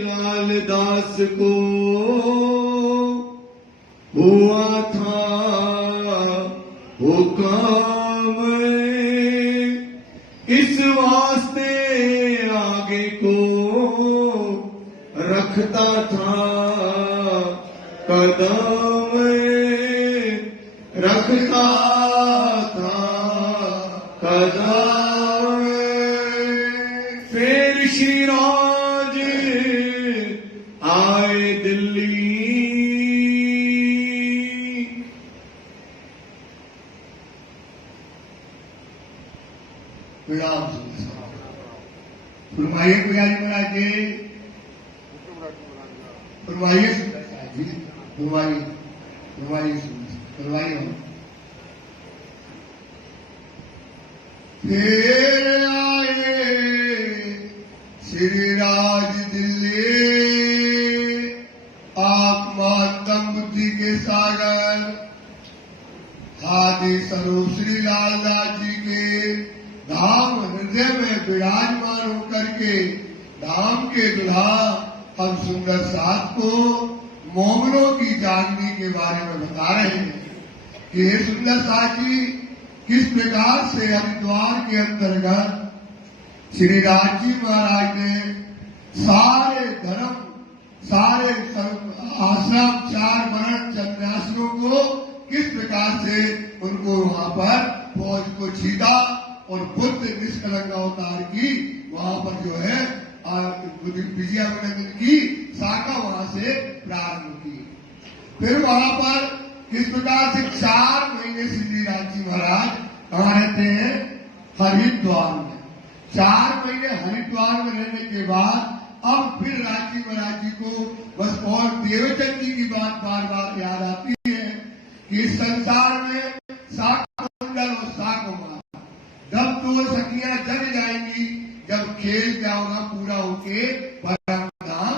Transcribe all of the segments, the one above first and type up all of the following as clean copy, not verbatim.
लाल दास को हुआ था हुक्म, इस वास्ते आगे को रखता था कदम, रखता था कदम। फिर शिराज आए दिल्ली, फरमाइए पुजारी महाराज जी, फरमाइए जी, फरमाइए फरमाइए फरमाइए। फिर आए श्री राज दिल्ली, आप मातम बुद्धि के सागर हाथी स्वरूप श्री लालदास जी के धाम हृदय में विराजमान होकर के धाम के दुल्हा हम सुंदर साथ को मोमनों की जानवी के बारे में बता रहे हैं कि हे सुंदर साथ जी, किस प्रकार से हरिद्वार के अंतर्गत श्री राज जी महाराज ने सारे धर्म, सारे आश्रम, 4 वर्ण सन्यासियों को किस प्रकार से उनको वहां पर फौज को जीता और बुद्ध निष्कलंक अवतार की वहां पर जो है विजयानंद की शाखा वहां से प्रारंभ की। फिर वहां पर किस प्रकार से 4 महीने श्री राज जी महाराज कहाँ रहते हैं? हरिद्वार में। 4 महीने हरिद्वार में रहने के बाद अब फिर राज जी महाराज जी को बस और देवचंद जी की बात बार बार याद आती है कि इस संसार में शाकुंडल और शाकुमार जब 2 सखियां जग जाएंगी, जब खेल क्या होगा पूरा होके परम धाम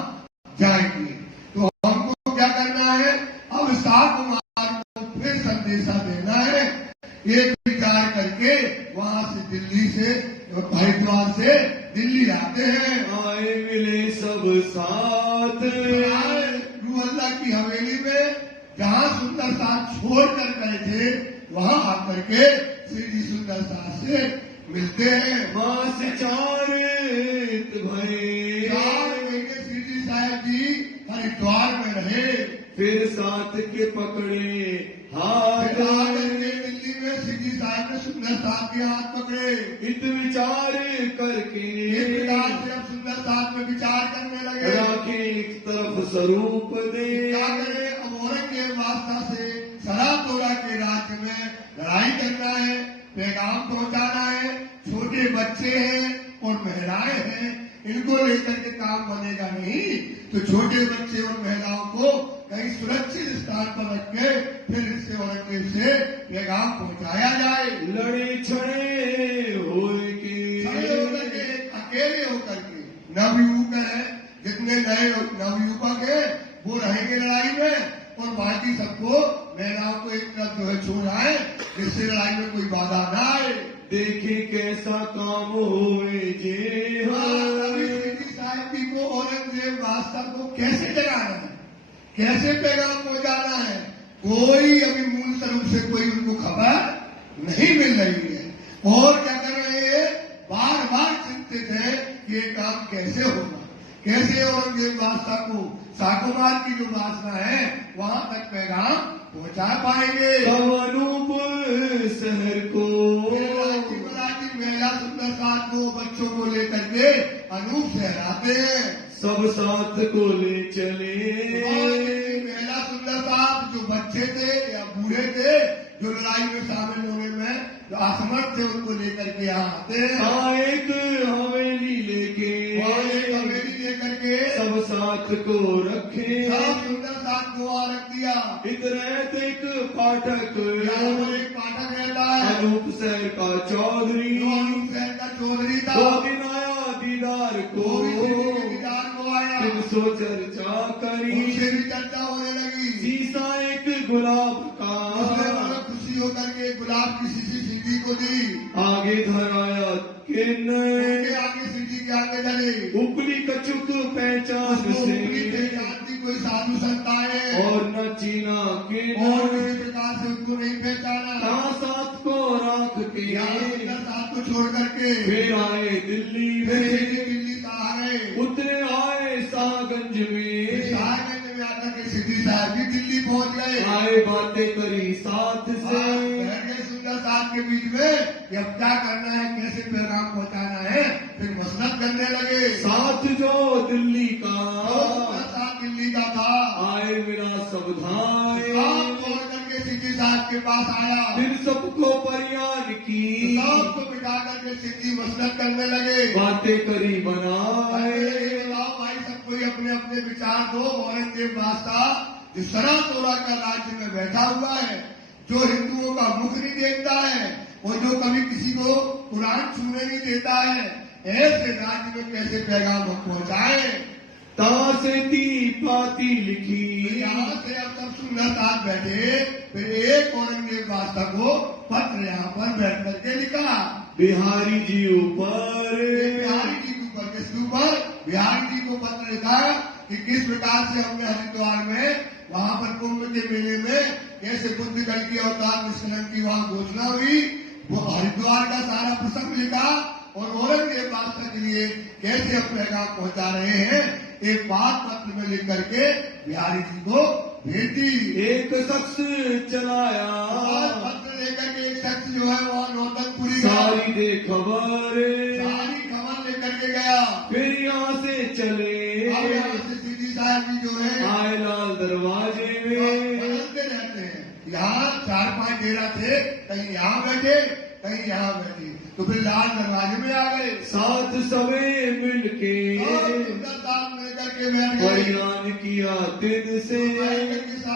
जाएंगे, तो हमको क्या करना है? अब शाकुमार को फिर संदेशा देना है। एक विचार करके वहां से दिल्ली से, हरिद्वार से दिल्ली आते हैं। आए मिले सब साथ अल्लाह की हवेली में, जहां सुंदर साथ छोड़ कर गए थे वहां आकर के श्री जी सुंदर साथ से मिलते हैं। वहां से 4 भरे 4 महीने श्री जी साहब जी हरिद्वार में रहे। फिर साथ के पकड़े हाथ, दिल्ली में श्री जी साहब ने सुंदर साथ के हाथ पकड़े। इत विचार करके जब सुंदर साथ में विचार करने लगे, राखे एक तरफ स्वरूप दे। क्या करे? अब औरंगजेब वास्ता से सरातोरा के राज्य में लड़ाई करना है, पैगाम पहुंचाना है। छोटे बच्चे हैं और महिलाएं हैं, इनको लेकर के काम बनेगा नहीं, तो छोटे बच्चे और महिलाओं को कहीं सुरक्षित स्थान पर रख के फिर इससे औरंगजेब से पैगाम पहुंचाया जाए। लड़े छड़े होके अकेले होकर के नवयुवक है, जितने नए नवयुवक है वो रहेंगे लड़ाई में, और बाकी सबको महिलाओं को एक तरफ जो है छोड़ आए, जिससे लड़ाई में कोई बाधा न आए। देखे कैसा काम होए जे साहब जी को औरंगजेब बादशाह को कैसे जगाना है, कैसे पैगाम पहुंचाना है, कोई अभी मूल स्वरूप से कोई उनको खबर नहीं मिल रही है। और क्या कर रहे हैं? बार बार चिंतित है कि ये काम कैसे होगा, कैसे औरंगजेब बादशाह को शाकुमार की जो वासना है वहां तक पैगाम पहुंचा पाएंगे। अनूप शहर को महिला सुंदर साथ को, बच्चों को लेकर के अनूप शहर आते हैं। सब साथ को ले चले। महिला सुंदर साथ जो बच्चे थे या बूढ़े थे, जो लड़ाई में शामिल होने में जो असमर्थ थे, उनको लेकर के यहाँ आते हैं। एक हवेली लेके सब साथ को रखे। सब सुंदर साथ को वहाँ रख दिया। इधर एक पाठक, एक पाठक रहता है, अनूप शहर का चौधरी। अनूप शहर का चौधरी था। 2 दिन आया दीदार को, दीदार को आया, सो चर्चा करी, उनसे भी चर्चा होने लगी। शीशा एक गुलाब का, खुशी होकर के गुलाब की शीशी सिद्धि को दी। आगे धराया के आगे सिद्धि के आगे चले। उपली कछुक पहचान उसको से ऊपरी पहचान की कोई साधु संत आए और न चीना के और किसी प्रकार से उनको नहीं पहचाना। कहाँ साथ को राख के यहाँ सुंदर साथ को छोड़ करके फिर आए दिल्ली फिर में सीधे दिल्ली का आ गए। उतरे आए शाहगंज में शाहगंज में आकर के सिद्धि साहब भी दिल्ली पहुंच गए। आए बातें करी साथ से बैठ गए सुंदर साहब के बीच में कि अब क्या करना है, कैसे पैगाम पहुंचाना है। फिर मसलत करने लगे। साथ जो दिल्ली का सुंदर साहब दिल्ली का था आए मेरा सावधान सब छोड़ करके सिद्धि साहब के पास आया। फिर सबको परियान की सबको बिठा करके सिद्धि मसलत करने लगे। बातें करी अरे बनाए ये बताओ भाई, सब कोई अपने अपने विचार दो। औरंगजेब बादशाह जो सरा तोड़ा का राज्य में बैठा हुआ है, जो हिंदुओं का मुख नहीं देखता है और जो कभी किसी को कुरान छूने नहीं देता है, ऐसे राज्य में कैसे पैगाम हम पहुंचाए। तासे ती पाती लिखी यहाँ से अब सब सुंदर साथ बैठे। फिर एक औरंगजेब बादशाह को पत्र यहाँ पर बैठ करके लिखा। बिहारी जी ऊपर बिहारी जी के ऊपर, किसके ऊपर? बिहारी जी को पत्र लिखा कि किस प्रकार से हमने हरिद्वार में वहां पर कुंभ के मेले में कैसे बुद्ध कल की अवतार निष्कलन की वहां घोषणा हुई, वो हरिद्वार का सारा प्रसंग लिखा और औरंगजेब बादशाह के लिए कैसे अब पैगाम पहुंचा रहे हैं, एक बात पत्र में लिख करके बिहारी जी को भेज दी। एक शख्स चलाया और पत्र लेकर के एक शख्स जो है वो नौतनपुरी सारी दे खबर सारी खबर लेकर के गया। फिर यहाँ से चले अब यहाँ से सीधी साहब जी जो है आए लाल दरवाजे में बदलते रहते हैं। यहाँ 4-5 डेरा थे, कहीं यहाँ बैठे कहीं यहाँ बैठे, तो फिर लाल दरवाजे में आ गए। साथ सबे मिलके और सुंदर साथ मिलकर के बैठ गए। परियान किया दिन से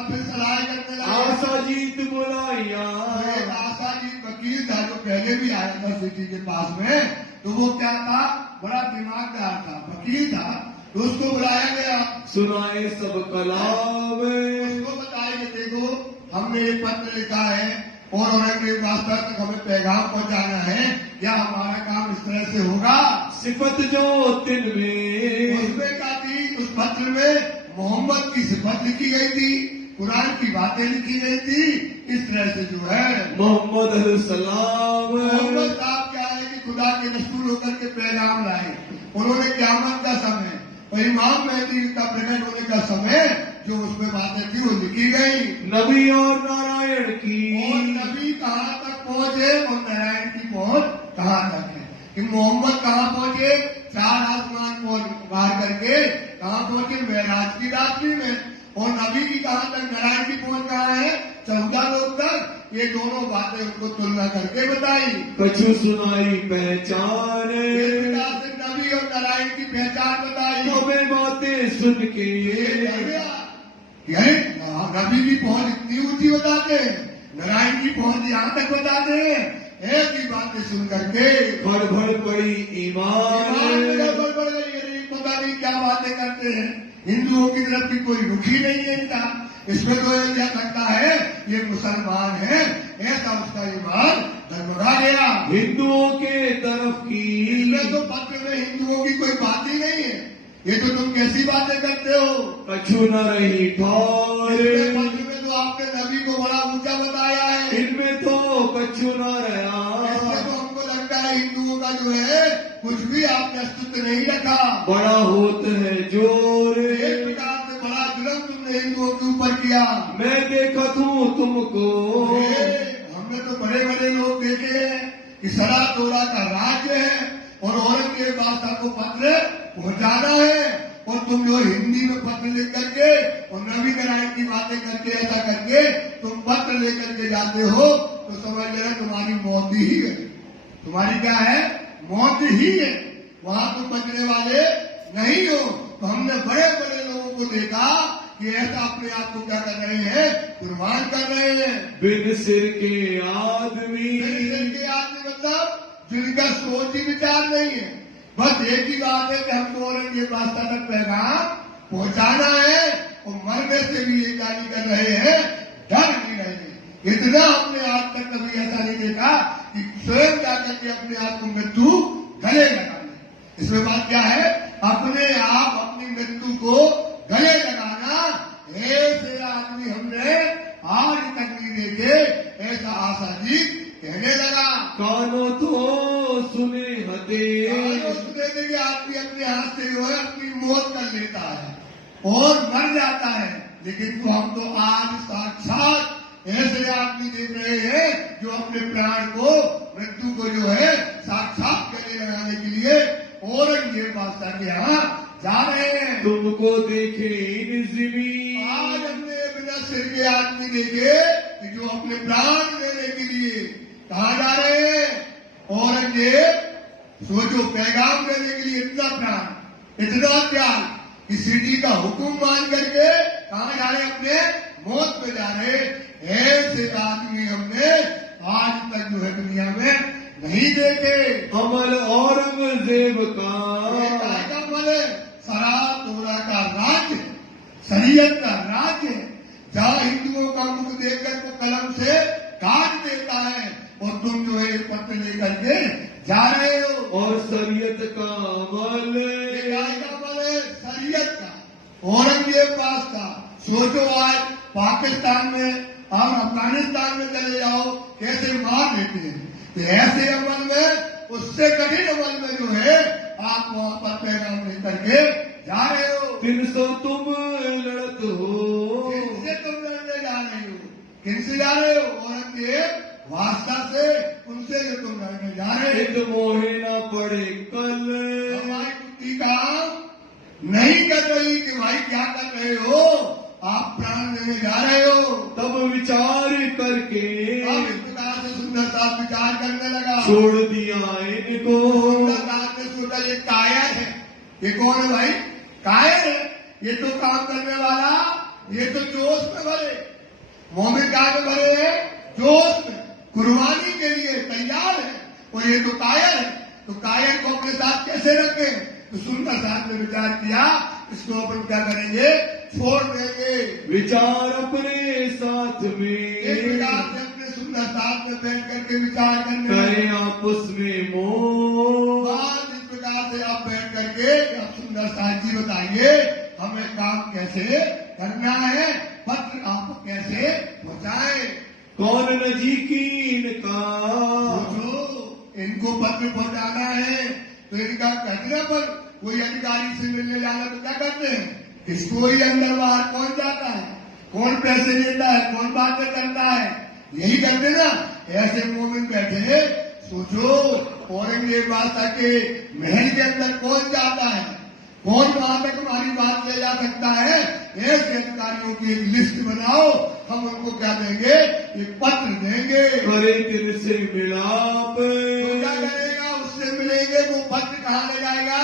फिर सलाह करने लगे। आशा जीत बुलाइया तो एक आशा जी वकील था जो पहले भी आया था सिटी के पास में, तो वो क्या था, बड़ा दिमागदार था, वकील था, तो उसको बुलाया गया। सुनाए सब कलाम उसको बताया कि देखो हमने एक पत्र लिखा है और औरंगजेब बादशाह तक हमें पैगाम पहुंचाना है, क्या हमारा काम इस तरह से होगा। सिफत जो तिन में उसमें क्या थी, उस पत्र में मोहम्मद की सिफत लिखी गई थी, कुरान की बातें लिखी गई थी। इस तरह से जो है मोहम्मद सलाम मोहम्मद साहब क्या है कि खुदा के रसूल होकर के पैगाम लाए। उन्होंने क़यामत का समय और इमाम मेहदी का प्रकट होने का समय जो उसमें बातें थी वो लिखी गई। नबी और नारायण की और नबी कहाँ तक पहुंचे और नारायण की पहुंच कहाँ तक है, कि मोहम्मद कहाँ पहुंचे, 4 आसमान पार करके कहाँ पहुंचे, मेराज की रात्रि में। और नबी की कहाँ तक, नारायण की पहुंच कहाँ है, 14 लोग तक। ये दोनों बातें उनको तुलना करके बताई। कछु सुनाई पहचान नबी और नारायण की पहचान बताई। तो वे बातें सुन के नबी की पहुंच इतनी ऊंची बताते हैं, नारायण की पहुंच यहाँ तक बताते हैं। ऐसी बातें सुन करके भड़ पड़ी ईमान पता नहीं क्या बातें करते हैं। हिंदुओं की तरफ की कोई रुखी नहीं है इनका, इसमें तो यह लगता है ये मुसलमान है, ऐसा उसका ईमान धर्मरा गया। हिंदुओं के तरफ की इसमें तो पत्र में हिंदुओं की कोई बात ही नहीं है। ये तो तुम कैसी बातें करते हो, कछु न रही ठौर पत्र में तो आपने नबी को बड़ा ऊंचा बताया है, इनमें तो कछु न रहा। इसमें तो हमको लगता है हिंदुओं का जो है कुछ भी आपने अस्तित्व नहीं रखा। बड़ा होता है जोर एक प्रकार से बड़ा जुल्म तुमने हिंदुओं के ऊपर किया। मैं देखा हूँ तुमको हमने तो बड़े बड़े लोग देखे हैं कि सरा तोड़ा का राज्य है और औरंगजेब बादशाह को पत्र पहुंचाना है, और तुम जो हिंदी में पत्र लिख करके और नबी नारायण की बातें करके ऐसा करके तुम पत्र लेकर के जाते हो, तो समझ लेना तुम्हारी मौत ही है। तुम्हारी क्या है, मौत ही है। वहां तुम बचने वाले नहीं हो। तो हमने बड़े बड़े लोगों को देखा कि ऐसा अपने आप को क्या कर रहे हैं, कुर्बान कर रहे हैं। बिन सिर के आदमी के आदमी मतलब जिनका सोच ही विचार नहीं है, बस एक ही बात है कि हमको औरंगजेब बादशाह तक पैगाम पहुंचाना है, और मरने से भी ये गाली कर रहे हैं, डर नहीं रहे। इतना हमने आज तक कभी ऐसा नहीं देखा कि स्वयं जाकर के अपने आप को मृत्यु गले लगा ले। इसमें बात क्या है? अपने आप अपनी मृत्यु को गले लगाना। ऐसे आदमी हमने आज तक नहीं देखे, ऐसा आशाजीत कहने लगा। कानो तो सुने हते, सुने थे कि आदमी अपने हाथ से जो है अपनी मौत कर लेता है और मर जाता है, लेकिन तो हम तो आज साक्षात ऐसे आदमी देख रहे हैं जो अपने प्राण को, मृत्यु को जो है साक्षात गले लगाने के लिए औरंगजेब बादशाह के यहाँ जा रहे हैं। तुमको देखे इन जिमी, आज हमने बिना सिर के आदमी देखे कि जो अपने प्राण देने के लिए कहाँ जा रहे हैं। औरंगजेब सोचो, पैगाम देने के लिए इतना प्राण, इतना त्याग, कि शिरडी का हुक्म मान करके कहाँ जा रहे? अपने मौत पे जा रहे। ऐसे आदमी हमने आज तक जो है दुनिया में नहीं देखे। अमल औरंगजेब का अमल सरा तोरा का राज्य, शरीयत का राज्य, जहाँ हिंदुओं का मुख देखकर को कलम से काट देता है और तुम जो है पत्र लेकर के जा रहे हो। और शरीयत का अमल, अमल है शरीयत का, औरंगजेब पास का। सोचो आज पाकिस्तान में और अफगानिस्तान में चले जाओ, कैसे मार देते हैं। तो ऐसे अमल में, उससे कठिन अमल में जो है आप वहां पर पैगाम लेकर के जा रहे हो। 300 तुम लड़त हो, किनसे तुम लड़ने जा रहे हो? किनसे जा रहे हो? औरंगजेब वास्ता से, उनसे जो तुम लड़ने जा रहे हो। इत मोहे न पड़े कल, हमारी बुद्धि काम नहीं कर रही कि भाई क्या कर रहे हो, आप प्राण लेने जा रहे हो। तब विचार करके अब इस प्रकार से सुंदरदास विचार करने लगा, छोड़ दिया इनको। सुंदरदास ने सोचा ये कायर है। ये कौन है भाई? कायर है। ये तो काम करने वाला, ये तो जोश में भरे, मोमिन का में भरे है, जोश में, कुर्बानी के लिए तैयार है, और ये तो कायर है। तो कायर को अपने साथ कैसे रखे? तो सुंदरदास ने विचार किया, इसको अपन क्या करेंगे? छोड़ देंगे। विचार अपने साथ में, एक विचार से अपने सुंदरदास में बैठ करके विचार करने कहे आपस में मोह। आज इस प्रकार से आप बैठ करके आप सुंदरदास जी बताइए हमें काम कैसे करना है, पत्र आप कैसे पहुंचाए। कौन नजीकीन का, इनको पत्र पहुंचाना है तो इनका कहने पर कोई अधिकारी से मिलने जाना तो क्या करते हैं? इसको ही अंदर बाहर कौन जाता है, कौन पैसे देता है, कौन बातें करता है, यही करते ना। ऐसे मोमिन बैठे, सोचो औरंगजेब बादशाह के महल के अंदर कौन जाता है, कौन वहां तक हमारी बात ले जा सकता है। ऐसे अधिकारियों की एक लिस्ट बनाओ, हम उनको क्या देंगे? एक पत्र देंगे। करे तिन से मिलाप, तो क्या करेगा? उससे मिलेंगे। वो पत्र कहाँ ले जाएगा?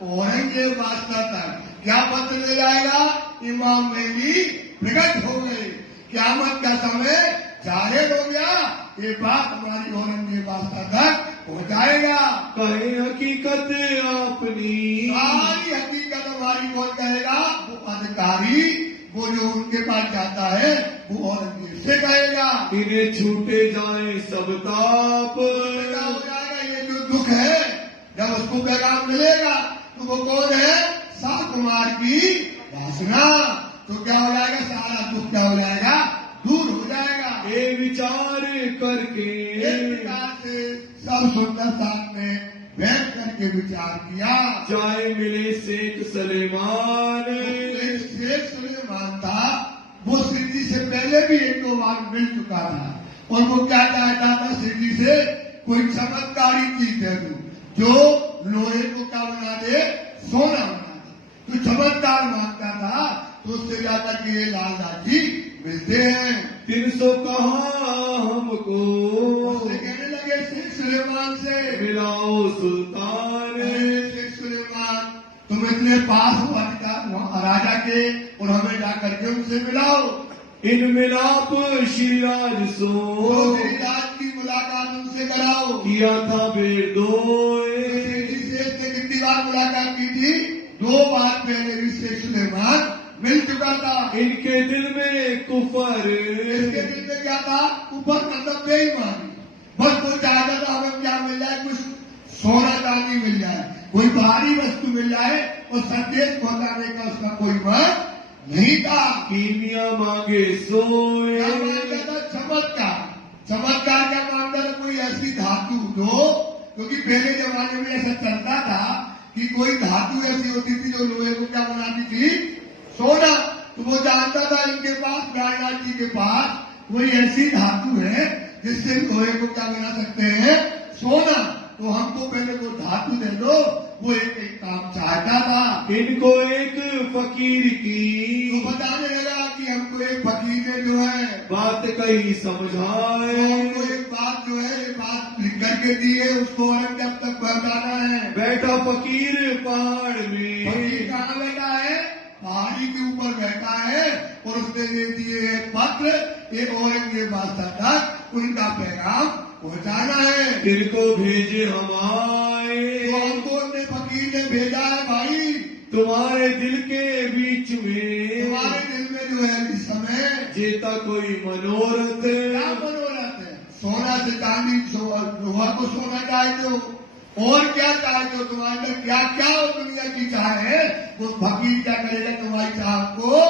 औरंगजेब बादशाह तक। क्या पत्र ले जाएगा? इमाम मेहदी प्रकट हो गए, क़यामत का समय जाहिर हो गया, ये बात हमारी औरंगजेब बादशाह तक पहुंचाएगा। कहे हकीकत अपनी, सारी हकीकत हमारी कौन कहेगा? वो अधिकारी, वो जो उनके पास जाता है वो औरंगजेब से कहेगा। इन्हें छूटे जाए सब ताप, क्या हो जाएगा? ये जो दुख है, जब उसको पैगाम मिलेगा तो वो कौन है? शाकुमार की वासना। तो क्या हो जाएगा? सारा दुख क्या हो जाएगा? दूर हो जाएगा। ये विचार करके एक प्रकार से सब सुंदरदास ने बैठ करके विचार किया। चाहे मिले शेख सलेमान, एक शेख सुलेमान था, वो शिरडी से पहले भी एक दो बार मिल चुका था, और वो क्या चाहता था? शिरडी से कोई चमत्कारी चीज दे दो जो लोहे को क्या बना दे? सोना बना दे। तो चमत्कार मांगता था, तो उससे जाकर के ये लालदास जी मिलते हैं। 300 कहा हमको, उससे कहने लगे शेख सुलेमान से, मिलाओ सुल्तान। शेख सुलेमान तुम इतने पास हो राजा के, और हमें जाकर के उनसे मिलाओ। इन मिलाप शिराज सो, राज की मुलाकात उनसे कराओ। किया था बेदोए, ने कितनी बार मुलाकात की थी? 2 बार पहले भी शेख सुलेमान मिल चुका था। इनके दिल में कुफर, इसके दिल में क्या था? कुफर मतलब बेईमानी। बस वो चाहता था हमें क्या मिल जाए? कुछ सोना चांदी मिल जाए, कोई बाहरी वस्तु मिल जाए और संदेश पहुंचाने का उसका कोई मन नहीं था। कीमिया मांगे सोए। क्या मांगता था? चमत्कार। चमत्कार क्या मांगता था? कोई ऐसी धातु दो, क्योंकि पहले जमाने में ऐसा चलता था कि कोई धातु ऐसी होती थी जो लोहे को क्या बनाती थी? सोना। तो वो जानता था इनके पास, नारायण जी के पास कोई ऐसी धातु है जिससे लोहे को क्या बना सकते हैं? सोना। तो हमको पहले वो धातु दे दो। वो एक काम चाहता था। इनको एक फकीर की तो बताने लगा कि हमको एक फकीर ने जो है बात कही समझाए। हमको एक बात जो है, ये बात लिख करके दी है, उसको औरंगजेब तक पहुंचाना है। बैठा फकीर पहाड़ में। फकीर कहाँ बैठा है? पहाड़ी के ऊपर बैठा है और उसने दे दिए एक पत्र, एक औरंगजेब बादशाह तक उनका पैगाम पहुंचाना है। इनको भेजे हम आए। तो हमको अपने फकीर ने भेजा है भाई, तुम्हारे दिल के बीच में तुम्हारे दिल में जो है इस समय जेता कोई मनोरथ। क्या मनोरथ है? सोना से चांदी, लोहा को सोना चाहते हो और क्या चाहते हो? तुम्हारे अंदर क्या क्या हो दुनिया की चाह है? वो फकीर क्या करेगा? तुम्हारी चाह को,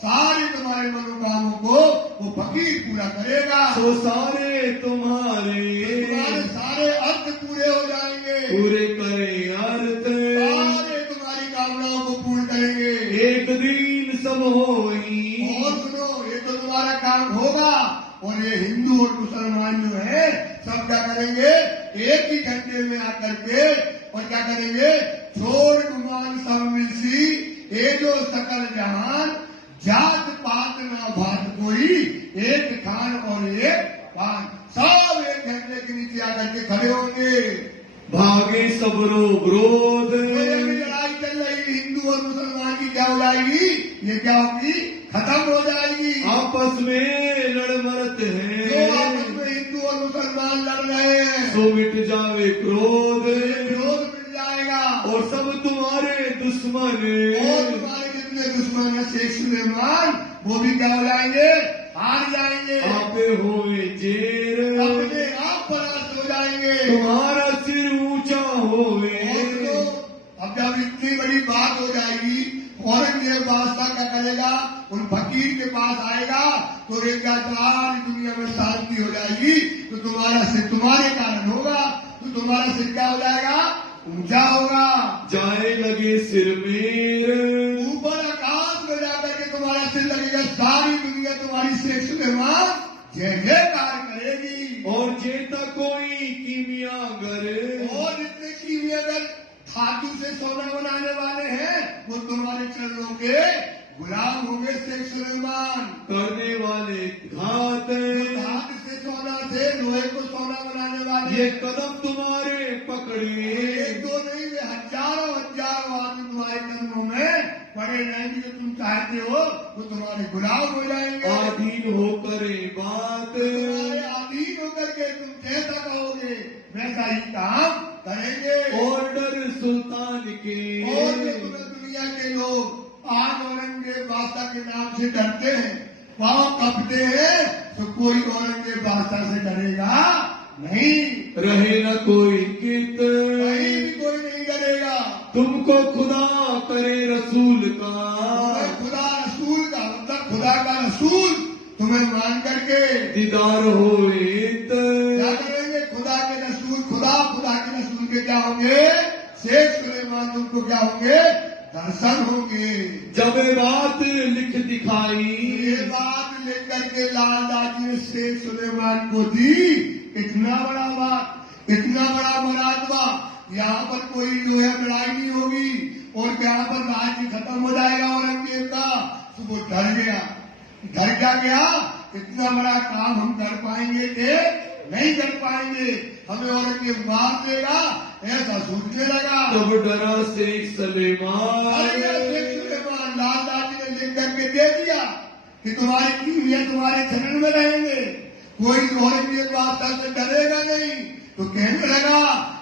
सारे तुम्हारे मनोकामों को वो फकीर पूरा करेगा। तो सारे तुम्हारे सारे अर्थ पूरे हो जाएंगे। पूरे करे अर्थ। सारे तुम्हारी कामनाओं को पूर्ण करेंगे। एक दिन सब होई। और सुनो, ये तो तुम्हारा काम होगा। और ये हिंदू और मुसलमान जो है सब क्या करेंगे? एक ही घंटे में आकर के और क्या करेंगे? छोड़ गुमान सब मिलसी, ये जो सकल जहान, जात पात ना भात कोई, एक खान और एक पान। सब एक घंटे के नीचे आकर के खड़े होंगे। भागे सबरो विरोध। तो ये भी लड़ाई चल रही हिंदू और मुसलमान की, क्या हो जाएगी? ये क्या होगी? खत्म हो जाएगी। आपस में लड़ मरत जो है। आपस में हिंदू और मुसलमान लड़ रहे हैं, सो मिट जावे क्रोध। विरोध मिल जाएगा। और सब तुम्हारे दुश्मन और तुम्हारे जितने दुश्मन है शेख सुलेमान, वो भी क्या हो जाएंगे? हार जाएंगे। आपे होए जेर। अपने आप परास्त हो जाएंगे। तुम्हारा सिर ऊंचा होए। और तो अब जब इतनी बड़ी बात हो जाएगी, औरंगजेब बादशाह क्या करेगा? उन फकीर के पास आएगा तो रेखा सारी दुनिया में शांति हो जाएगी। तो तुम्हारा सिर तुम्हारे कारण होगा, तो तुम्हारा सिर क्या हो जाएगा? ऊंचा होगा। जाए लगे सिर मेर। ऊपर आकाश में जाकर के तुम्हारा सिर लगेगा। सारी दुनिया तुम्हारी शेख सुलेमान जय जयकार करेगी। और जेता कोई कीमियागर। और जितने कीमियागर धातु से सोना बनाने वाले हैं, वो तुम्हारे चरणों के गुलाम होंगे शेख सुलेमान। करने वाले घात। धातु से सोना से लोहे को सोना बनाने वाले, ये कदम तुम्हारे पकड़े। एक दो नहीं, वे हजारों हजारों आदमी तुम्हारे कदमों में पड़े रहेंगे। जो तुम चाहते हो वो तुम्हारे गुलाम हो जाएंगे। आधीन होकर बात। तुम्हारे अधीन होकर के तुम जैसा कहोगे वैसा ही काम करेंगे। ऑर्डर सुल्तान के। और देखो ना, दुनिया के लोग आज औरंगजेब बादशाह के नाम से डरते हैं, पांव कपते हैं, तो कोई औरंगजेब बादशाह से डरेगा नहीं। रहे न कोई कित। कहीं भी कोई नहीं डरेगा। तुमको खुदा करे रसूल का। तुम्हें खुदा रसूल का, मतलब खुदा का रसूल तुम्हें मान करके दीदार होए। क्या करेंगे? खुदा के रसूल, खुदा के रसूल के क्या होंगे? शेख सुलेमान तुमको क्या होंगे? दर्शन होंगे। जब ये बात लिख दिखाई। ये बात लेकर के लाल दादी ने शेख सुलेमान को दी। इतना बड़ा बात, इतना बड़ा मुरादवा, यहाँ पर कोई जो है लड़ाई नहीं होगी और यहाँ पर राज्य खत्म हो जाएगा औरंगजेब का। तो वो डर गया। डर क्या गया? इतना बड़ा काम हम कर पाएंगे कि नहीं कर पाएंगे, हमें औरंगजेब मार देगा, ऐसा सोचने लगा। तब डरा शेख सुलेमान। शेख सुलेमान लाल दादी ने लिख करके दे दिया कि तुम्हारी कीमिया तुम्हारे चरण में रहेंगे, कोई औरंगजेब बादशाह से डरेगा नहीं। तो कहने लगा,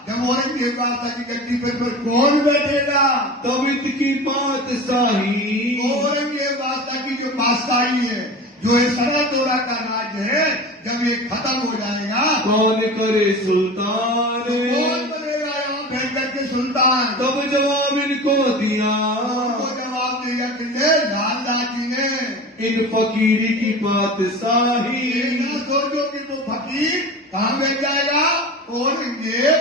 जब औरंगजेब बादशाह की गद्दी पर कौन बैठेगा? तब की पातशाही। औरंगजेब बादशाह की जो बादशाही है, जो ये सरा दौरा का राज्य है, जब ये खत्म हो जाएगा, कौन करे सुल्तान। तो कौन बनेगा यहाँ बैठ करके सुल्तान। तब जवाब इनको दिया, उनको जवाब दिया किसने? लालदास जी ने। इन फकीरी की बादशाही। ये ना सोचो कि वो फकीर कहाँ बैठ जाएगा और ये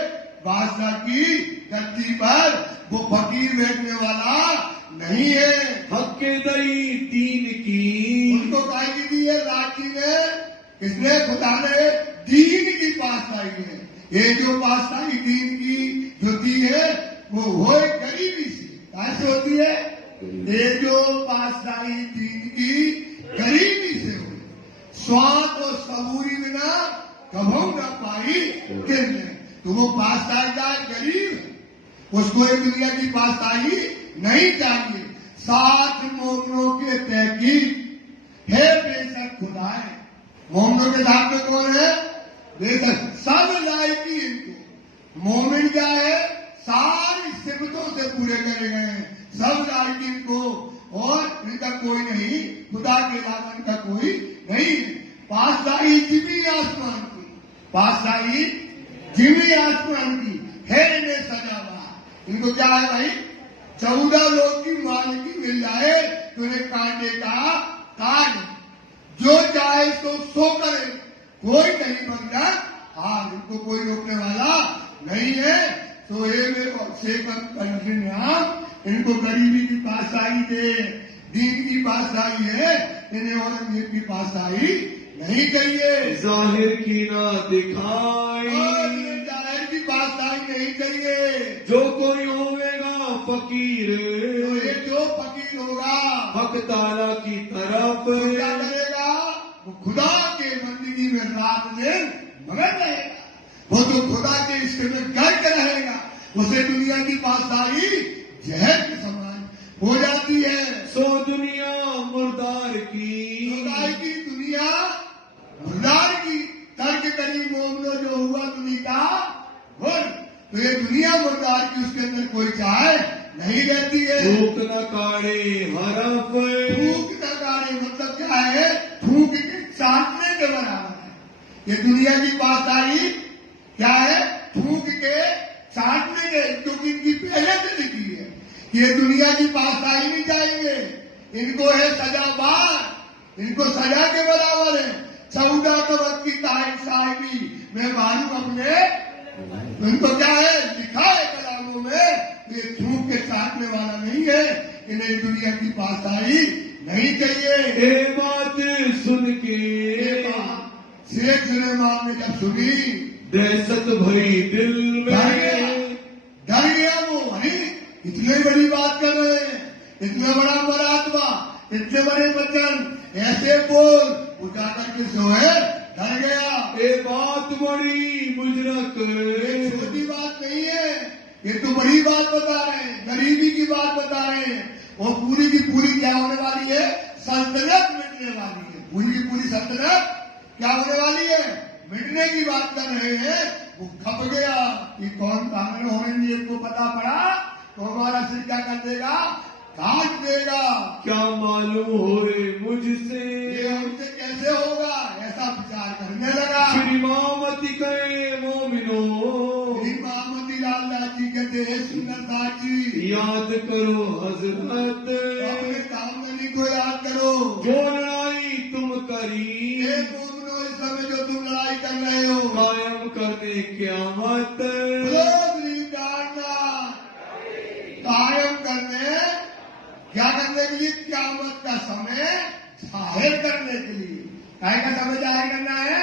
बादशाह की गद्दी पर वो फकीर बैठने वाला नहीं है। हक के दई तीन की, उनको काय दी है राजी ने, किसने? खुदा ने दीन की बादशाही है। ये जो बादशाही दीन की जो दी है वो हो गरीबी से। कैसे होती है? ये जो बादशाही दीन की गरीबी से हो, स्वाद और सबूरी बिना कभू न पाई किसने। तो वो बादशाह गरीब है, उसको ये दुनिया की बादशाही नहीं चाहिए। सात मोमनों के तहकीक है बेशक खुदा है। मोमनों के साथ में कौन है? बेशक सब लायकी इनको। मोमिन क्या है? सारी सिफतों से पूरे करे गए हैं, सब लायकी इनको, और इनका कोई नहीं, खुदा के अलावा इनका कोई नहीं। बादशाही जिमी आसमान की, बादशाही जिमी आसमान की है इन्हें सजावा। इनको क्या है भाई? 14 लोग की मालिकी मिल जाए तो इन्हें कांटे का काट, जो चाहे तो सो करे, कोई नहीं बनता। हाँ, इनको कोई रोकने वाला नहीं है। तो ये इनको गरीबी की बादशाही दे, दीन की बादशाही है, इन्हें औरंगजेब की बादशाही नहीं चाहिए। जाहिर की ना दिखाई, जाहिर की बादशाही नहीं चाहिए। जो कोई होवेगा फकीर, तो ये जो फकीर होगा हक ताला की तरफ, तो क्या करेगा? वो खुदा के बंदगी में रात दिन मगन रहेगा। वो जो खुदा के इश्क में गर्क रहेगा, उसे दुनिया की बादशाही जहर के समान हो जाती है। सो दुनिया मुर्दार की, खुदाई की दुनिया मुर्दार की। तर्क करी मोमनो जो हुआ दुनिया का हुर, तो ये दुनिया मुर्दार की, उसके अंदर कोई चाहे नहीं रहती है। थूक न काढ़े हरफ, थूक न काढ़े मतलब क्या है? थूक के चाटने के बराबर है। ये दुनिया की बादशाही क्या है? थूक के चाटने के, क्योंकि इनकी पहले से लिखी है। ये दुनिया की बादशाही नहीं चाहेंगे, इनको है सजाबार, इनको सजा के बराबर है। 14 कवच की तारीख साहिबी मैं मालूम अपने, इनको क्या है? लिखा है कलामों में, ये थूक के चाटने वाला नहीं है, इन्हें दुनिया की बादशाही नहीं चाहिए। ये बात सुन के शेख सुलेमान ने जब सुनी, दहशत भरी दिल में, डर गया वो। अरे इतनी बड़ी बात कर रहे हैं, इतना बड़ा मरातबा, इतने बड़े वचन ऐसे बोल, उठा करके सोए, डर गया। ये बात बड़ी मुजरक, ये छोटी बात नहीं है, ये तो बड़ी बात बता रहे हैं, गरीबी की बात बता रहे हैं। और पूरी की पूरी क्या होने वाली है? सल्तनत मिटने वाली है। पूरी की पूरी सल्तनत क्या होने वाली है? मिटने की बात कर रहे हैं। वो खप गया कि कौन कानून औरंगजेब को पता पड़ा तो हमारा सिर क्या कर देगा? काट देगा। क्या मालूम हो रे मुझसे, ये हमसे कैसे होगा? ऐसा विचार करने लगा। श्री मामती कहे मोमिनो, श्री मामती लालदास जी कहते हैं, सुंदरदास जी याद करो हजरत, अपने सामने को याद करो, जो लड़ाई तुम करी, एक मोमिनो इस समय जो तुम लड़ाई कर रहे हो, कायम करने क़यामत, कायम करने, क्या करने के लिए? क़यामत का समय जाहिर करने के लिए। काय का समय जाहिर करना है?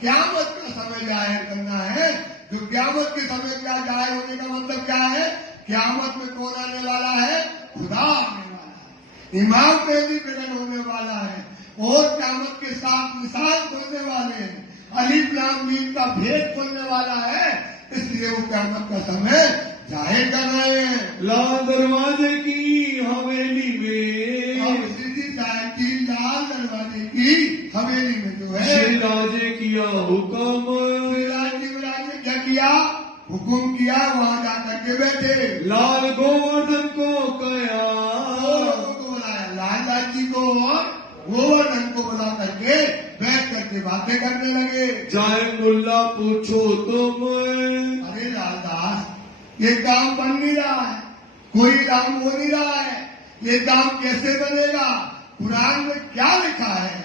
क़यामत का समय जाहिर करना है। जो क़यामत के समय का जाहिर होने का मतलब क्या है? क़यामत में कौन आने वाला है? खुदा आने वाला है, इमाम मेहदी प्रकट होने वाला है, और क़यामत के साथ निशान खोलने वाले हैं, अलीफ लाम मीम का भेद खोलने वाला है। इसलिए वो क़यामत का समय जाहिर कर रहे हैं। लाल दरवाजे की हवेली में, और सीधी साहब की लाल दरवाजे की हवेली में जो है, श्री राजे किया हुक्म, शिवराज ने क्या किया? हुकुम किया, वहां जाकर के बैठे। लाल गोवर्धन को कया, लोगों को बुलाया, लालदास जी को और गोवर्धन को बुला करके बैठ करके बातें करने लगे। जाए मुल्ला पूछो तुम, अरे लालदास, ये काम बन रहा है, कोई काम हो नहीं रहा है, ये काम कैसे बनेगा? कुरान में क्या लिखा है?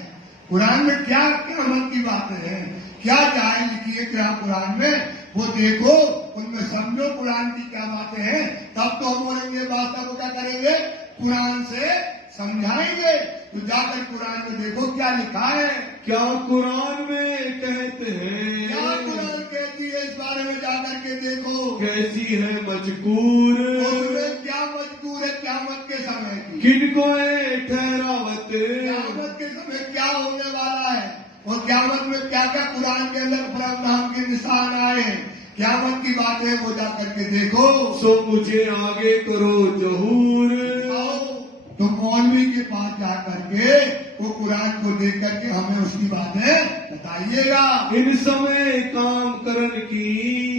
कुरान में क्या क़यामत की बातें हैं? क्या जाए लिखी है क्या कुरान में? वो देखो, उनमें समझो कुरान की क्या बातें हैं, तब तो हम बोलेंगे बात को क्या करेंगे? कुरान से समझाएंगे। तो जाकर कुरान में देखो क्या लिखा है। क्या कुरान में कहते हैं? क्या कुरान कहती है इस बारे में? जाकर के देखो कैसी है मजकूर, उसमें क्या मजकूर है क़यामत के समय की। किनको है ठहरावत, क़यामत के समय क्या होने वाला है और क़यामत में क्या क्या कुरान के अंदर प्रावधान के निशान आए हैं, क़यामत की बातें वो जाकर के देखो। सो मुझे आगे करो जहूर, आओ तो मौलवी के पास जाकर के वो कुरान को देख करके हमें उसकी बातें बताइएगा। इन समय काम करन की,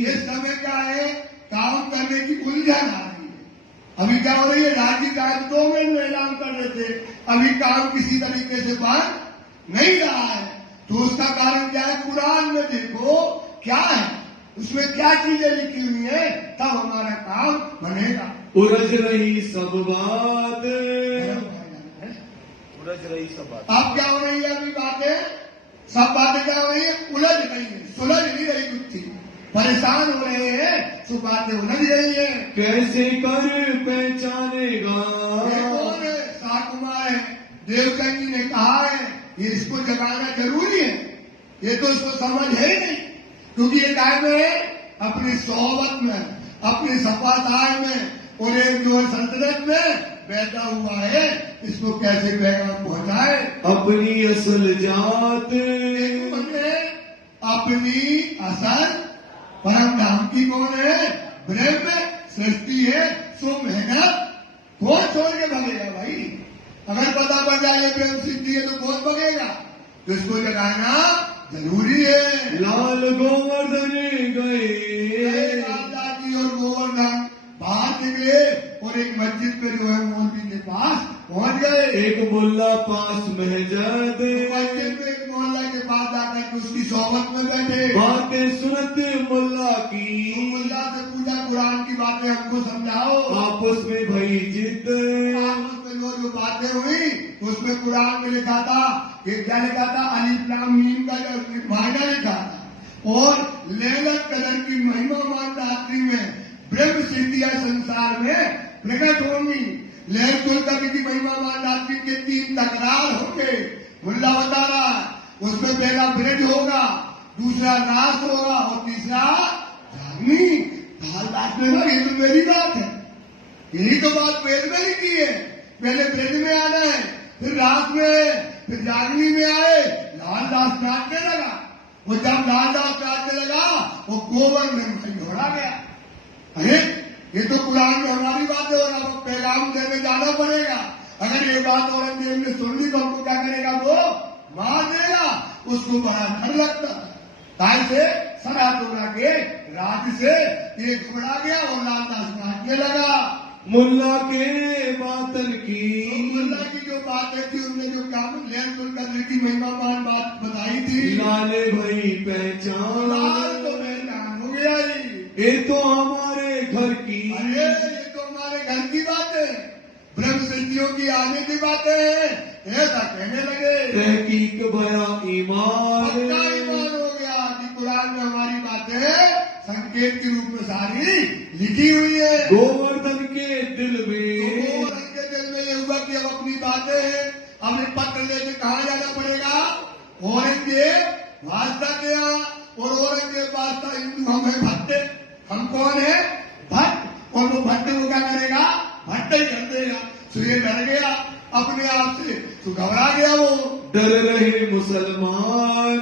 इस समय क्या है? काम करने की उलझन आ रही है। अभी क्या हो रही है? राज्य कार्य 2 महीने में ऐलान कर रहे थे, अभी काम किसी तरीके से बन नहीं रहा है। तो उसका कारण क्या है? कुरान में देखो क्या है, उसमें क्या चीजें लिखी हुई है, तब हमारा काम बनेगा। उलझ रही सब बात, उलझ रही सब बात। अब क्या हो रही है? अभी बातें, सब बातें क्या हो रही है? उलझ रही है, सुलझ नहीं रही कुछ चीज, परेशान हो रहे हैं, सब बातें उलझ रही है। कैसे कर पहचानेगा? ये कौन है? साकुमा है, देवचंद जी ने कहा है, ये इसको जगाना जरूरी है। ये तो इसको समझ है ही नहीं, क्योंकि ये काय में है? अपनी सोहबत में, अपनी सफाताय में, और एक जो है सल्तनत में बैठा हुआ है, इसको कैसे पैगाम पहुंचाए? अपनी असल जात, अपनी असल परम धाम की कौन है? ब्रह्म सृष्टि है, सो मेहनत कौन छोड़ के भगेगा भाई? अगर पता पड़ जाए ये ब्रह्म सिद्धि है तो कौन भगेगा? तो इसको जगाना जरूरी है। लाल गोवर्धन गए, राजा जी और गोवर्धन बाहर निकले और एक मस्जिद पे जो है मौलवी के पास पहुंच गए। एक मुल्ला पास महजद, मस्जिद में एक मोहल्ला के पास जाकर के उसकी सोहबत में बैठे, बातें सुनते मुल्ला की, मुल्ला से पूछा कुरान की बातें हमको समझाओ। आपस में भई जिद, आपस में जो बातें हुई उसमें कुरान में लिखा था, ये क्या लिखा था? अलिफ लाम मीम का जो मायना लिखा था, और लैलत कदर की महिमा मान रात्रि में ब्रह्म सिद्धियां संसार में प्रकट होंगी। लैलतुल कद्र की महिमा मान रात्रि के 3 तकरार होंगे, मुल्ला बता रहा है। उसमें पहला ब्रज होगा, दूसरा रास होगा और तीसरा जागनी। बात में ना, ये तो मेरी बात है, यही तो बात वेद में लिखी है। पहले ब्रज में आना है, फिर रास में, फिर जागनी में आए। लाल दास नाचने लगा, वो जब लाल दास नाचने लगा वो गोवर्धन में घोड़ा गया। अरे ये तो कुरान में हमारी बात है और अब पैगाम देने जाना पड़ेगा। अगर ये बात औरंगजेब ने सुन ली तो हमको क्या करेगा? वो मार देगा। उसको बड़ा डर लगता था, ताई से सरा तोड़ा के राज से ये घबरा गया और लालदास नाचने लगा। मुल्ला के बातन की, मुल्ला की जो बातें थी उनने जो काम लैलतुल कद्र की महिमा मान बात बताई थी, लाले भई पहचान, लाल तो पहचान हो गया ही। ये तो हमारे घर की, अरे ये तो हमारे घर की बात है, ब्रह्म सिद्धियों की आने की बातें हैं, ऐसा कहने लगे। तहकीक भया ईमान, पक्का ईमान हो गया कि कुरान में हमारी बातें संकेत के रूप में सारी लिखी हुई है। गोवर्धन के दिल में, गोवर्धन के दिल में ये हुआ कि अब अपनी बातें हैं, अब ये पत्र लेके कहाँ जाना पड़ेगा? औरंगजेब वास्ता के यहाँ, और औरंगजेब वास्ता हिंदू, हम है भट्टे। हम कौन है? भट्ट। और वो भट्टे को क्या करेगा? भट्टे ही कर देगा। तो ये डर गया अपने आप से, तो घबरा गया वो। डर रहे मुसलमान,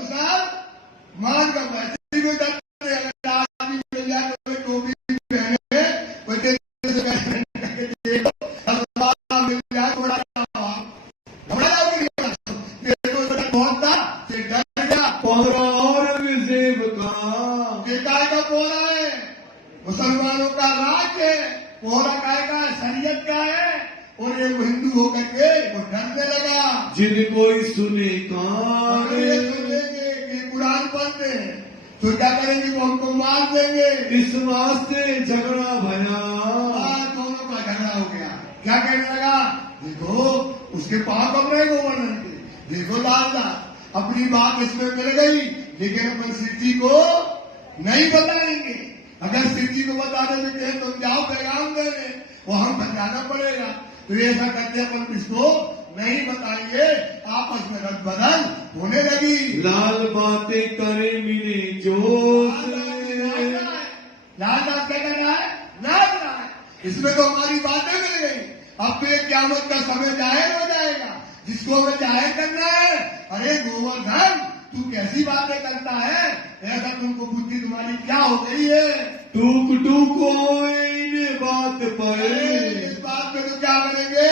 मुसलमान का वैसे भी डर, अगर आदमी मिल जाए तो टोपी पहने, वैसे मिल जाए थोड़ा घबरा जाओगे, बहुत था से डर गया। पौरा औरंगजेब का, काय का पोहरा है? मुसलमानों का राज है, पोहरा काय का है? शरीयत का है। और ये हिंदू होकर के वो डरने लगा। जिन कोई सुने कान, अगर ये सुनेंगे कि कुरान पढ़ते हैं तो क्या करेंगे? वो हमको मार देंगे। इस वास्ते झगड़ा भया क्या कहने लगा, देखो उसके पांव कब रहे गोवर्धन के, देखो लालदास अपनी बात इसमें मिल गई, लेकिन अपन शिव जी को नहीं बताएंगे। अगर शिव जी को बताने में कहे तुम जाओ पैगाम देने, वो हम बताना पड़ेगा। तो ऐसा करके अपन इसको नहीं बताएंगे, आपस में रद बदल होने लगी। लाल बातें करे मेरे जोश, लालदास क्या कर रहा है, नाच रहा है। इसमें तो हमारी बातें मिल गई। अब तो एक क़यामत का समय जाहिर हो जाएगा, जिसको हमें जाहिर करना है। अरे गोवर्धन तू कैसी बातें करता है, ऐसा तुमको बुद्धि तुम्हारी क्या हो गई है। टूक टूक इन बात पर, इस बात में तो क्या करेंगे,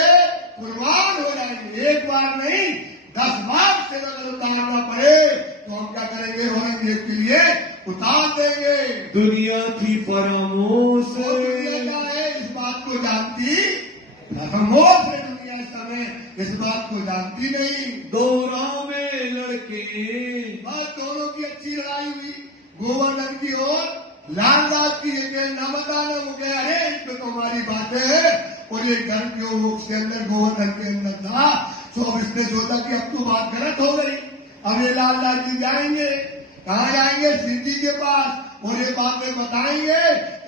कुर्बान हो जाएंगे। एक बार नहीं 10 बार से अगर उतारना पड़े तो हम क्या करेंगे, औरंगजेब के लिए उतार देंगे। दुनिया थी परामोश, और दुनिया क्या है इस बात को जानती, खामोश है दुनिया इस समय, इस बात को जानती नहीं। दौरा में लड़के, बस दोनों की अच्छी लड़ाई हुई, गोवर्धन की और लालदास की। ये न बताना हो गया, अरे इसमें तो हमारी बातें है। और ये घर जो उसके अंदर गोवर्धन के अंदर था, तो अब इसने सोचा कि अब तो बात गलत हो गई। अब ये लालदास जी जाएंगे, कहाँ जाएंगे, शिव जी के पास, और ये बातें बताएंगे।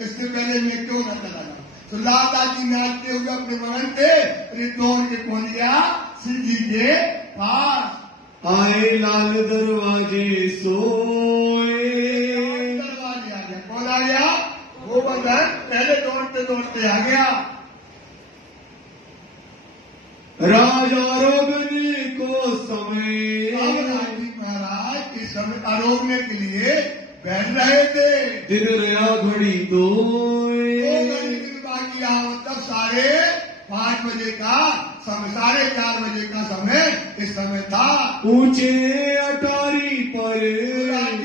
इससे पहले मैं क्यों न चला जाऊं। तो लालदास जी नाचते हुए अपने मगन थे, दौड़ के पहुंच गया शिव जी के पास। आए लाल दरवाजे सोए, दरवाजे आ गया, कौन आ गया, गोवर्धन पहले दौड़ते दौड़ते आ गया। राजा रोगने को समय, अब राजी महाराज इस समय आरोगने के लिए बैठ रहे थे। दिन रहा घड़ी दो, बाकी तब 5:30 बजे का समय, 4:30 बजे का समय इस समय था। ऊंचे अटारी पर,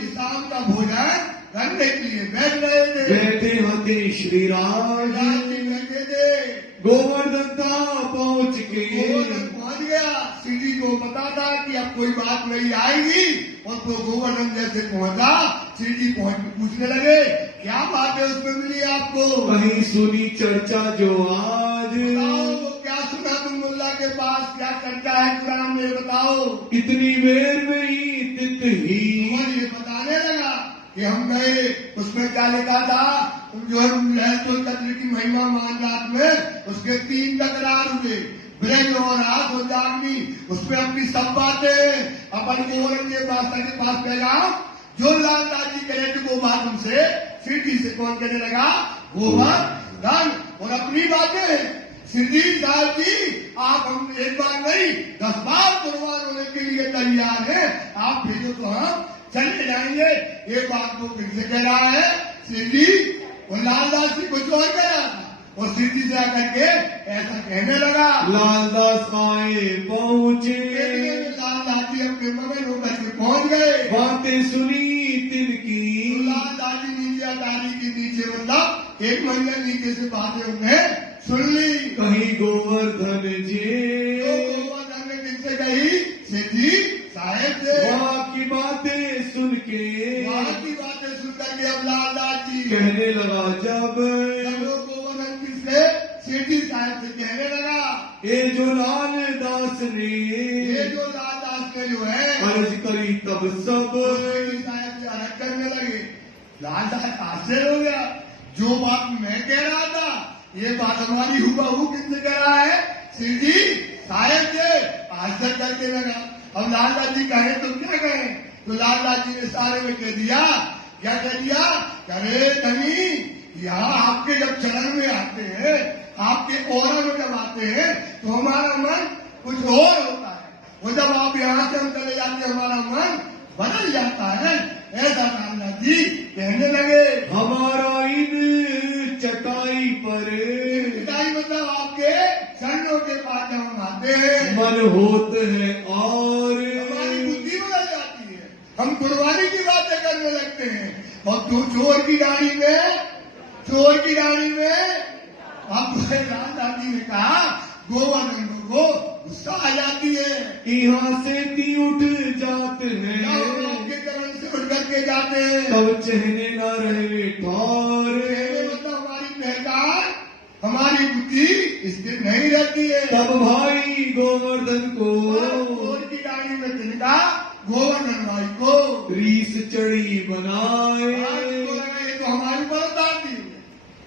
शाम का भोजन करने के लिए बैठ रहे थे। बैठे होते श्री राज, बैठे थे। गोवर्धन था पहुंच के, गोवर्धन पहुंच गया। शिव जी को पता था कि अब कोई बात नहीं आएगी, और तो गोवर्धन जैसे पहुंचा, शिव जी पहुंच के पूछने लगे, क्या बात है उसमें मिली आपको। कहीं सुनी चर्चा जो आज, बताओ वो क्या सुना तुम मुल्ला के पास, क्या चर्चा है कुरान में, बताओ। इतनी देर में ही तित ही, ये बताने लगा कि हम गए, उसमें क्या लिखा था, जो है लहतुल कद्र की महिमा मान रात में उसके 3 तकरार हुए, ब्रज और रात और जागनी। उसमें अपनी सब बातें अपन गोवर्धन के पास पैगाम जो लालदास जी कह रहे थे वो बात उनसे शिव जी से कौन कहने लगा, गोवर्धन। और अपनी बातें शिव जी, साहब जी आप हम एक बार नहीं 10 बार कुर्बान होने के लिए तैयार हैं, आप भेजो तो हम चले जाएंगे। ये बात को फिर से कह रहा है शिव जी, और लालदास जी कुछ और कह रहा था, और शिव जी से आकर के ऐसा कहने लगा। लालदास आए पहुंचे, लालदास जी अपने मगन होकर के पहुंच गए। बातें सुनी तिनकी, लालदास जी नीचे अटारी के नीचे, मतलब 1 मंजिल नीचे से बातें उन्हें सुन ली। कहीं गोवर्धन जी, गोवर्धन ने किनसे कही, शिव जी साहेब से। वहाँ की बातें सुन के, वहाँ की बातें सुनकर के अब लालदास जी कहने लगा जब, गोवर्धन किससे, शिव जी साहेब से कहने लगा, ये जो लालदास ने, ये जो लालदास ने जो है अर्ज करी तब सब, शिव जी साहेब से अलग करने लगे। लालदास आश्चर्य हो गया, जो बात मैं कह रहा था ये बात हमारी हुबहू किससे कह रहा है, शिव जी साहेब से। आश्चर्य करके लगा। अब लालदास जी कहे तो क्या कहें, तो लालदास जी ने सारे में कह दिया, क्या कह दिया, अरे धनी यहाँ आपके जब चरण में आते हैं, आपके ओरा में जब आते हैं तो हमारा मन कुछ और होता है, और जब आप यहाँ से हम चले जाते हैं हमारा मन बदल जाता है। ऐसा लालदास जी कहने लगे। हमारा इन चटाई पर, चटाई मतलब आपके चरणों के पास जब हम आते हैं मन होत है और हमारी बुद्धि बदल जाती है, हम कुर्बानी की बातें करने लगते हैं। और तू चोर की गाड़ी में, चोर की गाड़ी में, अब लालदास जी ने कहा गोवर्धन को गुस्सा आ जाती है, यहाँ से ती उठ जाते हैं, आपके चरण से उठ करके जाते हैं, तब चहने न रहे ठारे, मतलब हमारी पहचान, हमारी बुद्धि स्थिर नहीं रहती है। तब भाई गोवर्धन को गोर की डाली में तिनका गोवर्धन भाई को रीस चढ़ी बनाए। ये तो हमारी ऊपर उतार दी,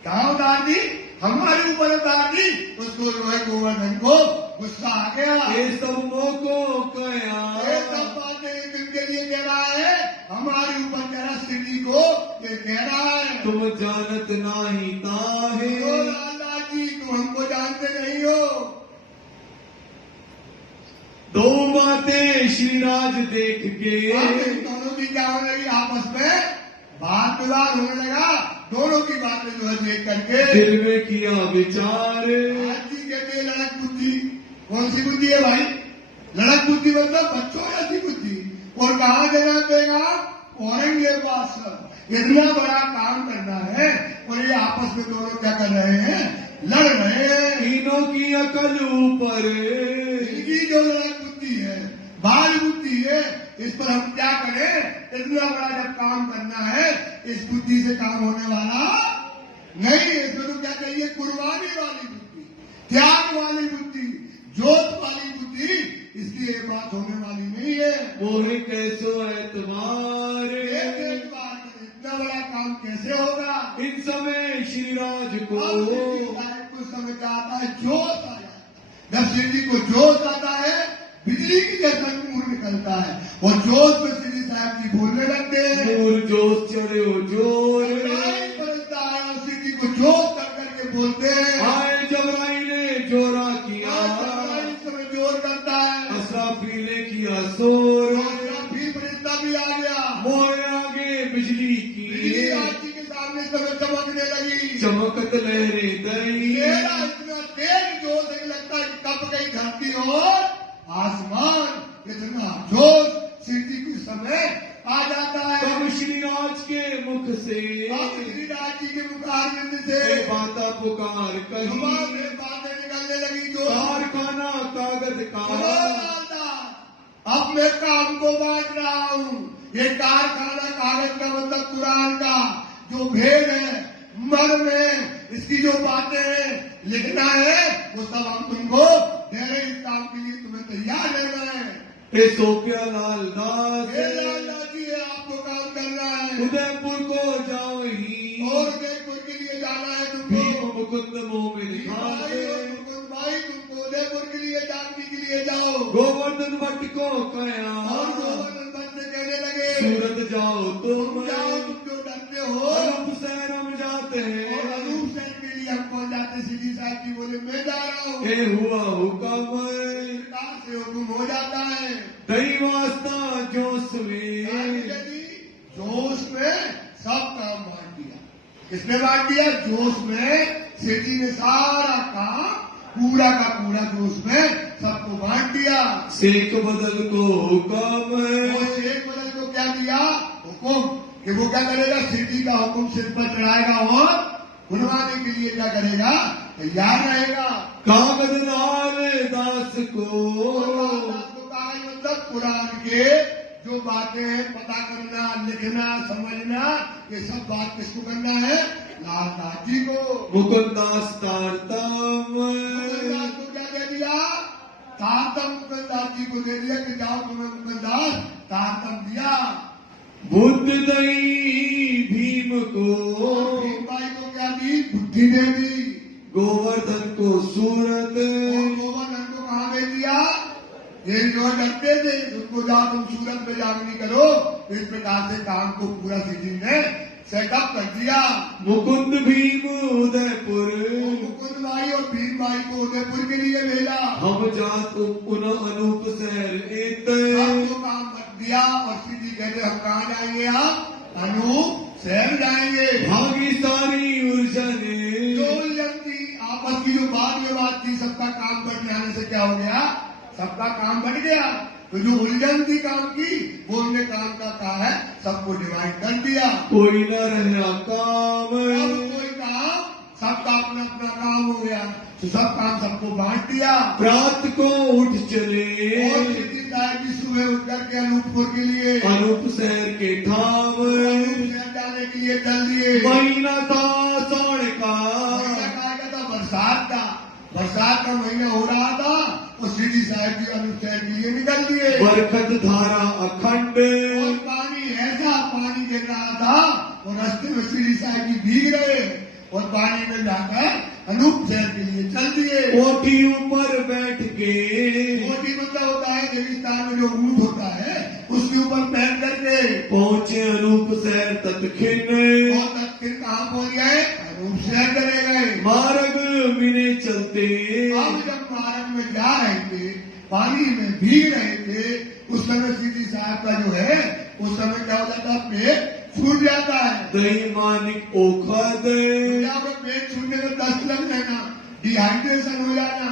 कहाँ उतार दी? हमारे ऊपर उतार दी। उसको जो है गोवर्धन को गुस्सा आ गया। ये सब मोको कया, ये सब बातें किनके लिए कह रहा है? हमारे ऊपर कह रहा, स्थिति को ये कह रहा है। तुम जानत नाही ताहे। ओ लाला जी, तुम हमको जानते नहीं हो। दो बातें श्रीराज देख के दोनों की क्या होने लगी? आपस में बात विवाद होने लगा। दोनों की बातें जो है देख करके दिल में किया विचार। आज जी कहते हैं लड़क बुद्धि। कौन सी बुद्धि है भाई? लड़क बुद्धि मतलब बच्चों ऐसी बुद्धि। और कहा देना देगा औरंगजेब पास इतना बड़ा काम करना है और ये आपस में दोनों क्या कर रहे हैं? लड़ रहे हैं। तीनों की अकल ऊपर, इनकी जो लड़क बुद्धि है, बाल बुद्धि है, इस पर हम क्या करें? इतना बड़ा जब काम करना है, इस बुद्धि से काम होने वाला नहीं। इसमें तो क्या चाहिए? कुर्बानी वाली बुद्धि, त्याग वाली बुद्धि, जोत वाली बुद्धि। इसलिए ये बात होने वाली नहीं है। मोहे कैसो एतबार। इतना बड़ा काम कैसे होगा? इन समय श्रीराज को कुछ समय क्या आता है? जोश आ जाता है। जब श्री जी को जोश आता है, बिजली की जैसा नूर निकलता है और जोश में श्री साहब जी बोलने लगते हैं। नूर जोश चढ़े हो जोर, बरसता है और श्री जी को जोश कर करके बोलते हैं। आए जबराई ने जोरा किया, इस समय जोर करता है। असराफी ने किया शोर, फिर फरिश्ता भी आ गया। मोरे आगे बिजली की बिजली आदमी के सामने समय चमकने लगी। चमकत लहरें दई। मेरा इतना तेज जोश नहीं लगता कि कब गई धरती और आसमान। इतना जोश सिद्धि के समय आ जाता है। तब श्रीराज के मुख से श्रीराज जी के मुखारबिंद से बाता पुकार कही, बातें निकलने लगी। जो कारखाना कागज का, अब मैं काम को बांट रहा हूँ। ये कारखाना कागज का मतलब कुरान का जो भेद है, मर्म है, इसकी जो बातें हैं लिखना है, वो सब हम तुमको दे रहे। इस काम के लिए तुम्हें तैयार रहना है। हे सोफिया लाल दास, लाल दास जी है, आपको काम करना है। उदयपुर को जाओ ही, और उदयपुर के लिए जाना है भीम तुमको। मुकुंद मोमिन खास। मुकुंद भाई, तुमको उदयपुर के लिए जानने के लिए जाओ। गोवर्धन भट्ट को कया, और गोवर्धन भट्ट से कहने लगे, सूरत जाओ तुम, जाओ तुम जो डरते हो। अनूप शहर हम जाते हैं। और अनूप शहर के लिए हम पहुंच जाते। सीधी साहब जी बोले, मैं जा रहा हूँ। ये हुआ हुक्म, सरकार से हुक्म हो जाता है। दई वास्ता जोश में, जोश में सब काम बांट दिया। किसने बांट दिया? जोश में सेठी ने सारा काम पूरा का पूरा जोश में सबको बांट दिया। शेख बदल को हुक्म, और शेख बदल को क्या दिया? हुक्म कि वो क्या करेगा? सेठी का हुक्म सिर पर चढ़ाएगा और बुलवाने के लिए क्या करेगा? तैयार रहेगा। कागज लाल दास को, कागज मतलब कुरान के जो बातें हैं, पता करना, लिखना, समझना, ये सब बात किसको करना है? लाल दास जी को। मुकुंदास तारतम, मुकुंदास को क्या दे दिया? तारतम मुकुंदास जी को दे दिया कि जाओ तुम्हें मुकुंदास तारतम दिया। बुद्ध दई भीम को, भीम भाई को क्या दी? बुद्धि दे दी। गोवर्धन को सूरत, और गोवर्धन को कहाँ दे दिया? ये जो डरते थे उनको जाओ तुम सूरत में जागनी करो। इस प्रकार से काम को पूरा सिटी ने सेटअप कर दिया। मुकुंद भीम उदयपुर, मुकुंद भाई और भीम भाई को उदयपुर के लिए भेजा। हम जात पुनः अनूप शहर इत, आपको काम कर दिया और सिटी कहते हम कहाँ जाएंगे? आप अनूप शहर जाएंगे। भागी सारी उलझन, जो उलझन थी आपस की, जो बाद में बात थी, सबका काम बढ़ने आने से क्या हो गया? सबका काम बढ़ गया। तो जो उलझन थी काम की, वो उनने काम का कहा है सबको डिवाइड कर दिया। कोई न रहा काम, अब कोई काम, सबका अपना अपना काम हो गया। तो सब काम सबको बांट दिया। रात को उठ चले, और जी सुबह उठ करके अनूपपुर के लिए, अनूप शहर के ठाम, शहर जाने के लिए चल दिए। महीना था साढ़ का, कहा था बरसात का। बरसात का महीना हो रहा था और श्री साहब जी अनूप शहर के लिए निकल दिए बरखत धारा अखंड और पानी ऐसा पानी गिर रहा था और रास्ते में श्री साहब जी भीग रहे और पानी में जाकर अनूप शहर के लिए चल दिए। कोठी ऊपर बैठ के कोठी मतलब होता है रेगिस्तान में जो ऊंट होता है उसके ऊपर बैठ करके पहुंचे अनूप शहर तत्खिन और तब फिर कहाँ पहुंच गए अनूप शहर चले गए। मार्ग मिने चलते अब जब मार्ग में जा रहे थे पानी में भीग रहे थे उस समय सीधी साहब का जो है उस समय क्या हो जाता है पेट छूट जाता है। दही मानिक ओखद पेट छूटने में 10 लग जाना डिहाइड्रेशन हो जाना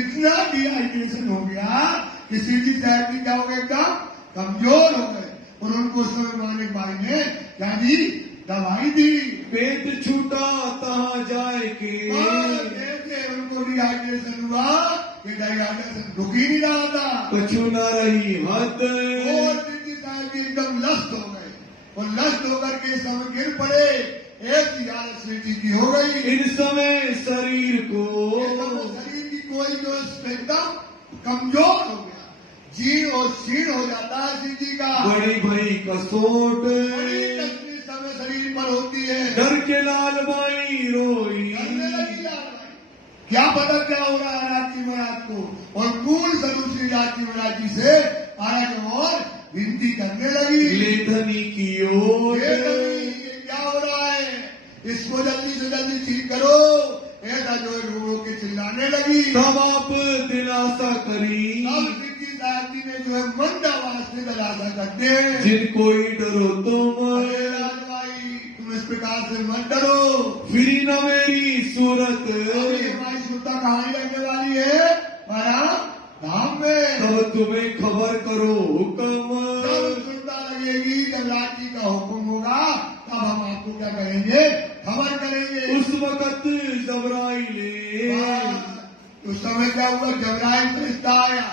इतना डिहाइड्रेशन हो गया कि सीधी साहब जी क्या हो गए एकदम कमजोर हो गए और उनको उस समय मानिक भाई ने क्या दी दवाई दी। पेट छूटा तहाँ जाए के जैसे उनको डिहाइड्रेशन हुआ कि डिहाइड्रेशन रुक ही नहीं रहा था कछु न रही हद और सीधी साहब जी एकदम लस्त हो गए और लस्त होकर के इस समय गिर पड़े। ऐसी हालत श्री की हो गई इन समय शरीर को शरीर की कोई जो एकदम कमजोर हो गया जीर्ण और शीर्ण हो जाता है श्री जी का बड़ी भई कसोट बड़ी तकलीफ समय शरीर पर होती है। डर के लाल बाई रोई करने लगी लाल भाई। क्या पता क्या हो रहा है राज जी महाराज को और पूर्ण स्वरूप श्री राज जी महाराज जी से महाराज और विनती करने लगी लेधनी की ओर ये क्या हो रहा है इसको जल्दी से जल्दी ठीक करो ऐसा जो है रो के चिल्लाने लगी। तब आप दिलासा करी अब सिद्धि साहब जी ने जो है मंद आवाज से दिलासा करते हैं जिन कोई डरो तुम अरे राज भाई तुम इस प्रकार से मत डरो फिरी न मेरी सूरत अरे हमारी सुरता कहानी लगने वाली है महाराज धाम में तब तुम्हें खबर करो हुक्म जब सुरता लगेगी जब राज जी का हुक्म होगा तब हम आपको क्या करेंगे खबर करेंगे। उस वक्त जबराइले उस समय क्या हुआ जबराइल फरिश्ता आया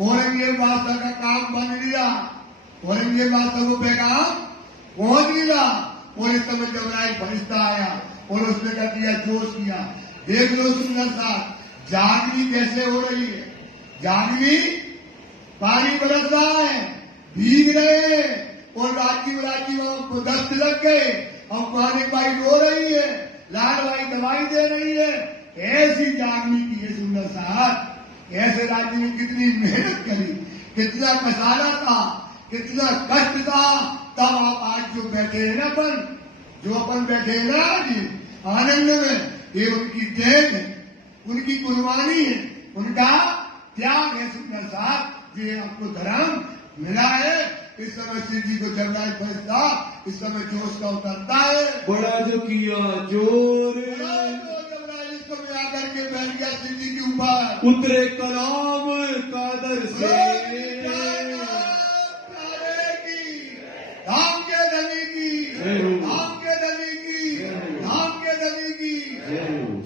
औरंगजेब बादशाह का काम बन लिया औरंगजेब बादशाह को पैगाम पहुंच गया और इस समय जबराइल फरिश्ता आया और उसने क्या किया जोश किया। देख लो सुंदर साहब जागनी कैसे हो रही है जागनी पानी बरस रहा है भीग रहे हैं और राजी को दस्त लग गए और मानिक भाई रो रही है लाल भाई दवाई दे रही है ऐसी जागनी की है सुंदर साहब। ऐसे राज्य ने कितनी मेहनत करी कितना मसाला था कितना कष्ट था तब आप आज जो बैठे हैं ना अपन बैठे हैं ना आज आनंद में ये उनकी देन है उनकी कुर्बानी है उनका त्याग है सुंदर साहब ये आपको धर्म मिला है। इस समय श्री जी को जबराइल फरिश्ता इस समय जोश का उतरता है बड़ा जो किया जोर जबराइल इसको मिला करके बैठ गया श्री जी के ऊपर उतरे कलाम कादर से धाम के धनी की धाम के धनी की धाम के धनी की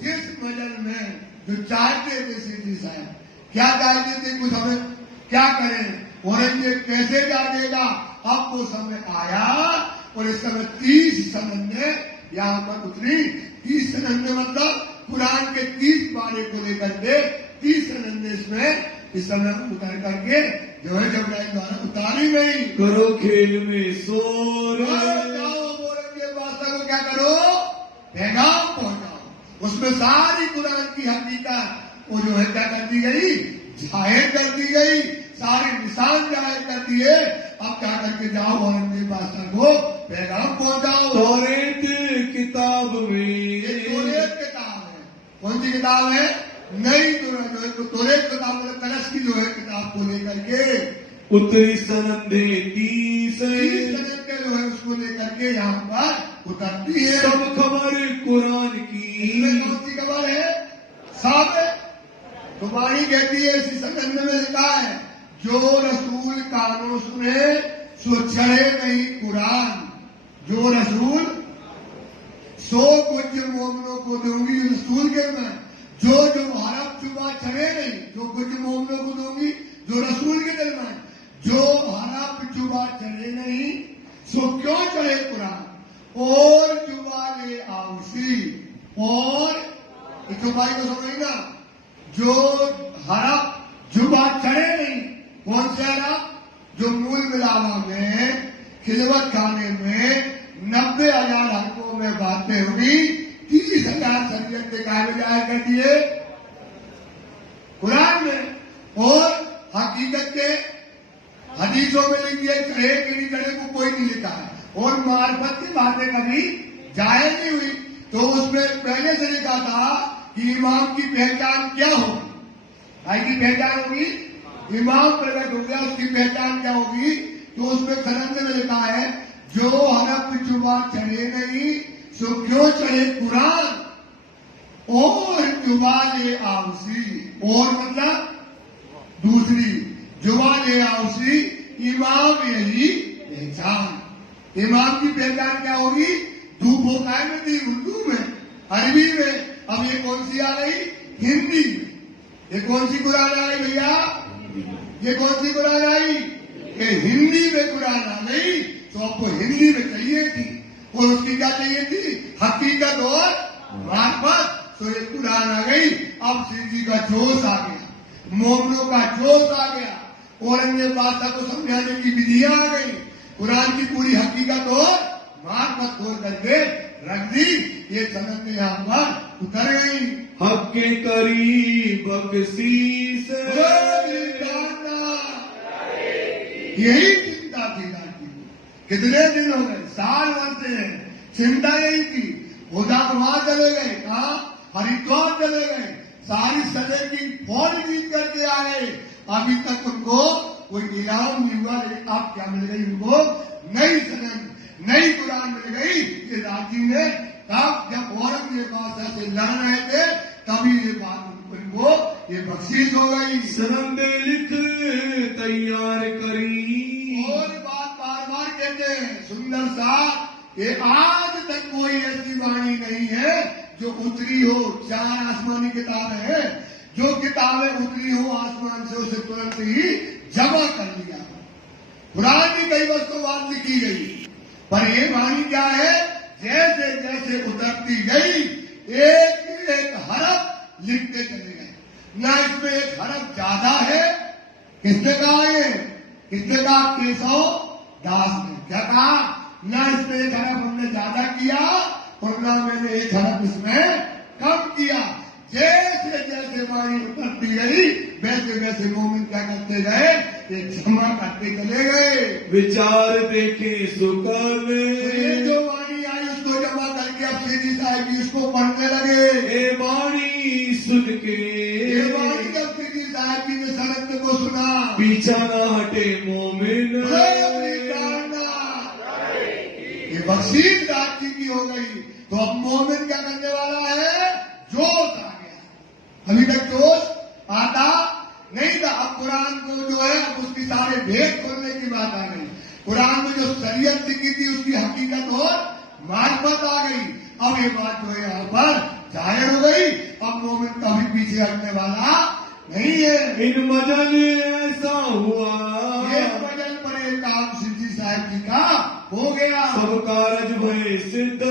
जिस मजल में जो चाहते थे श्री साहब क्या चाहते थे कुछ हमें क्या करें औरंगजेब कैसे जागेगा अब वो समय आया और इस समय 30 सनन ने यहाँ पर उतरी 30 सनन में मतलब कुरान के 30 पारे को लेकर के 30 सनन ने इसमें इस समय उतर करके जो है जबराइल द्वारा उतारी गई। करो खेल में शोर जाओ औरंगजेब बादशाह को क्या करो पैगाम पहुंचाओ उसमें सारी कुरान की हकीकत वो जो है क्या कर दी गई जाहिर कर दी गई सारे निशान जाहिर कर दिए। अब क्या करके जाओ औरंगजेब बादशाह को पैगाम पहुंचाओ। तौरेत किताब में तौरेत किताब है कौन सी किताब है नई तौरेत किताब कलश की जो है किताब को लेकर के उतरी सनंदे 30 सनद के जो है उसको लेकर के यहाँ पर उतरती है। सब खबर कुरान की कौन सी खबर है सब तुम्हारी कहती है इसी संगठन में लिखा है जो रसूल कानों सुने सो चढ़े नहीं कुरान जो रसूल 100 कुछ मोमिनों को दूंगी रसूल के मैं जो हरफ चुबा चढ़े नहीं जो कुछ मोमिनों को दूंगी जो रसूल के दिल में जो हरफ चुबा चढ़े नहीं सो क्यों चढ़े कुरान और चुबा ले आवसी और चुपाई को समझना हड़प जुबा चढ़े नहीं। कौन से हड़प? जो मूल मिलावा में खिलवत खाने में 90,000 हड़पों में बातें हुई, 30,000 शरीयत के कायदे जाहिर कर दिए कुरान में, और हकीकत के हदीसों में लिख दिए चढ़े कि नहीं चढ़े को कोई नहीं लिखा है, और मार्फत की बातें कभी जाहिर नहीं हुई। तो उसमें पहले से लिखा था कि इमाम की पहचान क्या होगी, भाई की पहचान होगी, इमाम प्रकट हो गया, उसकी पहचान क्या होगी। तो उसमें सनद में लिखा है जो हरफ जुबा चढ़े नहीं सो क्यों चढ़े कुरान, और जुबा ले आवसी, और मतलब दूसरी जुबा ले आवसी इमाम यही पहचान। इमाम की पहचान क्या होगी? धूप होकाय में थी उर्दू में, अरबी में, अब ये कौन सी आ गई? हिंदी में। ये कौन सी कुरान आ गई भैया? ये कौन सी कुरान आई? ये हिंदी में कुरान आ गई। तो आपको हिंदी में चाहिए थी, और उसकी क्या चाहिए थी? हकीकत और मार्फत। तो ये कुरान आ गई। अब सिंह जी का जोश आ गया, मोमनों का जोश आ गया, औरंगजेब बादशाह को समझाने की विधियां आ गई, कुरान की पूरी हकीकत और मार्फत खोल करके रख दी। ये सनद में यहाँ पर उतर गई। हक के करीब बख्शीश यही चिंता थी लाठी को। कितने दिन हो गए? साल भर से चिंता यही थी। खुदा वहां चले गए, कहा हरिद्वार चले गए, सारी सदर की फौज जीत करके आ गए, अभी तक उनको कोई इनाम नहीं हुआ। लेकिन अब क्या मिल गई उनको? नई सनद, नई कुरान मिल गई। ये राजी ने तब जब औरंगजेब बादशाह से लड़ रहे थे तभी ये बात उनको ये बख्शीश हो गई। सनद लिख तैयार करी, और बात बार बार कहते हैं सुंदर सा, ये आज तक कोई ऐसी वाणी नहीं है जो उतरी हो। 4 आसमानी किताबें हैं, जो किताबें उतरी हो आसमान से उसे तुरंत ही जमा कर लिया। कुरान की कई वस्तु बात लिखी गई, पर ये वाणी क्या है? जैसे जैसे उतरती गई एक एक हरफ लिखते चले गए। ना इसमें एक हरफ ज्यादा है, किसने कहा ये? किसने कहा? केशव दास ने। क्या कहा? ना इसमें एक हरफ हमने ज्यादा किया और ना मैंने एक हरफ इसमें कम किया। जैसे जैसे वाणी उतरती गई वैसे वैसे मोमिन क्या करते गए? ये जमा करते चले गए। विचार देखे सुकल ये जो वाणी आई उसको जमा करके अब सीधी साहब जी उसको पढ़ने लगे। ए वाणी सुन के, ये वाणी जब सीधी साहब जी ने सनद को सुना, पीछा न हटे मोमिन, ये बख्शीश रात की हो गई। तो अब मोमिन क्या करने वाला है? जोश आ गया। अभी तक जोश आता नहीं था। अब कुरान को जो है अब उसकी सारे भेद खोलने की बात आ गई। कुरान में जो शरीयत लिखी थी उसकी हकीकत और मार्फत आ गई। अब ये बात जो है यहाँ पर जाहिर हो गई। अब मोमिन कभी पीछे हटने वाला नहीं है। इन मजल ऐसा हुआ, ये मजल पर एक काम सिद्धि साहब जी का हो गया। सब कारज भय सिद्ध, सब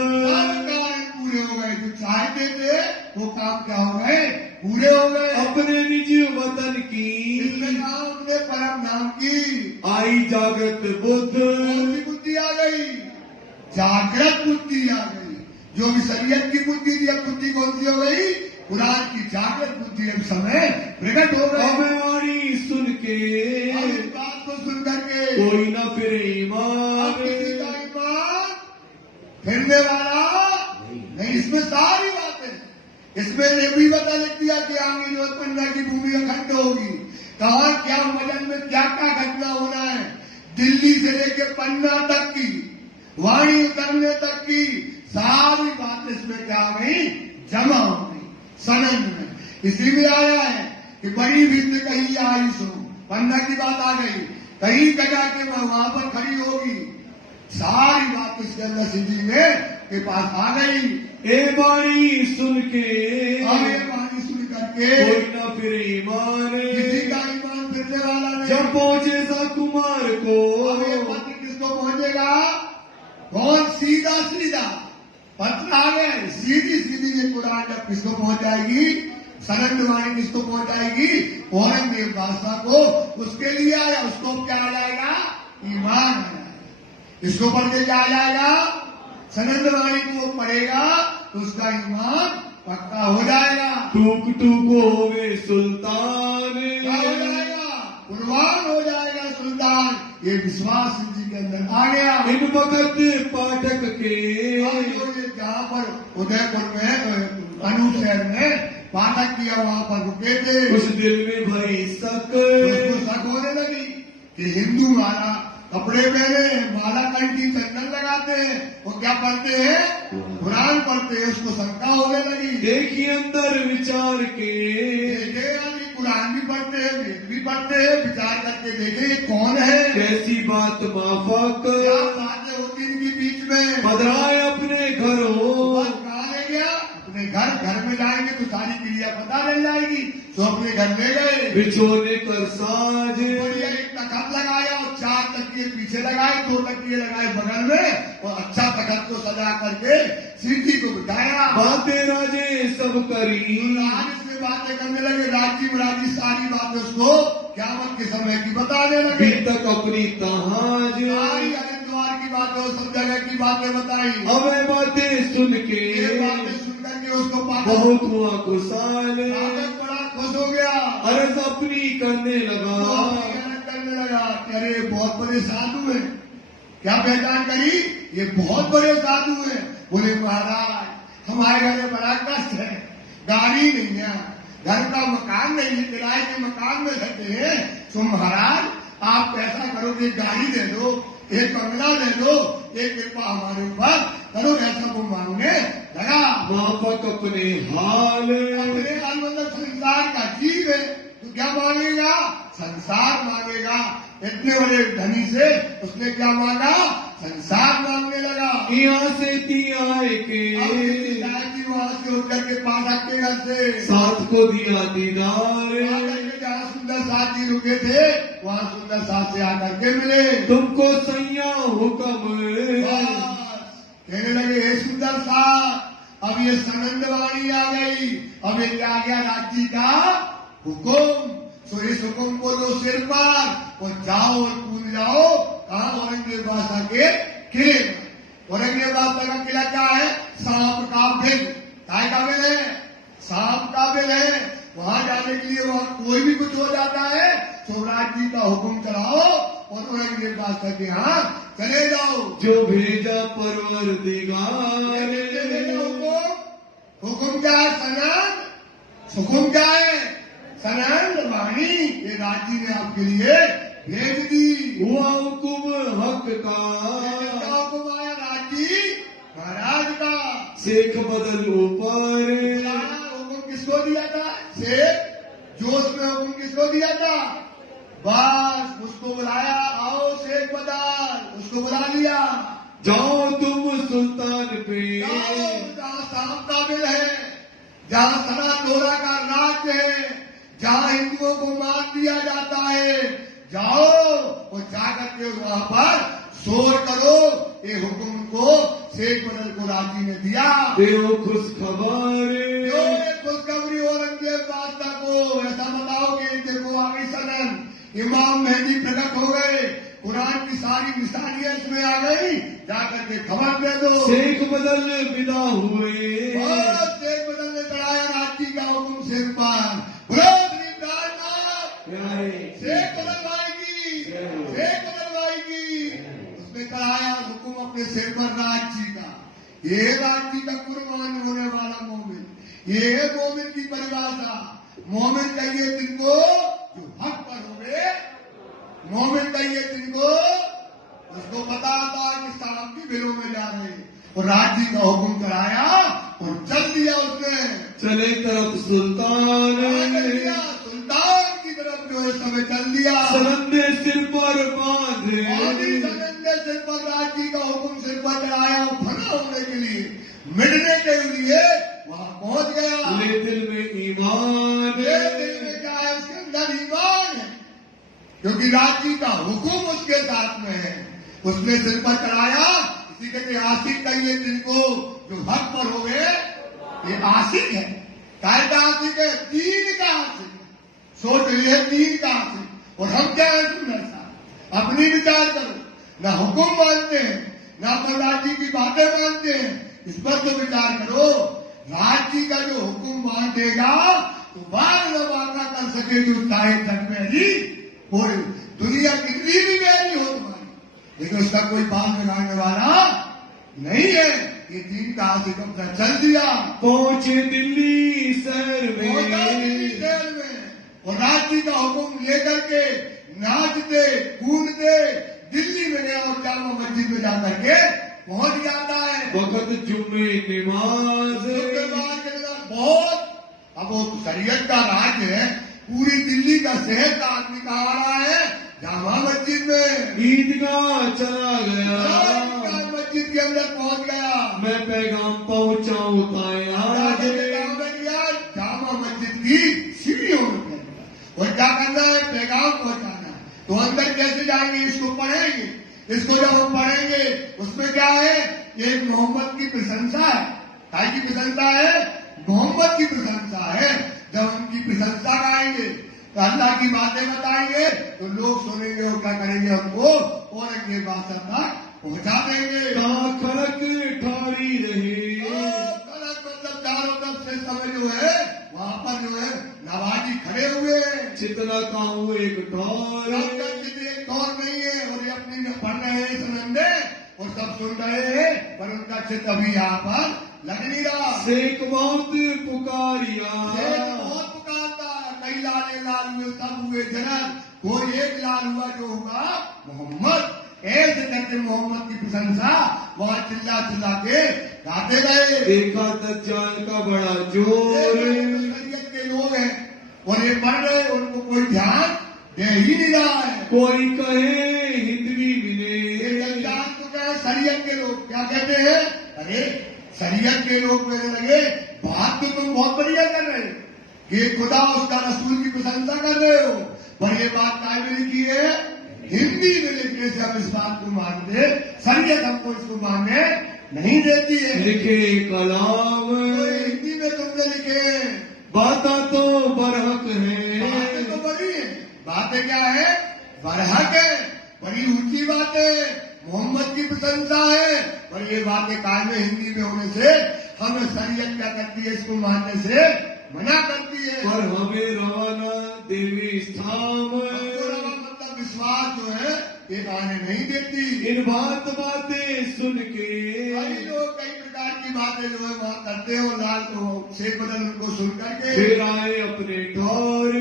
कार्य पूरे हो गए। जो चाहते थे वो काम क्या हो गए? पूरे हो गए। अपने निज वतन की इसने कहा अपने परम नाम की आई जागृत बुद्ध, कौन सी बुद्धि आ गई? जागृत बुद्धि आ गई। जो भी शरीयत की बुद्धि थी अब बुद्धि कौन सी हो गई? कुरान की जागृत बुद्धि अब समय प्रकट हो गई। अब वाणी सुन के अब इस बात को सुन करके कोई न फिर अब ईमान, किसी का ईमान फिरने वाला नहीं। इसमें सारी बातें, इसमें ये भी बता लिख दिया कि आगे जो 15 की भूमि अखंड होगी। कहा क्या मजन में क्या क्या घटना होना है, दिल्ली से लेकर पन्ना तक की, वाणी उतरने तक की सारी बात इसमें क्या हो गई? जमा हो गई सनद में। इसी में आया है कि बड़ी विद्य कहीं आई सो, पन्ना की बात आ गई, कहीं कजा के वहां पर खड़ी होगी। सारी बात इसके अंदर सिद्धि में के पास आ गई। ए वाणी सुन के अब ये वाणी सुन करके कोई न फिर ईमान, किसी का ईमान फिरने वाला नहीं। जब पहुंचे सा कुमार को, अब ये पत्र किसको पहुंचेगा? कौन? सीधा सीधा पत्र आ गए, सीधी सीधी ये कुरान जब किसको पहुंच जाएगी? सनंद वाणी किसको पहुंचाएगी? औरंगजेब बादशाह को। उसके लिए आया, उसको क्या आ जाएगा? ईमान आ जाएगा। इसको पढ़ के क्या आ जाएगा? सनंद वाणी को पढ़ेगा तो उसका ईमान पक्का हो जाएगा। टूक टूक होवे सुल्तान, क्या हो जाएगा? कुर्बान हो जाएगा सुल्तान। ये विश्वास जी के अंदर आ गया। इन वक्त पाठक के ये जहाँ पर उदयपुर में अनु शहर में पाठक किया वहां पर रुके थे, उस दिल में भई शक, उसको शक होने लगी कि हिंदू माला कपड़े पहने, माला कंठी चंदन लगाते हैं, वो क्या पढ़ते हैं? कुरान पढ़ते हैं। उसको शंका होने लगी। देखिए अंदर विचार के, देखे यानी कुरान भी पढ़ते हैं, वेद भी पढ़ते हैं, विचार करके देखे ये कौन है, कैसी बात माफक, क्या बातें होती इनके बीच में। पधराए अपने घरों, बात कहाँ ले गया? अपने घर में जाएंगे तो सारी क्रिया पता चल जाएगी। तो अपने घर ले गए, बिछोने कर साज, बढ़िया एक तखत लगाया और 4 तकिए पीछे लगाए, 2 तकिए लगाए बगल में, और अच्छा तखत को सजा करके सीढ़ी को बिठाया। बातें राजे सब करी, आज इसमें बातें करने लगे, राजी मराजी सारी बातें उसको क़यामत के समय की बताने लगे। अभी तक अपनी तहाज, सारी हरिद्वार की बातें, सब जगह की बातें बताई। अब ये बातें सुन के ये बातें सुनकर के उसको बहुत हुआ खुशाल, पाठक बड़ा खुश हो गया। अर्ज अपनी करने लगा, करने लगा कि अरे बहुत बड़े साधु हैं। क्या पहचान करी? ये बहुत बड़े साधु हैं। बोले महाराज हमारे घर में बड़ा कष्ट है, गाड़ी नहीं है, घर का मकान नहीं है, किराए के मकान में रहते हैं। तो महाराज आप ऐसा करो कि गाड़ी दे दो, एक बंगला दे दो, एक कृपा हमारे ऊपर करो। ऐसा वो मांगने लगा। माफक अपने हाल, अपने हाल मतलब संसार का जीव है तो क्या मांगेगा? संसार मांगेगा। इतने बड़े धनी से उसने क्या मांगा? संसार मांगने लगा। यहाँ से ती आए के, वहां से उठ करके पाठक के घर से साथ को दिया दीदार, जहाँ सुंदर साथ जी रुके थे वहाँ सुंदर साथ से आकर के मिले। तुमको सैया हुक्म, कहने लगे हे सुंदर साथ, अब ये सनंद वाणी आ गई, अब ये आ गया राज्य का हुक्म। तो इस हुक्म को लो सिर पर और जाओ और कूद जाओ। कहा? औरंगजेब बादशाह के किले में। औरंगजेब बादशाह का किला क्या है? सांप का बिल। काय का बिल है? सांप का बिल है। वहां जाने के लिए वहां कोई भी कुछ हो जाता है, स्वराज जी का हुक्म चलाओ और औरंगजेब बादशाह के यहाँ चले जाओ। जो भेजा परवरदिगार, हुक्म क्या है? सनंद। हुक्म क्या है? सनंद वाणी ये राजी ने आपके लिए भेज दी। हुआ हुक्म हक का, हुक्म आया राजी महाराज का। शेख बदल ऊपर, हुक्म किसको दिया था? शेख जोश में हुक्म किसको दिया था? बस उसको बुलाया, आओ शेख बदल, उसको बुला लिया। जाओ तुम सुल्तान पे, जहाँ सांप का बिल है, जहाँ सना दोरा का राज्य है, जहाँ हिंदुओं को मार दिया जाता है, जाओ और जाकर के वहां पर शोर करो। ये हुक्म को शेख बदल को राजी ने दिया। देव खुश खबर, खुशखबरी औरंगजेब बादशाह को ऐसा बताओ कि देखो आ गई सनन, इमाम मेहदी प्रकट हो गए, कुरान की सारी निशानियां इसमें आ गई, जाकर के खबर दे दो। शेख बदल विदा हुए, शेख बदल ने चढ़ाया राज्य का हुक्म सिर पर। शेख बदलवाएगी, शेख बदलवाएगी। उसने चढ़ाया हुक्म अपने सिर पर राज्य का। ये राज्य का कुर्बान होने वाला मोमिन, ये है मोमिन की परिभाषा। मोमिन कहिए जिनको जो हक पर हो गए, मोमिन कहिए जिनको उसको पता था कि सांप की बिलों में जा रहे, और राज्य का हुक्म कराया और चल दिया उसने। चले तरफ सुल्तान, सुल्तान की तरफ जो है समय चल दिया। सनंदे सिर पर बांधे, सनंदे सिर पर राज्य का हुक्म सिर पर चढ़ाया, फना होने के लिए, मिटने के लिए वहां पहुंच गया। ले दिल में ईमान, दिल में क्या है? उसके अंदर ईमान है, क्योंकि राज्य का हुक्म उसके साथ में है। उसने सिर पर चढ़ाया। इसी के आशिक कहिए जिनको जो हक पर हो गए, ये आशिक है। काय कहां सीखे? दीन कहां सीखे? सोच रही है दीन कहां से? और हम क्या है सुंदर साहब, अपनी विचार करो, ना हुक्म मानते हैं, ना प्रहलाद जी की बातें मानते हैं, इस पर तो विचार करो। राज जी का जो हुक्म मान देगा तो बार न वादा कर सके जो चाहे जग में ही, और दुनिया कितनी भी गहरी हो तुम्हारी, लेकिन उसका कोई बात लगाने वाला नहीं है। ये दीन कहां से कब तक चल दिया, पहुंचे दिल्ली शहर पहुंचा दिल्ली में, शहर में, और राज जी का हुक्म लेकर के नाचते कूदते दिल्ली में गया और जामा मस्जिद में जाकर के पहुंच जाता है। वक्त जुम्मे नमाज, उसके बाद के अंदर बहुत, अब वो शरीयत का राज है, पूरी दिल्ली का शहर का आदमी कहाँ आ रहा है? जामा मस्जिद में। ईदगाह चला गया, जामा मस्जिद के अंदर पहुंच गया, मैं पैगाम पहुंचाऊं ताया जामा मस्जिद की सीढ़ियों में और क्या करना है? पैगाम पहुंचाना है। तो अंदर कैसे जाएंगे? इसको पढ़ेंगे, इसको जब हम पढ़ेंगे उसमें क्या है? एक मोहम्मद की प्रशंसा है। काय की प्रशंसा है? मोहम्मद की प्रशंसा है। जब उनकी प्रशंसा गाएंगे तो अल्लाह की बातें बताएंगे तो लोग सुनेंगे और क्या करेंगे? हमको औरंगजेब बादशाह तक पहुंचा देंगे। खड़क ठाड़ी रहे, गलत मतलब चारों तरफ से समय जो है वहां पर जो है नवाजी खड़े हुए हैं। चितना काऊ एक ठौर, एक दौर नहीं है, और ये अपनी पढ़ रहे हैं सुनंदे और सब सुन रहे हैं, पर उनका चित्त अभी यहाँ पर लग नहीं रहा। शेख बहुत पुकारिया, बहुत पुकारता, कई लाले लाल हुए, सब हुए जनक, कोई एक लाल हुआ जो हुआ मोहम्मद। ऐसे करके मोहम्मद की प्रशंसा वहां चिल्ला चिल्ला के गाते गए। देखा दज्जाल का बड़ा जोर, शरीयत के लोग हैं और ये पढ़ रहे, उनको कोई ध्यान दे ही नहीं रहा है। कोई कहे हिंदवी मिले, दज्जाल तो क्या है? शरीयत के लोग क्या कहते हैं? अरे शरीयत के लोग कहने लगे, बात तो तुम बहुत बढ़िया कर रहे हो, ये खुदा उसका रसूल की प्रशंसा कर रहे हो, पर ये बात काय में लिखी है? हिंदी में लिखने से हम इस बात को मानते, शरीयत हमको इसको मानने नहीं देती है। लिखे कलाम, तो हिंदी में तुमने लिखे, बाता तो बरहक है, बातें तो बड़ी है, बातें क्या है? बरहक है, बड़ी ऊंची बातें, मोहम्मद की प्रशंसा है, पर ये बातें काय में हिंदी में होने से हमें शरीयत क्या करती है? इसको मानने से मना करती है। पर हमें रवाना देवी स्थान, मतलब विश्वास जो है ये आने नहीं देती। इन बातें सुन के कई लोग कई प्रकार की बातें जो है वहाँ करते हो, लाल तो शेख बदल उनको सुन करके फिर आए अपने ठौर,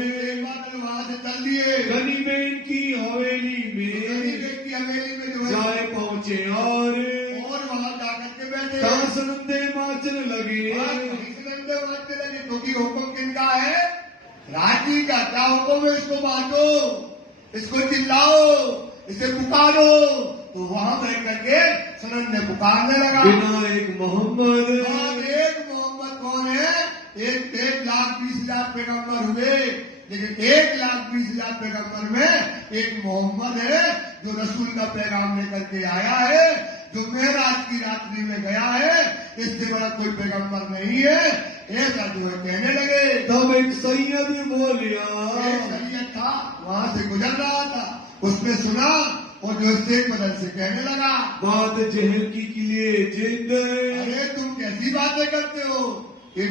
बादल वहाँ से चल दिए गनीमेन की हवेली में, की हवेली में जो है जाए पहुंचे और वहाँ जाकर के बैठे तासनंदे माचन लगे, सिलेंडर बांटने लगे, क्योंकि हुक्म किनका है? राजी का। क्या हुक्म है? इसको बांटो, इसको चिल्लाओ, इसे पुकारो। तो वहां बैठ करके सनन ने पुकारने लगा, बिना एक मोहम्मद, एक मोहम्मद कौन है? 1,20,000 पैगम्बर हुए, लेकिन 1,20,000 पैगम्बर में एक मोहम्मद है जो रसूल का पैगाम लेकर के आया है, जो मेराज की रात्रि में गया है, इससे बड़ा कोई पैगम्बर नहीं है। ऐसा जो है कहने लगे। तब एक सैयद बोलिया, एक सैयद था वहां से गुजर रहा था, उसने सुना और जो शेख बदल से कहने लगा, बात जहर की लिए जिंद, अरे तुम कैसी बातें करते हो? एक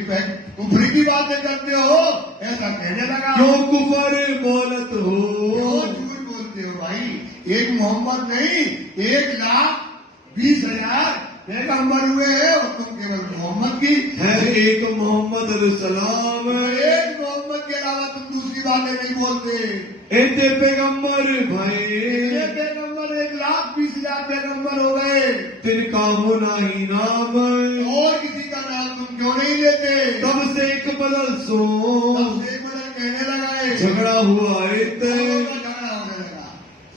कुफरी की बातें करते हो? ऐसा कहने लगा। क्यों कुफर बोलत हो? क्यों झूठ बोलते हो भाई? एक मोहम्मद नहीं 1,20,000 पैगम्बर हुए हैं और तुम केवल मोहम्मद की है एक मोहम्मद सलाम, एक मोहम्मद के अलावा तुम दूसरी बातें नहीं बोलते। इतने पैगम्बर भाई, ये पैगम्बर 1,20,000 पैगम्बर हो गए, तिनका होना ही नाम, और किसी का नाम तुम क्यों नहीं लेते? तब से एक बदल सो, तब शेख बदल कहने लगा, झगड़ा हुआ झगड़ा होने लगा।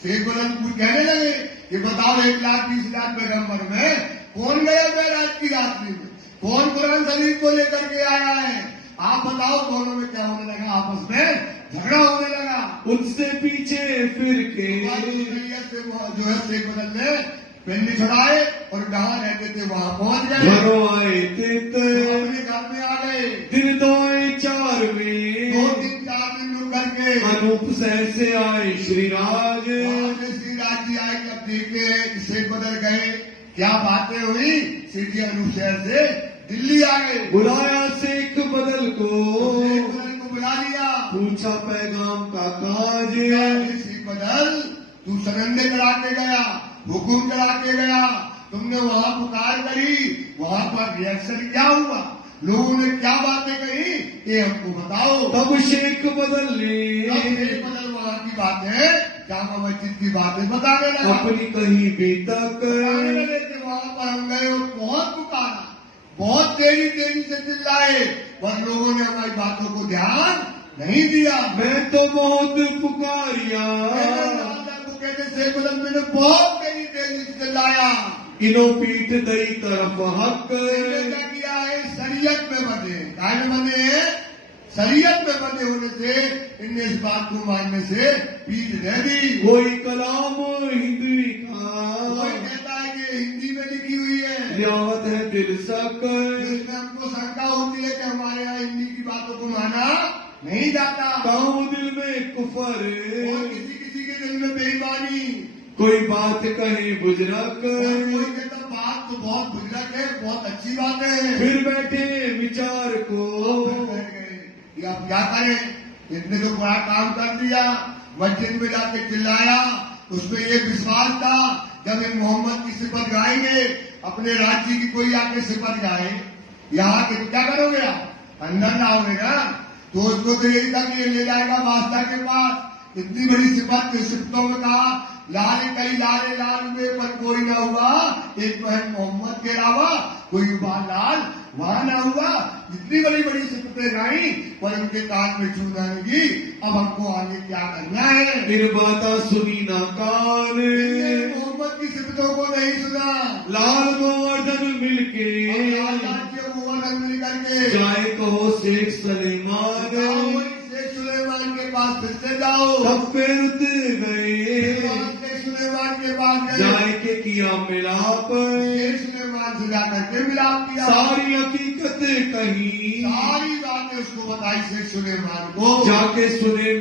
शेख बदल कहने लगे कि बताओ 1,20,000 पैगम्बर में कौन गया मेराज की रात्रि में? कौन कुरान शरीफ को लेकर के आया है? आप बताओ। दोनों में क्या होने लगा? आपस में झगड़ा होने लगा। उससे पीछे फिर के जो है शेख बदल ने पिंडी छुड़ाए और जहाँ रहते थे वहाँ पहुँच गए, घरों आए तित, अपने घर में आ गए। दिन दोए जाओगे। अनूप शहर से आए श्री राज। वहां से श्री राज जी आए, जब देखे शेख बदल गए, क्या बातें हुई, श्री जी अनूप शहर से दिल्ली आ गए। बुलाया शेख बदल को, शेख बदल को बुला लिया, पूछा पैगाम का काज। शेख बदल, तू सरंडे करा के गया, हुकुम करा के गया, तुमने वहां पुकार करी, वहां पर रिएक्शन क्या हुआ, लोगों ने क्या बातें कही, ये हमको बताओ। तब शेख बदल ने शेख बदल वहां की बातें, जामा मस्जिद की बातें बताने लगा। अपनी कहीं भी तक बताने लगे कि वहां पर हम गए और बहुत पुकारा, बहुत तेजी तेजी से चिल्लाए, पर लोगों ने हमारी बातों को ध्यान नहीं दिया। मैं तो बहुत पुकारिया, कहते शेख बदल मैंने बहुत तेजी तेजी से चिल्लाया, इनो पीठ दई तरफ हक। क्या किया है, शरीयत में बंधे, काय में बंधे हैं, शरीयत में बंधे होने से इनने इस बात को मानने से पीठ दे दी। कोई कलाम हिंदी का, कोई कहता है कि हिंदी में लिखी हुई है, रियावत है दिल सक। इसमें हमको शंका होती है कि हमारे यहाँ हिंदी की बातों को माना नहीं जाता, कहूँ दिल में कुफर, और किसी किसी के दिल में बेईमानी, कोई बात कहे बुजरक। कोई कहता बात तो बहुत बुजुर्ग है, बहुत अच्छी बात है, फिर बैठे विचार को, कि आप क्या करें, इतने तो बड़ा काम कर दिया, मस्जिद में जाके चिल्लाया, उसमें ये विश्वास था जब इन मोहम्मद की सिफत गाएंगे, अपने राज्य की कोई आके सिफत गाए, यहाँ के क्या करोगे आप, अंदर लाओगे ना, तो उसको तो यही था कि ये ले जाएगा बादशाह के पास। इतनी बड़ी सिफत के सिफतों में कहा, लाल कई लाले लाल हुए पर कोई ना हुआ, एक तो है मोहम्मद के अलावा कोई लाल वहां ना हुआ। इतनी बड़ी बड़ी सिफतें गाई, पर इनके कान में चूना लगी, अब हमको आगे क्या करना है। इन बाता सुनी ना कान, मोहम्मद की सिफतों को नहीं सुना, लाल गोवर्धन मिलके, गोवर्धन मिल करके जाए कहो शेख सलेमान। शेख सुलेमान के पास फिर से जाओ, तब फिर गए, सुलेमान के पास गए, जाए के किया मिलाप, सुलेमान से जाकर के मिलाप किया, सारी हकीकत कही, सारी बातें उसको बताई शेख सुलेमान को, जाके सुने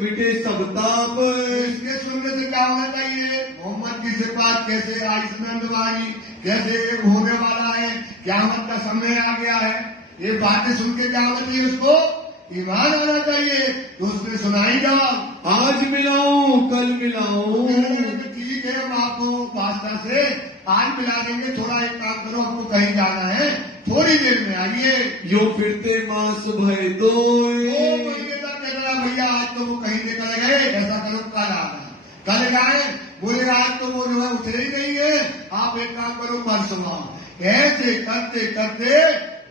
मिटे सब ताप। इसके सुनने से क्या होना चाहिए, मोहम्मद की सिफात कैसे आई सुनंदवानी, कैसे एक होने वाला है, क़यामत का समय आ गया है, ये बातें सुन के क्या होना चाहिए, उसको ईमान आना चाहिए। तो उसने सुनाई जवाब, आज मिलाऊं कल मिलाऊं, ठीक है हम आपको बादशाह से आज मिला देंगे, थोड़ा एक काम करो, हमको कहीं जाना है, थोड़ी देर में आइए। यो फिरते मास भय दो, 2 महीने तक कह रहा भैया आज तो वो कहीं निकल गए, ऐसा करो कल आना, कल जाए, बोले आज तो वो जो है उठे ही नहीं है, आप एक काम करो परसों आओ। ऐसे करते करते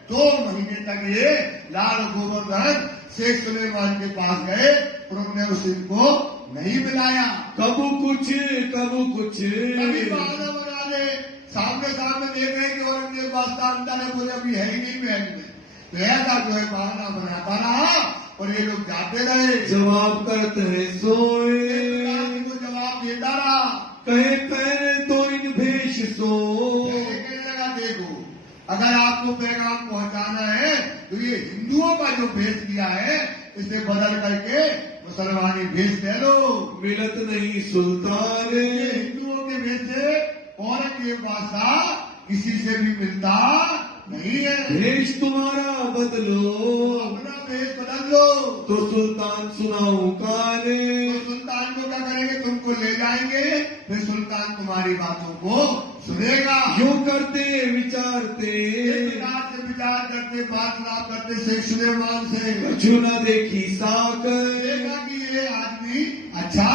2 महीने तक ये लाल गोवर्धन शेख सुलेमान के पास गए, उन्होंने उनको नहीं मिलाया। कबू कुछ कबू कुछ, कभी बहाना बना ले, सामने सामने देख रहे कि औरंगजेब बादशाह अंदर है, बोले अभी है ही नहीं महल में, तो ऐसा जो है बहाना बनाता रहा और ये लोग जाते रहे। जवाब करते हैं सोए, वो जवाब देता रहा, कहे पहले तो इन भेष सो। कहने लगा देखो, अगर आपको पैगाम पहुंचाना है तो ये हिंदुओं का जो भेष किया है इसे बदल करके मुसलमानी भेष दे लो। मिलत नहीं सुल्तान, हिंदुओं के भेष से औरंगजेब बादशाह किसी से भी मिलता नहीं है। भेष तुम्हारा बदलो, अपना भेष बदल लो तो सुल्तान सुनाऊं काने। तो सुल्तान को क्या करेंगे, तुमको ले जाएंगे, फिर सुल्तान तुम्हारी बातों को सुनेगा। यूं करते विचारते, विचार करते बात करते शेख सुलेमान से झूना देखी साक, देखा कि ये आदमी अच्छा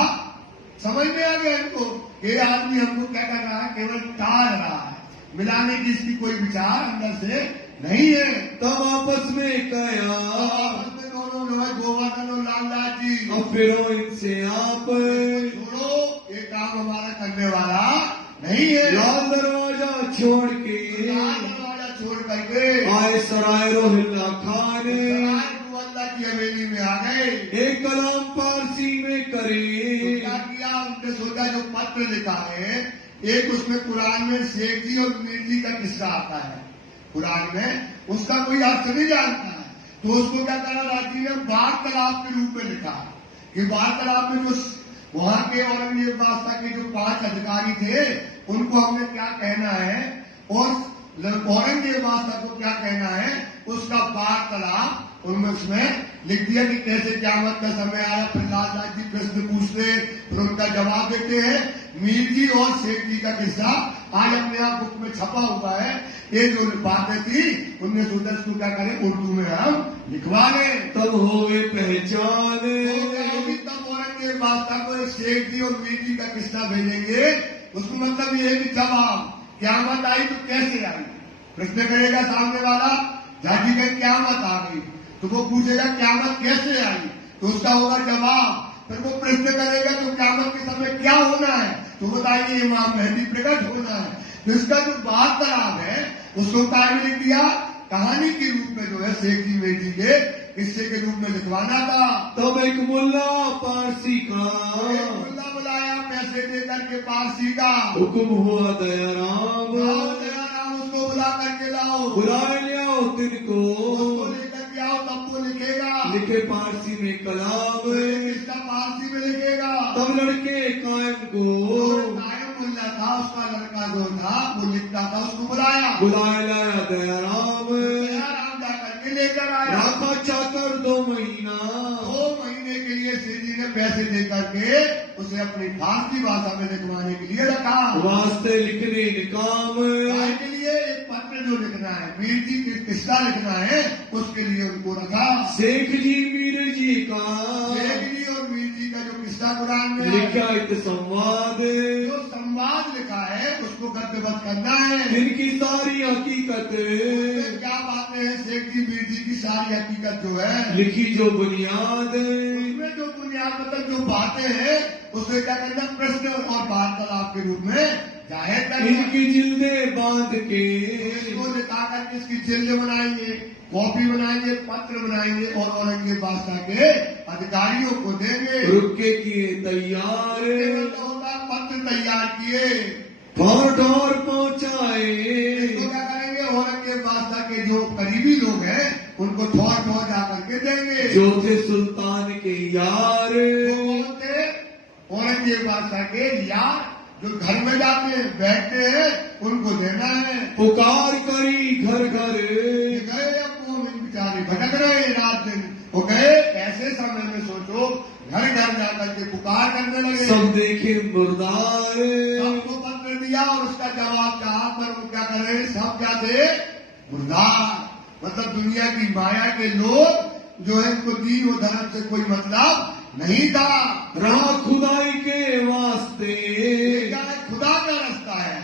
समझ में आ गया इनको, ये आदमी हमको क्या कर रहा है, केवल टाल रहा है, मिलाने की इसकी कोई विचार अंदर से नहीं है। तब आपस में कया, आपस में दोनों जो है गोवर्धन और लालदास जी, अब फिरो इनसे आप, छोड़ो ये काम हमारा करने वाला नहीं है। लाल दरवाजा छोड़ के, लाल दरवाजा छोड़ करके आए सराय रोहिल्ला खाने, अल्लाह की हवेली में आ गए। एक कलाम पारसी में करे, क्या किया, उनने सोचा जो पत्र लिखा है, एक उसमें कुरान में शेख जी और मीर जी का किस्सा आता है, कुरान में उसका कोई अर्थ नहीं जानता है, तो उसको क्या करा राजी ने बाग तालाब के रूप में लिखा, कि वार्तालाप में जो वहां के औरंगजेब बादशाह के जो 5 अधिकारी थे उनको हमने क्या कहना है और औरंगजेब बादशाह को क्या कहना है, उसका वार्तालाप उनमें उसमें लिख दिया कि कैसे क़यामत का समय आया। फिर लालदास जी प्रश्न पूछते, फिर उनका जवाब देते हैं। मीर जी और शेख जी का किस्सा आज अपने आप बुक में छपा हुआ है। ये जो बातें थी उनने सोचा इसको क्या करें, उर्दू में हम लिखवा लें। तब होवे पहचाने, तब औरंगजेब बादशाह को शेख जी और मीर जी का किस्सा भेजेंगे। उसका मतलब ये है कि जब आप क़यामत आई तो कैसे आई, प्रश्न करेगा सामने वाला। जाजी का क़यामत आ गई तो वो पूछेगा क़यामत कैसे आई, तो उसका होगा जवाब। फिर वो प्रश्न करेगा तो क़यामत के समय क्या होना है, तो बताएंगे इमाम मेहदी प्रकट होना है। तो इसका जो वार्तालाप है उसको क्या लिख दिया, कहानी के रूप में जो है शेख जी मेजी के किस्से के रूप में लिखवाना था। तब एक मुल्ला पारसी का, मुल्ला बुलाया पैसे देकर के पारसी का, हुक्म हुआ दयाराम, दयाराम उसको बुला करके लाओ, बुलाए लियाओ तिनको, उसको लेकर के आओ तब वो लिखेगा, लिखे पारसी में कलाम, इसका पारसी में लिखेगा। तब लड़के कायम को, कायम मुल्ला था उसका लड़का जो था वो लिखता था, उसको बुलाया, बुलाए लाया दयाराम, दयाराम जा करके लेकर आया। राखा चाकर 2 महीना, 2 महीने के लिए शेख जी ने पैसे दे करके उसे अपनी फारसी भाषा में लिखवाने के लिए रखा। वास्ते लिखने निकाम, के लिए एक पत्र जो लिखना है, मीर जी की किस्सा लिखना है, उसके लिए उनको रखा। शेख जी मीर जी का, शेख जी और मीर जी का जो किस्सा कुरान में लिखा इत संवाद, जो संवाद लिखा है उसको गद्यबद्ध करना है। इनकी सारी हकीकत, क्या बातें हैं शेख जी मीर जी की सारी हकीकत जो है लिखी जो बुनियाद, उसमें जो बुनियाद मतलब जो बातें हैं उसे क्या करना, प्रश्न और वार्तालाप के रूप में जाहिर करना। इनकी जिल्दे बांध के, इसको लिखा करके इसकी जिल्द बनाएंगे, कॉपी बनाएंगे, पत्र बनाएंगे और औरंगजेब बादशाह के अधिकारियों को देंगे। रुके किए तैयार, होता पत्र तैयार किए, ठौर ठौर पहुंचाए, इसको क्या करेंगे, औरंगजेब बादशाह के जो करीबी लोग हैं उनको ठौर ठौर जाकर के देंगे। जो थे सुल्तान के यार, औरंगजेब बादशाह के यार जो घर में जाते हैं बैठते हैं उनको देना है। पुकार करी घर घर, गए अपने बेचारे भटक रहे रात दिन, वो गए ऐसे समय में सोचो घर घर जाकर के पुकार करने लगे। सब देखे मुर्दार, सबको पत्र दिया और उसका जवाब कहा, पर वो क्या कर रहे, सब क्या थे, मुर्दार। मतलब दुनिया की माया के लोग जो है उनको दीन और धर्म से कोई मतलब नहीं था। रहा खुदाई के वास्ते, खुदा का रास्ता है,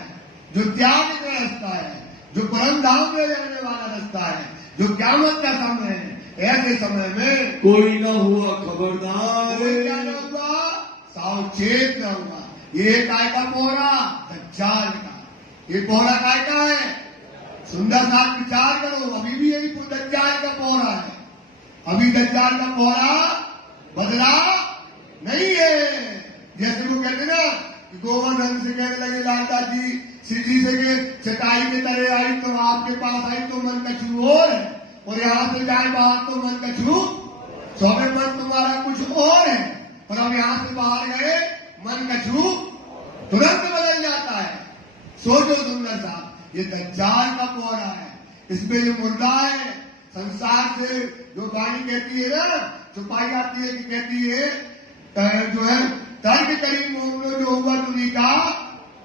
जो त्याग का रास्ता है, जो परम धाम में रहने वाला रास्ता है, जो क़यामत का समय है। ऐसे समय में कोई न हुआ खबरदार, क्या न हुआ, सावचेत न हुआ। ये काय का पोहरा, दज्जाल का। ये पोहरा काय का है, सुंदर सा विचार करो, अभी भी यही दज्जाल का पोहरा है। अभी दज्जाल का पोहरा बदला नहीं है। जैसे वो कहते ना कि गोवर्धन से कहने लगे लालदास जी सीधी से के चटाई के तरह आई तो आपके पास आई तो मन कछु और है, और यहाँ से जाए बाहर तो मन कछु सौवे मन तुम्हारा कुछ और है, और अब यहाँ से बाहर गए मन कछु तुरंत बदल जाता है। सोचो सुंदर साहब, ये दज्जाल का पोहरा है, इसमें जो मुर्दा है संसार से जो वाणी कहती है ना, छुपाई आती है कि कहती है जो है तर्क करी मोमिनो जो हुआ दुनिया का,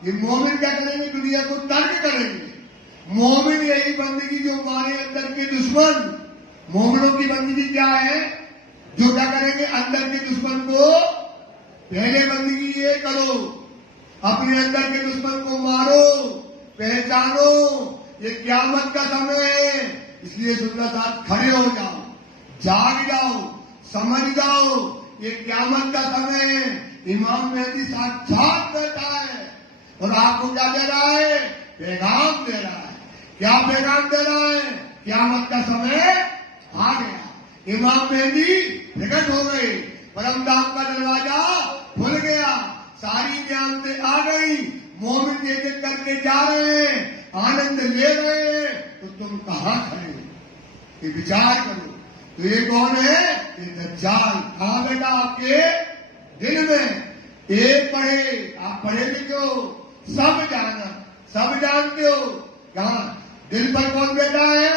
ये मोमिन क्या करेंगे, दुनिया को तर्क करेंगे। मोमिन यही बंदगी जो हमारे अंदर के दुश्मन, मोमिनों की बंदगी क्या है, जो क्या करेंगे, अंदर के दुश्मन को पहले बंदगी ये करो, अपने अंदर के दुश्मन को मारो, पहचानो, ये क़यामत का समय है। इसलिए सुंदर साथ खड़े हो जाओ, जाग जाओ, समझ जाओ, ये क़यामत का समय है। इमाम मेहदी साक्षात बैठा है और आपको क्या दे रहा है, पैगाम दे रहा है। क्या पैगाम दे रहा है, क़यामत का समय आ गया, इमाम मेहदी प्रकट हो गए, परम धाम का दरवाजा खुल गया, सारी नियामतें आ गई, मोमिन एक एक करके जा रहे हैं, आनंद ले रहे हैं, तो तुम कहां खड़े हो, ये विचार करो। तो ये कौन है, ये दज्जाल। कहां बेटा आपके दिल में एक पढ़े, आप पढ़े लिखे हो, सब जाना, सब जानते हो। कहा दिल पर कौन बैठा है?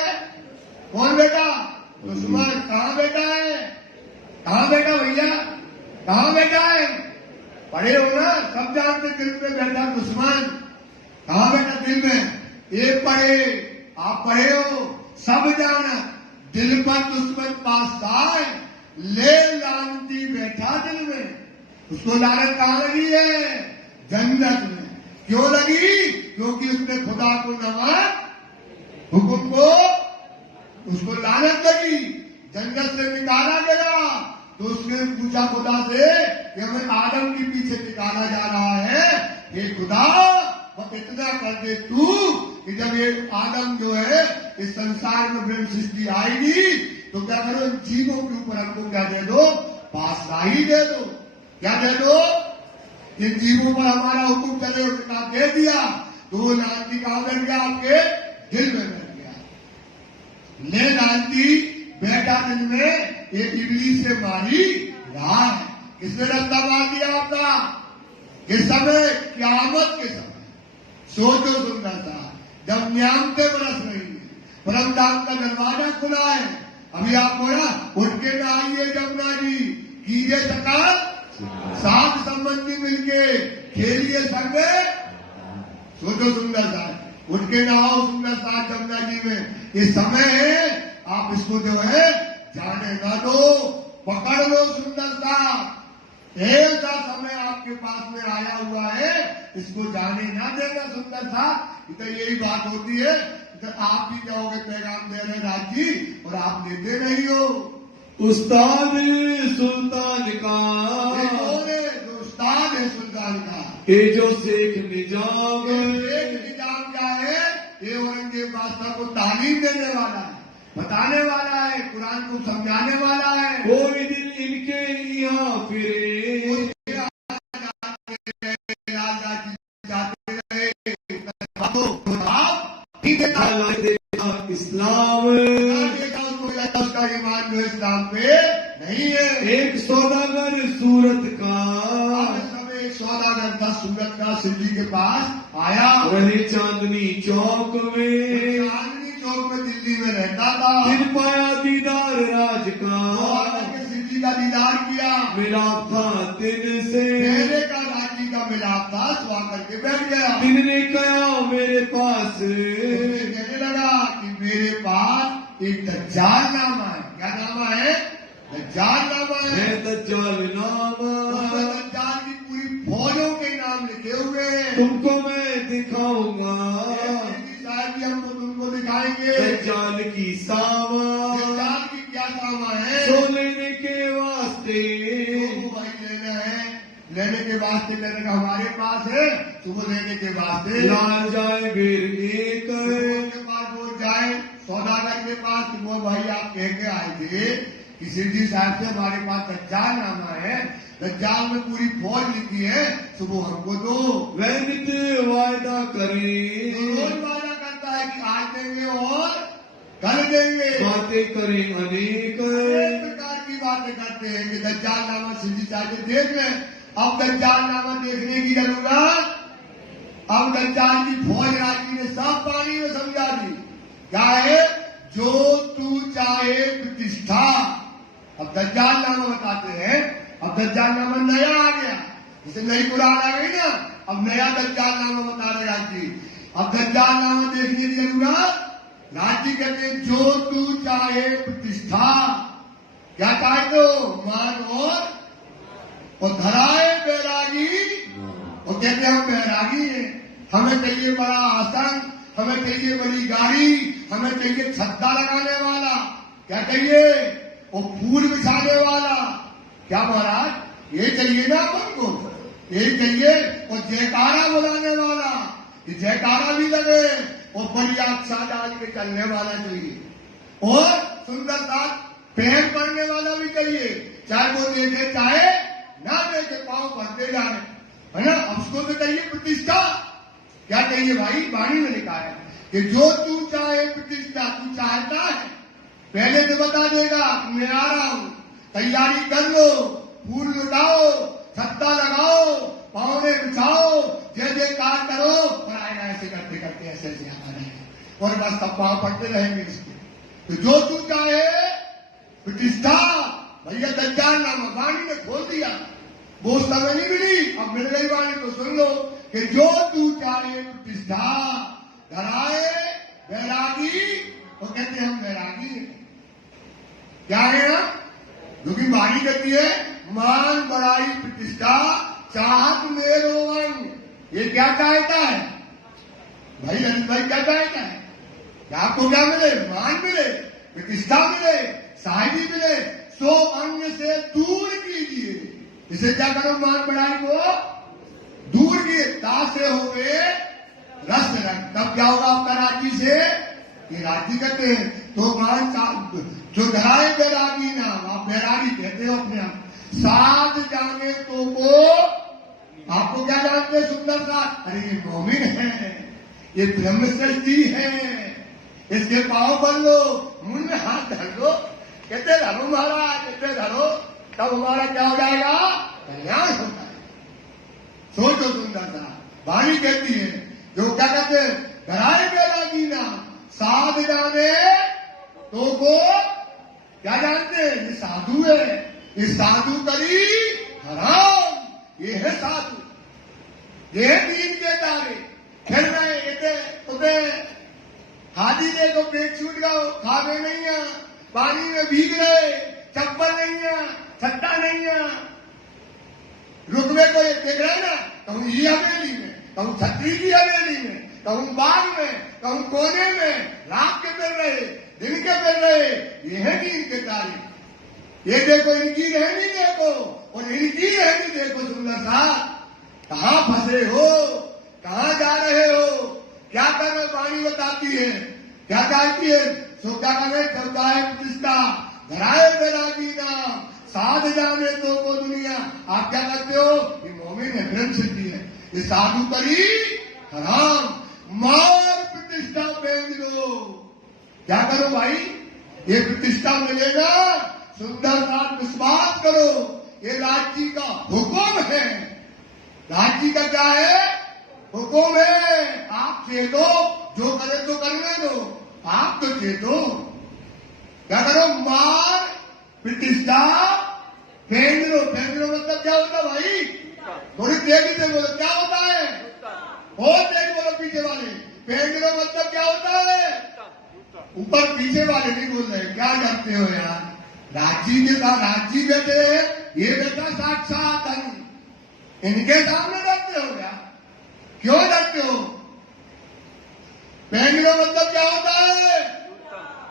कौन बेटा? दुश्मन। कहां बैठा है? कहां बैठा भैया? कहां बैठा है? पढ़े हो ना, सब जानते दिल में बैठा दुश्मन। कहां बैठा? दिल में। एक पढ़े, आप पढ़े हो, सब जाना, दिल पर दुश्मन पास आए, ले लानती बैठा दिल में। उसको लानत कहां लगी है? जन्नत में। क्यों लगी? क्योंकि उसने खुदा को नमक हुक्म को, उसको लानत लगी, जन्नत से निकाला गया। तो उसने पूछा खुदा से कि हमें आदम के पीछे निकाला जा रहा है, हे खुदा और इतना कर दे तू कि जब ये आदम जो है इस संसार में ब्रह्म सृष्टि आएगी तो क्या करो, इन जीवों के ऊपर हमको क्या दे दो? पातशाही दे दो। क्या दे दो? इन जीवों पर हमारा हुक्म चले, उसने दे दिया तो वो लानती कहां बैठ गया? आपके दिल में बैठ गया। ले लानती बैठा दिल में, एक इबलीस से मारी रहा है। किसने रास्ता मार दिया आपका? इस समय क़यामत के समय सोचो सुंदरता, जब न्यामतें बरस रही है, परमधाम का दरवाजा खुला है। अभी आप बोला उठ के ना आइए जमुना जी, कीजिए सकाल, साथ संबंधी मिलके खेलिए संग। सोचो सुंदरता, उठ के नहाओ सुंदर साथ जमुना जी में। ये समय है, आप इसको जो है जाने ना दो, पकड़ लो सुंदरता। ऐसा समय आपके पास में आया हुआ है, इसको जाने ना देना सुंदरता। तो यही बात होती है, तो आप भी जाओगे पैगाम दे रहे राज जी, और आप देते नहीं हो। उस्ताद सुल्तान का, जो उस्ताद है सुल्तान का, ये जो शेख निजाम, शेख निजाम क्या है? ये औरंगजेब बादशाह को तालीम देने वाला है, बताने वाला है, कुरान को समझाने वाला है। कोई दिन इनके यहाँ फिरे, इस्लाम उसका ईमान जो इस्लाम पे नहीं है। एक सौदागर सूरत का, सब एक सौदागर था सूरत का, शिव जी के पास आया। वही चांदनी चौक में, चांदनी चौक में दिल्ली में रहता था। फिर पाया दीदार राज का, शिव जी का दीदार किया, मिलाप था दिन से, मेरे का राज जी का मिलाप था, तो आकर के बैठ गया। दिन ने कहा मेरे पास, कहने लगा कि मेरे पास एक दज्जाल नामा है। क्या नामा है? दज्जाल नामा है। दज्जाल नामा, दज्जाल की पूरी फौजों के नाम लिखे हुए हैं। तुमको मैं दिखाऊंगा, साहब जी हमको तुमको दिखाएंगे दज्जाल की सावा, दज्जाल की क्या सामा है? सो लेने के वास्ते, तो भाई लेना है, लेने के वास्ते लेने का हमारे पास है, सुबह लेने के वास्ते लाल जाए बेर एक, के पास वो जाए सौदागर के पास कि वो भाई आप कह के आए थे कि शिव जी साहब से हमारे पास दज्जाल नामा है, दज्जाल में पूरी फौज लिखी है, सुबह हमको दो। वह नित वायदा करे, रोज वादा करता है कि आज देंगे और कल देंगे। बातें करें अनेक, अनेक प्रकार की बातें करते हैं कि दज्जाल नामा शिव जी चाहते देख लें। अब दज्जाल नामा देखने की जरूरत, अब दज्जाल की फौज राजी ने सब पानी में समझा दी। क्या है? जो तू चाहे प्रतिष्ठा। अब दज्जाल नामा बताते हैं, अब दज्जाल नामा नया आ गया, जैसे नई कुरान आ गई ना, अब नया दज्जाल नामा बता रहे राजी। अब दज्जाल नामा देखने की जरूरत, राजी कहते हैं जो तू चाहे प्रतिष्ठा। क्या चाहते हो? मान और धराए बैरागी, और कहते हैं हम बैरागी हैं, हमें चाहिए बड़ा आसन, हमें चाहिए बड़ी गाड़ी, हमें चाहिए छत्ता लगाने वाला, क्या चाहिए? और फूल बिछाने वाला। क्या महाराज? ये चाहिए ना अपन को, ये चाहिए। और जयकारा बुलाने वाला, ये जयकारा भी लगे, और बढ़िया अच्छा डाल के चलने वाला चाहिए, और सुंदर सा पैर पड़ने वाला भी चाहिए, चाहे वो देखे चाहे ना देखे, पाँव भरते जाए, है ना। अब उसको तो चाहिए प्रतिष्ठा। क्या चाहिए भाई? वाणी में लिखा है कि जो तू चाहे प्रतिष्ठा, तू चाहता है पहले तो बता देगा मैं आ रहा हूं, तैयारी कर लो, फूल लुटाओ, और बस सब पाँव पड़ते रहेंगे इसके। तो जो तू चाहे प्रतिष्ठा, भैया दज्जाल नामा वाणी ने खोल दिया, वो समय नहीं मिली, अब मिल गई वाणी तो सुन लो कि जो तू चाहे प्रतिष्ठा धराए वैरागी, तो कहते हम वैरागी हैं। क्या है ना, क्योंकि वाणी कहती है मान बड़ाई प्रतिष्ठा चाहत मेरो वन। ये क्या चाहता है भाई? ललित भाई क्या चाहता है कि आपको क्या मिले? मान मिले, प्रतिष्ठा मिले, साहिबी मिले, सो अन्य से दूर कीजिए। इसे क्या करो? मान बढ़ाई को दूर किए, दास से हो गए रस रंग। तब क्या होगा आपका राज्य से? ये राज्य कहते हैं। तो मान जो धराए बैरागी नाम, आप बैरागी कहते हो अपने आप। साध जाने तो वो आपको क्या जानते? सुंदर साथ। अरे ये मोमिन है, ये ब्रह्मश्रेष्ठी है, इसके पाँव बन लो, मुंह में हाथ धर लो, कहते धरो महाराज, कहते धरो, तब हमारा क्या हो जाएगा? कल्याण होता है। सोचो सुंदर सा वाणी कहती है, जो क्या कहते हैं? धराए बैरागी नाम साध जाने तो को क्या जानते हैं? ये साधु है, ये साधु करी हराम। ये है साधु, ये है दीन के तारे। फिर मैं उधर हाथी देखो पेट छूट गया, खावे नहीं है, पानी में भीग रहे, चप्पल नहीं है, छत्ता नहीं है, रुकवे को देख रहे ना, कहूँ ये हवेली में, कहूँ छतरी की हवेली में, कहूँ बाग में, कहूँ कोने में, रात के मिल रहे, दिन के मिल रहे। ये है दीन के तारीफ। ये देखो इनकी रहनी देखो और इनकी रहनी देखो। सुंदर सा कहाँ फंसे हो, कहाँ जा रहे हो, क्या कर रहे? वाणी बताती है क्या चाहती है? सो क्या करे? चलता है प्रतिष्ठा धराए बैरागी नाम साध जाने तो को दुनिया। आप क्या करते हो? ये मोमिन है, ब्रह्म सिद्धि है, ये साधु करी हराम। मार प्रतिष्ठा फेंक दो। क्या करो भाई? ये प्रतिष्ठा मिलेगा, सुंदर साथ विश्वास करो, ये राज्य का हुक्म है। राज्य का क्या है? हुक्म है। आप चेतो, जो करे तो करने दो, आप तो चेतो। क्या करो? मार प्रतिष्ठा फेंक दो। फेंक दो मतलब क्या होता भाई? थोड़ी तेजी से बोलो, क्या होता है? और तेज बोलो पीछे वाले। फेंक दो मतलब क्या होता है? ऊपर पीछे वाले नहीं बोल रहे। क्या जानते हो यार? राज्य के साथ राज्य बैठे, ये बेटा साक्षात धन, इनके सामने डरते हो क्या? क्यों डरते हो? फेंकने मतलब क्या होता है?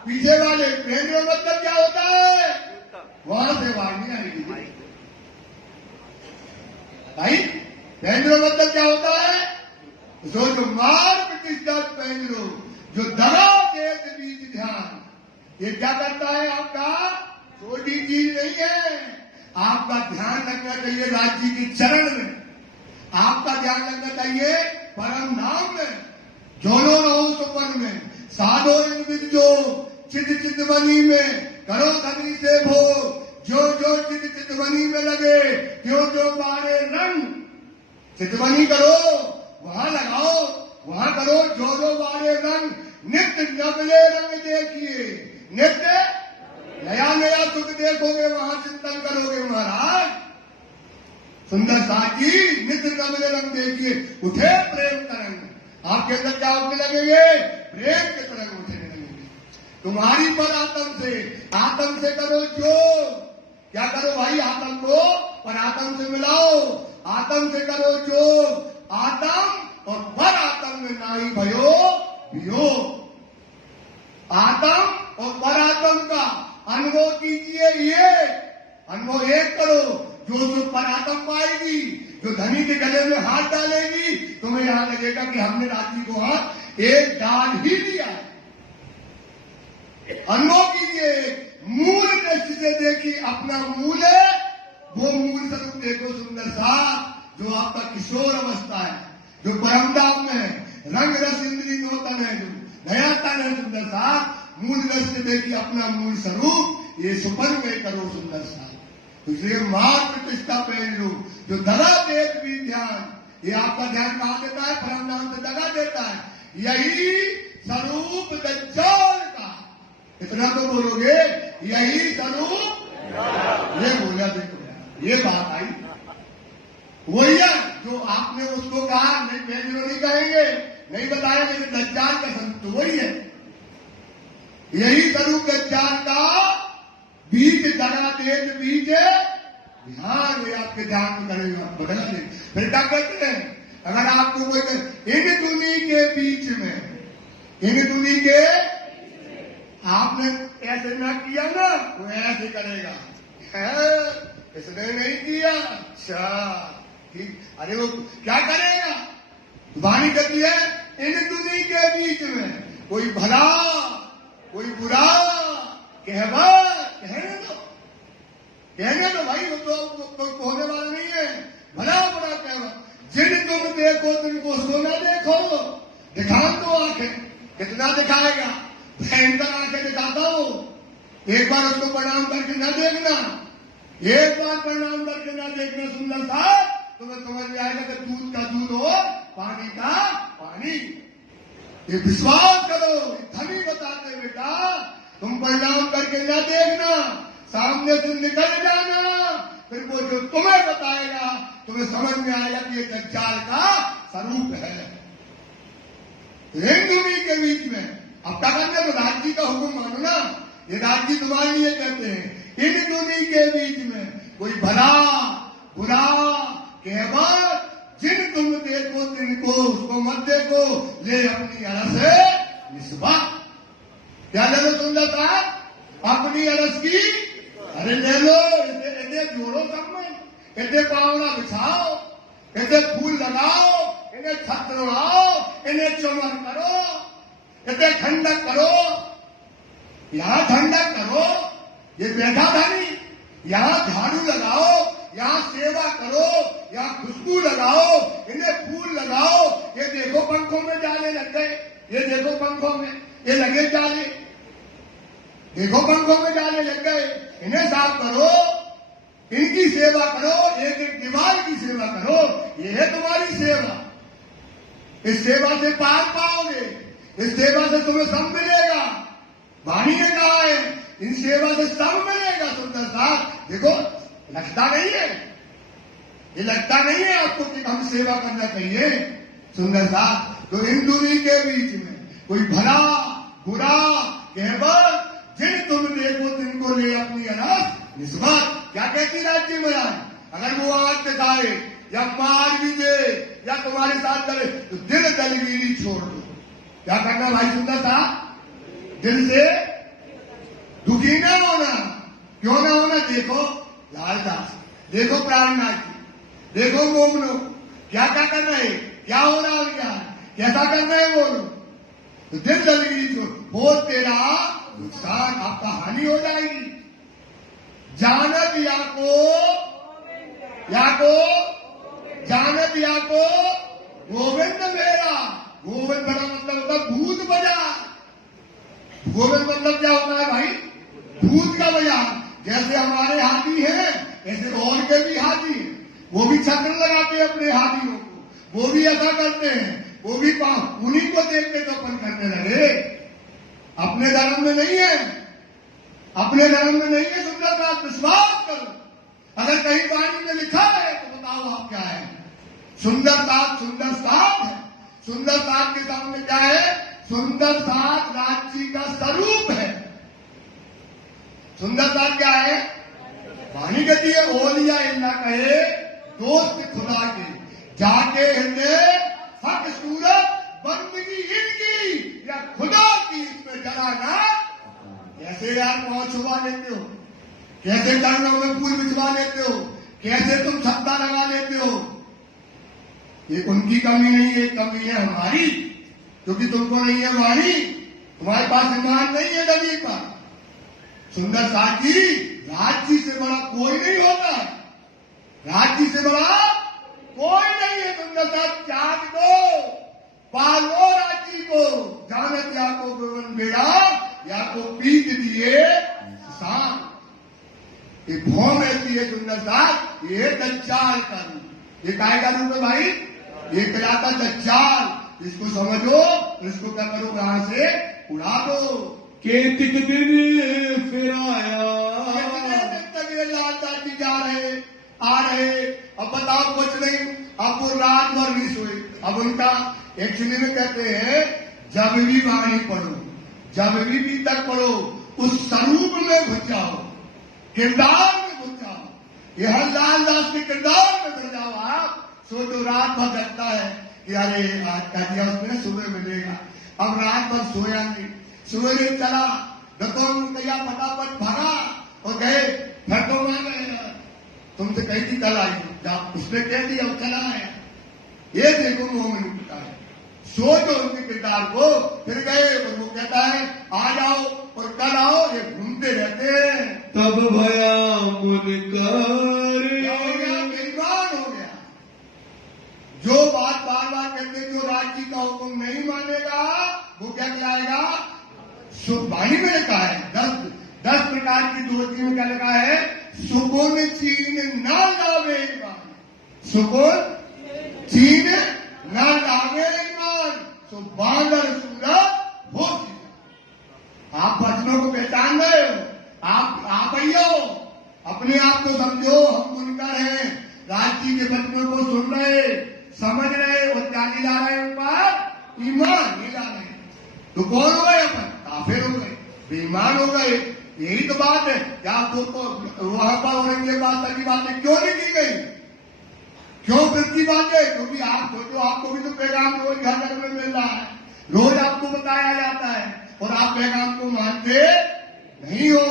पीछे वाले। फेंकने मतलब क्या होता है? वहां से वाणी आएगी भाई। फेंकने मतलब क्या होता है? जो मार प्रतिष्ठा फेंक लो, जो दगा देख बीज ध्यान। ये क्या करता है? आपका छोटी चीज नहीं है। आपका ध्यान रखना चाहिए राज्य के चरण में, आपका ध्यान रखना चाहिए परम नाम में। जोनो रहो सुपन में, साधो निर्विद जो चित चितवनी में, करो सगरी से भोग, जो जो चित चितवनी में लगे, जो जो बारे रंग। चितवनी करो, वहां लगाओ, वहां करो, जो जो बारे रंग। नित्य नवले रंग देखिए, नित्य नया नया सुख देखोगे, वहां चिंतन करोगे महाराज। सुंदर साथी नित्य नवले रंग देखिए, उठे प्रेम तरंग। आपके अंदर क्या उठने लगेंगे? प्रेम के तरंग उठने लगेंगे तुम्हारी पर। आत्म से करो जो। क्या करो भाई? आत्म को पर आत्म से मिलाओ। आत्म से करो जो, आत्म और पर आत्म में नाही भयो वियोग। आत्म और पर आत्म का अनुभव कीजिए। ये अनुभव एक करो, जो सुख पर आत्म पाएगी, जो धनी के गले में हाथ डालेगी, तुम्हें यहां लगेगा कि हमने रात्रि को हाथ एक डाल ही दिया है। अनुभव कीजिए, मूल दृष्टि से देखिए, अपना मूल है, वो मूल स्वरूप देखो। सुंदर सा जो आपका किशोर अवस्था है, जो परमधाम में है, रंग रस इंद्री नौतन है, जो नया तन है, सुंदर सा मूल दृष्टि देखिए अपना मूल स्वरूप। ये सुपन में करो सुंदर सा। इसलिए मार प्रतिष्ठा पहन लो, जो दगा देख भी ध्यान। ये आपका ध्यान कहां देता है? परम नाम से दगा देता है। यही स्वरूप दज्जाल का। इतना तो बोलोगे, यही स्वरूप, ये बोला। देखो ये बात आई, वही है जो आपने उसको कहा। नहीं, मैं नहीं कहेंगे, नहीं बताया, लेकिन दज्जाल का स्वरूप तो वही है। यही स्वरूप दज्जाल का बीज दगा तेज बीज ध्यान में आपके ध्यान में करेगा, बदला दे। फिर क्या कहते हैं, अगर आपको कोई इन दुनी के बीच में, इन दुनी के, आपने ऐसे ना किया ना, वो ऐसे करेगा, इसने नहीं किया, अच्छा ठीक, अरे वो क्या करेगा। वाणी कहती है इन दुनी के बीच में कोई भला कोई बुरा कहने दो भाई, वो तो होने वाला नहीं है। भला बुरा कहवा, जिन तुम देखो तुमको सोना देखो, दिखा दो आंखें, कितना दिखाएगा, भयंकर आंखें दिखाता हो। एक बार उसको प्रणाम करके न देखना, एक बार प्रणाम करके न देखना, सुंदर सा, तुम्हें समझ में आएगा कि दूध का दूध हो, पानी का पानी। ये विश्वास करो, धनी बताते बेटा, तुम प्रणाम करके न देखना, सामने से निकल जाना, फिर वो जो तुम्हें बताएगा, तुम्हें समझ में आएगा कि ये दज्जाल का स्वरूप है। हिंदुनी के बीच में अब क्या करना, तो राज्य का हुक्म मानो ना, ये राज्य तुम्हारे लिए कहते हैं। इन दुनी के बीच में कोई भला बुरा कहवत, जिन तुम देखो तिनको उसको मत देखो, ले अपनी अरस निस्बत। क्या ले लो सुंदर साहब, अपनी अरस की, अरे ले लो, इन्हें जोड़ो सब में, इन्हें पावड़ा बिछाओ, इन्हें फूल लगाओ, इन्हें छत उड़ाओ, इन्हें चमन करो, इन्हें ठंडक करो, यहां ठंडक करो। ये बैठा था नहीं, यहां झाड़ू लगाओ, यहां सेवा करो, यहां खुशबू लगाओ, इन्हें फूल लगाओ। ये देखो पंखों में जाले लग गए, ये देखो पंखों में ये लगे जाले, देखो पंखों में जाले लग गए, इन्हें साफ करो, इनकी सेवा करो, एक एक दीवार की सेवा करो। ये है तुम्हारी सेवा। इस सेवा से पार पाओगे, इस सेवा से तुम्हें सब मिलेगा। वाणी ने कहा है, इन सेवा से सब मिलेगा। सुंदर साहब देखो, लगता नहीं है, ये लगता नहीं है आपको कि हम सेवा करना चाहिए। सुंदर साहब, तो इन दुनी के बीच में कोई भला बुरा कहवत, जिन तुम देखो तिनको ले अपनी अरस निस्बत। क्या कहती राज्य में आज, अगर वो आंख दिखाए या मार भी दे या तुम्हारे साथ करे, तो दिल दलगीरी छोड़ दो। क्या करना भाई सुंदर साहब, दिल से दुखी ना होना। क्यों ना होना, देखो लालदास, देखो प्राणनाथ जी, देखो मोमनो, क्या क्या कर रहे, क्या हो रहा है, क्या कैसा कर रहे हैं वो लोग। तो दिल दलगीरी छोड़, वो तेरा नुकसान, आपका हानि हो जाएगी। जानत याको जानत याको गोविंद मेरा। गोविंद बड़ा मतलब होता है भूत बाजार। गोविंद मतलब क्या होता है भाई, भूत का बाजार। जैसे हमारे हाथी हैं, ऐसे और के भी हाथी हैं, वो भी छत्र लगाते हैं अपने हाथियों को, वो भी ऐसा करते हैं, वो भी उन्हीं को देखते तो अपन करने लगे। अपने धर्म में नहीं है, अपने धर्म में नहीं है। सुंदर साथ विश्वास करो, अगर कहीं वाणी में लिखा है तो बताओ आप क्या है। सुंदर साथ है। सुंदर साथ के सामने क्या है, सुंदर साथ राज्य का स्वरूप है। सुंदर साथ क्या है, वाणी कहती है, ओलिया इल्ला कहे दोस्त खुदा के, जाके हृदय हक सूरत बंदगी इनकी या खुदा की, इसमें जलाना। कैसे यार पहुंच छुपा लेते हो, कैसे चरणों में फूल बिछवा लेते हो, कैसे तुम छत्ता लगा लेते हो। ये उनकी कमी नहीं है, कमी है हमारी, क्योंकि तुमको नहीं है वाणी, तुम्हारे पास ईमान नहीं है नबी का। सुंदर साथी, राज्य से बड़ा कोई नहीं होता, राज्य से बड़ा कोई नहीं है। सुंदर साथ त्याग दो, पालो राज्य को, जानत या को गगन बेड़ा या को पीट दिए किसान। ये भौम ऐसी है सुंदर साथ, ये दज्जाल का रूप। ये काय का रूप है भाई, ये कहलाता दज्जाल। इसको समझो, इसको क्या करो, यहाँ से उड़ा दो। केतिक दिन फिर आया, कितने दिन तक ये लालदास जी जा रहे आ रहे, अब बताओ कुछ नहीं, अब वो रात भर नहीं सोए। अब उनका एक्चुअली में कहते हैं जब भी वाणी पढ़ो, जब भी तक पढ़ो, उस स्वरूप में घुस जाओ, किरदार में घुस जाओ। यह लालदास के किरदार में घुस जाओ आप। सो जो रात भर लगता है कि अरे आज का दिया उसमें सुबह मिलेगा, अब रात भर सोया नहीं, सवेरे चला, दुकान गया, फटाफट भागा और गए, फिर तो माने तुमसे कही थी कल आई, जब उसने कह दिया वो चला आया। ये देखो मुंह में निकलता है, सोचो उनके किरदार को। फिर गए और वो कहता है आ जाओ और कल आओ, ये घूमते रहते हैं। तब भया मुनकर, क्या हो गया, बेईमान हो गया। जो बात बार बार कहते, जो राज्य का हुक्म नहीं मानेगा वो क्या कहलाएगा, वाणी में लिखा है 10 प्रकार की दोषी में क्या लिखा है, सुकुन चीन न लावे ईमान, सुकुन चीन न लावे ईमान, सो बांदर सूरा हो। आप वचनों को पहचान रहे हो, आप आइयो, अपने आप को समझो, हम बुनकर हैं, राजी के वचनों को सुन रहे, समझ रहे और जाने जा रहे हैं, ऊपर ईमान नहीं ला रहे, तो कौन हो गए, अपन काफिर हो गए, बेईमान हो गए। यही तो बात है कि आप वहां पर औरंगजेब तक की बातें क्यों नहीं की गई, क्यों फिर की बातें, क्योंकि आप सोचो, आपको भी तो पैगाम रोज घर घर में मिल रहा है, रोज आपको बताया जाता है और आप पैगाम को मानते नहीं हो।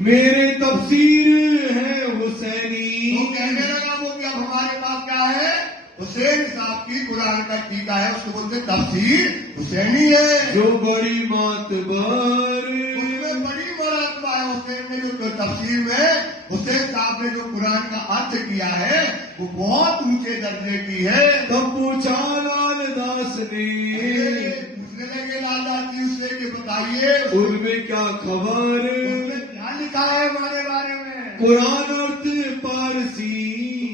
मेरे तफसीर है हुसैनी, वो कहने लगा वो कि अब हमारे पास क्या है, हुसैन साहब की कुरान का टीका है, उसको बोलते तफसीर हुसैनी है, जो बड़ी मातबर, उसमें बड़ी मुरादबा है। हुसैन ने जो तफसीर में हुसैन साहब ने जो कुरान का अर्थ किया है वो बहुत ऊंचे दर्जे की है। तब पूछा लालदास ने, पूछने लगे लालदास जी उससे कि बताइए उनमें क्या खबर, उसमें क्या लिखा है हमारे बारे में। कुरान अर्थ पारसी,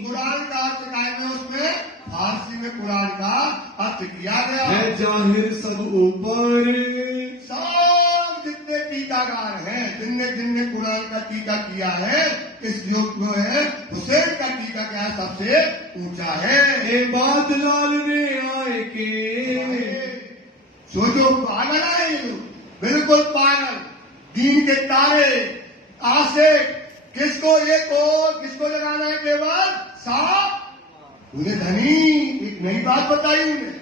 कुरान का अर्थ क्या है, उसमें फारसी में कुरान का अर्थ किया गया है जाहिर सब ऊपर, सब जितने टीकाकार हैं, जिनने कुरान का टीका किया है, इस युग में है हुसैन का टीका क्या है, सबसे ऊंचा है। ए बात लाल ने आए के, सोचो पागल है ये लोग, बिल्कुल पागल, दीन के तारे आसे, किसको ये किसको लगाना है, केवल साफ। उन्हें धनी एक नई बात बताई, उन्हें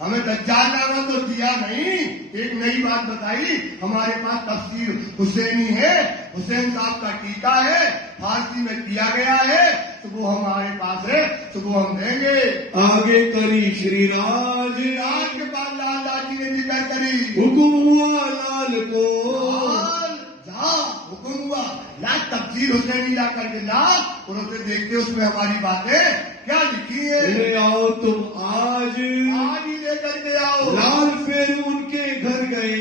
हमें दज्जाल नाम तो दिया नहीं, एक नई बात बताई, हमारे पास तफसीर हुसैनी है, हुसैन साहब का टीका है, फारसी में दिया गया है, तो वो हमारे पास है, तो वो हम देंगे। आगे करी श्री राज, आज के बाद लालदास जी ने जिक्र करी, हुक्म हुआ लाल को, जा हुक्म हुआ ला, तफसीर हुसैनी ला करके ला, और उसे देखते उसमें हमारी बातें क्या लिखी है। ले आओ तुम आज ही लेकर के आओ। लाल फिर उनके घर गए,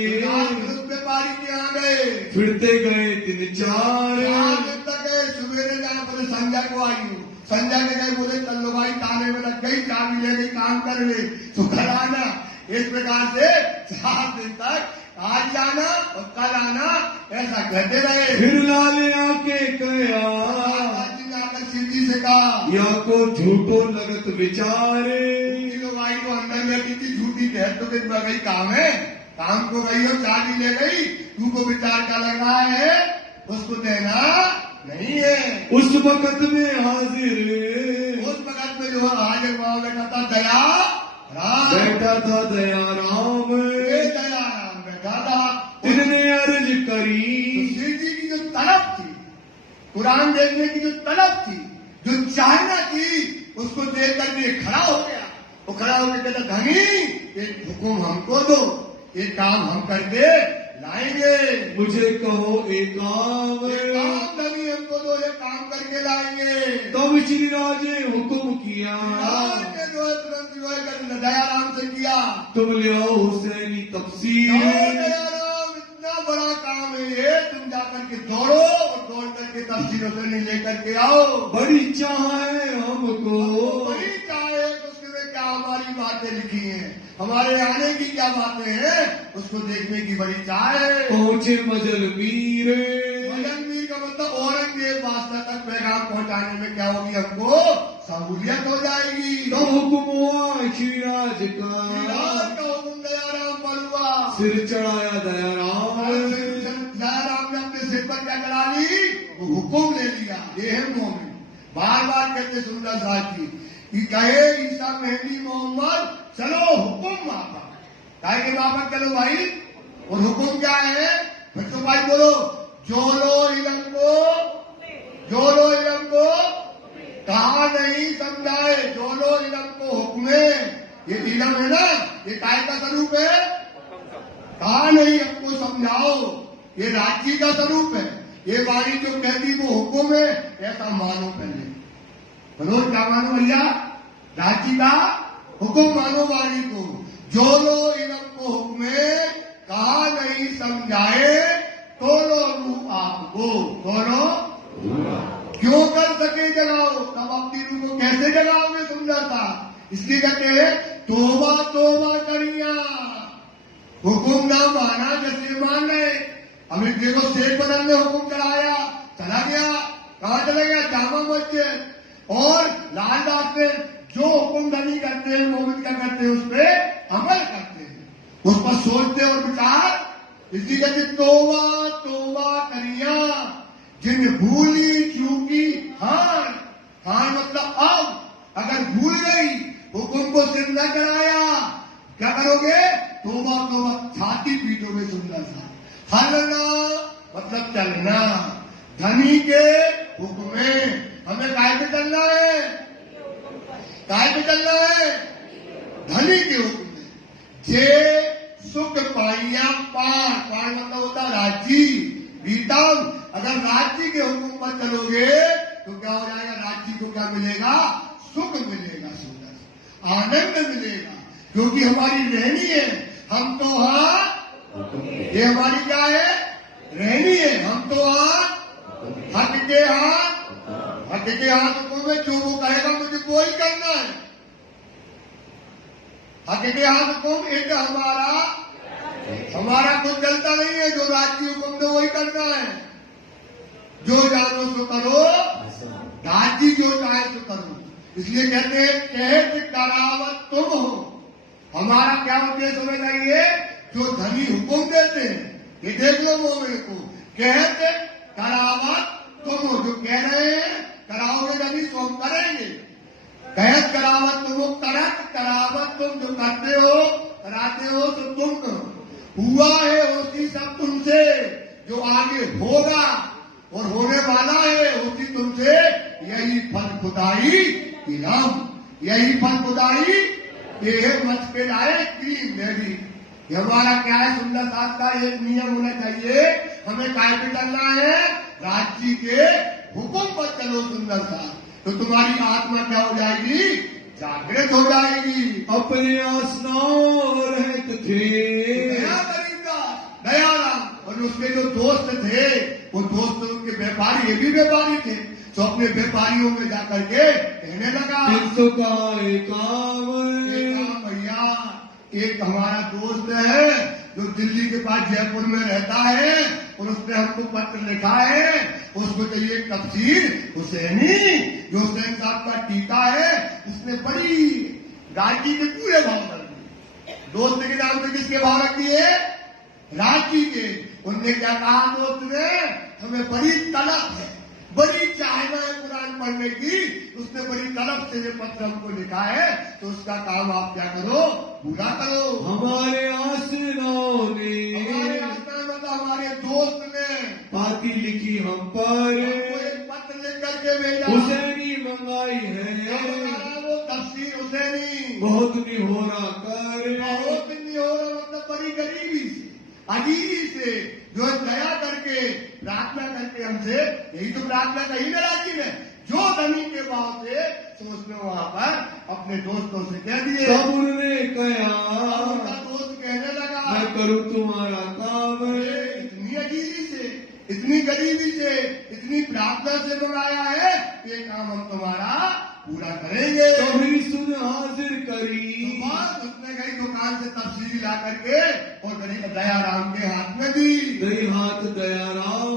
व्यापारी के यहाँ गए, फिरते गए 3-4 दिन तक गए, सवेरे जाए बोले संजय को आई हूँ, संजय के गए बोले चल लो भाई, ताने में लग गई, चाबी ले गई, काम कर ले तो कल आना। इस प्रकार से 4 दिन तक आज जाना और कल आना ऐसा कहते रहे। फिर लाल आके कहा, आकर सीधी से कहा, या को झूठो लगत विचारे, लोग आई तो अंदर में कितनी झूठी कह तो किस गई, काम है, काम को गई हो, चाबी ले गई, तुमको विचार क्या लग रहा है, उसको देना नहीं है। उस वक्त में हाजिर, उस वक्त में जो हाजिर वहां बैठा था दया राम, बैठा था दया राम, दया राम बैठा था। इन्होंने अर्ज करी, श्री जी की जो तलब थी, कुरान देखने की जो तलब थी, जो चाहना थी, उसको देख करके खड़ा हो गया। वो खड़ा होकर कहता धनी एक हुक्म हमको दो, एक काम हम करके लाएंगे, मुझे कहो एक काम, धनी हमको दो, एक काम करके लाएंगे। तब श्री राजे हुक्म किया, दयाराम से किया, तुम ले आओ हुसैनी तफसीर, दयाराम इतना बड़ा काम है ये, तुम जाकर के दौड़ो और दौड़ करके तफसीर हुसैनी लेकर के आओ। बड़ी चाह है हमको, बड़ी चाहे उसमें क्या हमारी बातें लिखी हैं, क्या बातें हैं उसको देखने की बड़ी चाह है। पहुंचे मजल मीर मजनवीर का मतलब औरंगजेब वास्ता तक पैगाम पहुंचाने में क्या होगी, हमको सहूलियत हो जाएगी। तो हुक्म हुआ श्रीराज का, श्रीराज का हुक्म दयाराम पर हुआ। सिर चढ़ाया दयाराम, दयाराम ने अपने सिर पर क्या चढ़ा ली, वो हुक्म ले लिया। ये है मोमिन। बार बार कहते सुंदर साहब जी कि कहे ईसा मेहदी मोहम्मद चलो हुक्म माफा, कहे कि माफा चलो भाई। और हुक्म क्या है बच्चों, भाई बोलो, जोलो इलम को कहा नहीं समझाए, जोलो इलम को हुक्मे। ये इलम है ना, ये काय का स्वरूप है, कहा नहीं हमको समझाओ, ये राज्य का स्वरूप है। ये वाणी जो कहती वो हुक्म है, ऐसा मानो पहले। बोलो क्या मानो भैया, राज्य का हुक्म मानो वाणी को। जो लो इलम को हुक्मे कहा नहीं समझाए, तोलो रूह आपको, तोलो क्यों कर सके जगाओ। तब अपनी रूह को कैसे जगाओगे सुंदरता, इसलिए कहते हैं तोबा तोबा करिया। हुक्म ना माना जैसे मान रहे। अभी देखो शेख बदल ने हुक्म चढ़ाया, चला गया, कहा चला गया, जामा मस्जिद। और लालदास ने जो हुक्म नहीं करते हैं, मोमिन क्या करते हैं, उस पर अमल करते हैं, उस पर सोचते और विचार। इसलिए कहते तोबा तोबा करिया जिन भूली चूकी हार। हार मतलब अब अगर भूल गई, हुक्म को सिर न कराया, क्या करोगे, तोबा तोबा छाती पीटोगे। सुंदर सा हलना मतलब चलना। धनी के हुक्म में हमें काय पे चलना है, काय पे चलना है, धनी के हुक्म में। जे सुख पाइया पार, पार मतलब होता राज्य बीतम। अगर राज्य के हुक्म पर चलोगे तो क्या हो जाएगा, राज्य को क्या मिलेगा, सुख मिलेगा, सुंदर आनंद मिलेगा, क्योंकि हमारी रहनी है। हम तो हाँ, ये हमारी क्या है, रहनी है। हम तो हाँ हट के हाथ को में जो वो कहेगा मुझे वो ही करना है। हट के हाथ को एक हमारा कुछ चलता नहीं है, जो राज्य हुक्म दो वही करना है। जो जानो सो करो, राज्य जो चाहे सो करो। इसलिए कहते हैं कहत करावत तुम हो। हमारा क्या उद्देश्य होना चाहिए, जो धनी हुक्म देते हैं, ये देख लो मोमिन को, कहत करावत तुम हो, जो कह रहे हैं कराओगे धनी तो हम करेंगे। कहत करावत तुम हो, करत करावत तुम जो करते हो कराते हो तो तुम करो। हुआ है होती सब तुमसे, जो आगे होगा और होने वाला है होती तुमसे। यही फल खुदाई इनाम, यही फल खुदाई ये मच के लाए क्रीम देवी। हमारा क्या है, सुंदर साथ का एक नियम होना चाहिए, हमें काय पे चलना है, राज्य के हुक्म पर चलो सुंदर साथ। तो तुम्हारी आत्मा क्या हो जाएगी, जागृत हो जाएगी। अपने आसनाओं रहते थे दयाराम, और उसके जो दोस्त थे वो दोस्त उनके व्यापारी, ये भी व्यापारी थे, तो अपने व्यापारियों में जाकर के कहने लगा काम भैया, एक हमारा दोस्त है जो दिल्ली के पास जयपुर में रहता है, और उसने हमको पत्र लिखा है, उसको चाहिए तफसीर हुसैनी, जो हुसैन साहब का टीका है, उसने बड़ी गाड़ी के पूरे भाव कर दिए। दोस्त के नाम पे किसके भाव रख दिए, राज्य के। उनने क्या कहा, दोस्त ने हमें बड़ी तलब है, बड़ी चाहना है कुरान पढ़ने की, उसने बड़ी तलब से ये पत्र हमको लिखा है, तो उसका काम आप क्या करो, पूरा करो। हमारे आसनाओं ने, हमारे आसना मतलब हमारे दोस्त ने पाती लिखी हम पर, एक पत्र लिख करके भेजा, हुसैनी मंगाई है, वो तफसीर हुसैनी बहुत निहोरा कर, बहुत निहोरा मतलब बड़ी गरीबी से, अजीबी से, जो दया करके प्रार्थना करके हमसे, यही तो प्रार्थना कही ना राज्य में, जो धनी के भाव से सोचने वहां पर अपने दोस्तों से कह दिए। तब उन्होंने कहा, उनका दोस्त कहने लगा, मैं करूं तुम्हारा काम। इतनी अजीबी से, इतनी गरीबी से, इतनी प्रार्थना से मंगाया है, ये काम हम तुम्हारा पूरा करेंगे। कभी सुन हाजिर करी, तो बात उसने उसने कहीं दुकान से तफसील ला करके और गरीब दयाराम के हाथ में दी। दई हाथ दयाराम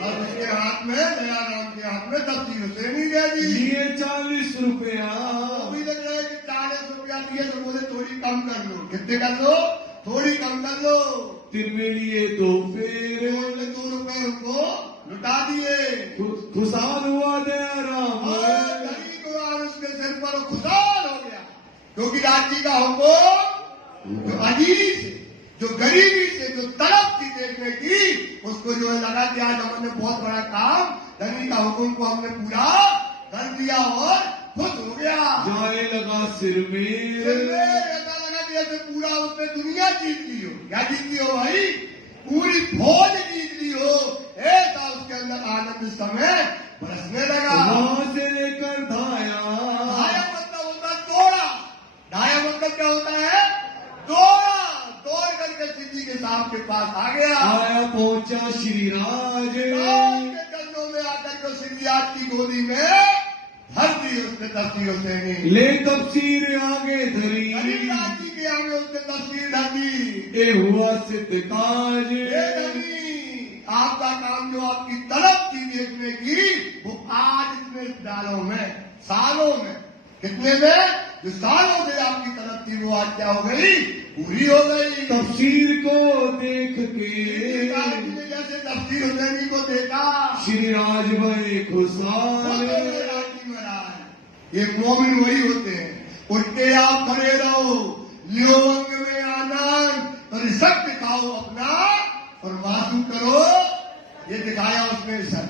और उसके हाथ में दयाराम के हाथ में तफसील उसे नहीं दे दी। लिए 40 रुपया। अभी लग रहा है कि 40 रुपया दिए तो बोले थोड़ी कम कर लो। कितने कर लो? थोड़ी कम कर लो। तिनमें लिए 2 फेर। 2 रुपए उनको लुटा दिए। खुशहाल हुआ दयाराम। और उसके सिर पर खुशहाल हो गया, क्योंकि राज्य का हुक्म जो अजीज जो गरीबी से जो तड़प थी देखने की, उसको जो है लगा कि आज हमने बहुत बड़ा काम, धनी का हुक्म को हमने पूरा कर दिया और खुश हो गया। जाए लगा सिर में। ऐसा लगा कि जैसे पूरा उसने दुनिया जीत ली हो। क्या जीत ली हो भाई? पूरी फौज जीत ली हो। ऐसा उसके अंदर आनंद इस समय बरसने लगा। वहां से लेकर धाया। धाया मतलब होता है दौड़ा। धाया मतलब क्या होता है? दौड़ा। दौड़ करके सिद्धि के साहब के पास आ गया। आया पहुंचा श्री राज के चरणों में आकर के सिद्धियात की गोदी में धर दी उसने तस्वीर। उसने ले तफसीर आगे धरी। राजी के आगे उसने तस्वीर धर दी। ए हुआ सिद्ध काज। आपका काम जो आपकी तलब थी देखने की, वो आज इतने सालों में, सालों में, कितने में? जो सालों से आपकी तलब थी वो आज क्या हो गई? पूरी हो गई। तफसीर को देख के जैसे तफसीर हुसैनी को देखा, श्री राज भाई खुशहाल। ये मोमिन वही होते हैं। उठ के आप खड़े रहो, लियो अंग में आनंद और सब दिखाओ अपना और मासूम करो। ये दिखाया उसने सर,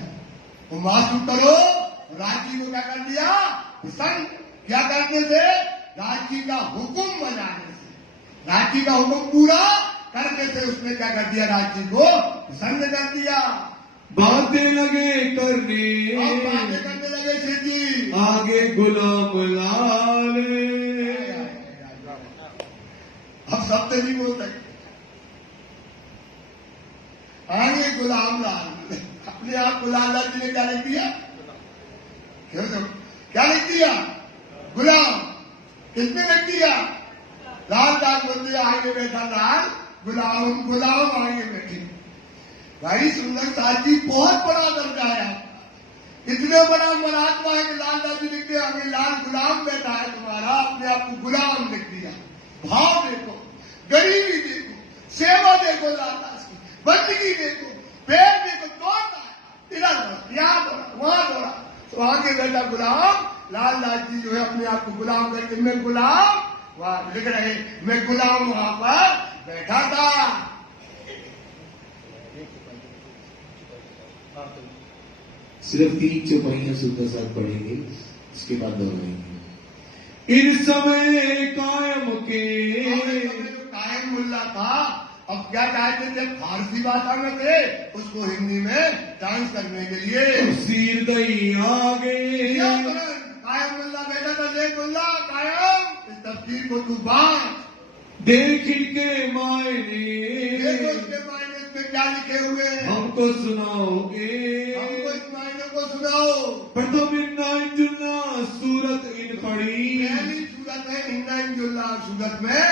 वो मासूम करो। राजी को क्या कर दिया? सन क्या करने से? राजी का हुक्म बनाने से, राजी का हुक्म पूरा करने से उसने क्या कर दिया? राजी को पसंद कर दिया। बातें लगे करने। बातें करने लगे सिद्धि। आगे गुलाम लाल। अब शब्द नहीं बोल सकते। आगे गुलाम लाल। अपने आप गुलाम लाल जी ने क्या लिख दिया? क्या लिख दिया? गुलाम। किसने लिख दिया? लाल दास बोलते आगे बैठा लाल, गुलाम गुलाम आगे बैठे। भाई सुंदर साथ जी बहुत बड़ा दर्जा है। इतने बड़ा महात्मा है कि लाल दास जी लिखते आगे लाल गुलाम बैठा है तुम्हारा, अपने आप को गुलाम लिख दिया। भाव देखो, गरीबी देखो, सेवा देखो, लाल दास की बंदगी देखो, पैर देखो, दौड़ता है इधर दौड़ा, यहाँ दौड़ा, वहां दौड़ा, तो आगे बैठा गुलाम। लाल दास जी जो है अपने आप को गुलाम करके मैं गुलाम, वहां लिख रहे मैं गुलाम वहां पर बैठा था। सिर्फ 3 चौपाइयां सुंदर साथ पढ़ेंगे, इसके बाद दोहराएंगे। इन समय कायम के कायम मुल्ला था। अब क्या चाहते थे? फारसी भाषा में थे, उसको हिंदी में ट्रांस करने के लिए तफसीर दई आगे। कायम मुल्ला बैठा था, देख मुल्ला कायम, इस तफसीर को तू बांट। देख के मायने। देखो उसके मायने में क्या लिखे हुए हैं, हमको सुनाओगे। हमको इस मायने को सुनाओ। प्रथम इन्ना सूरत इन पढ़ी। पहली सूरत है इन्ना सूरत में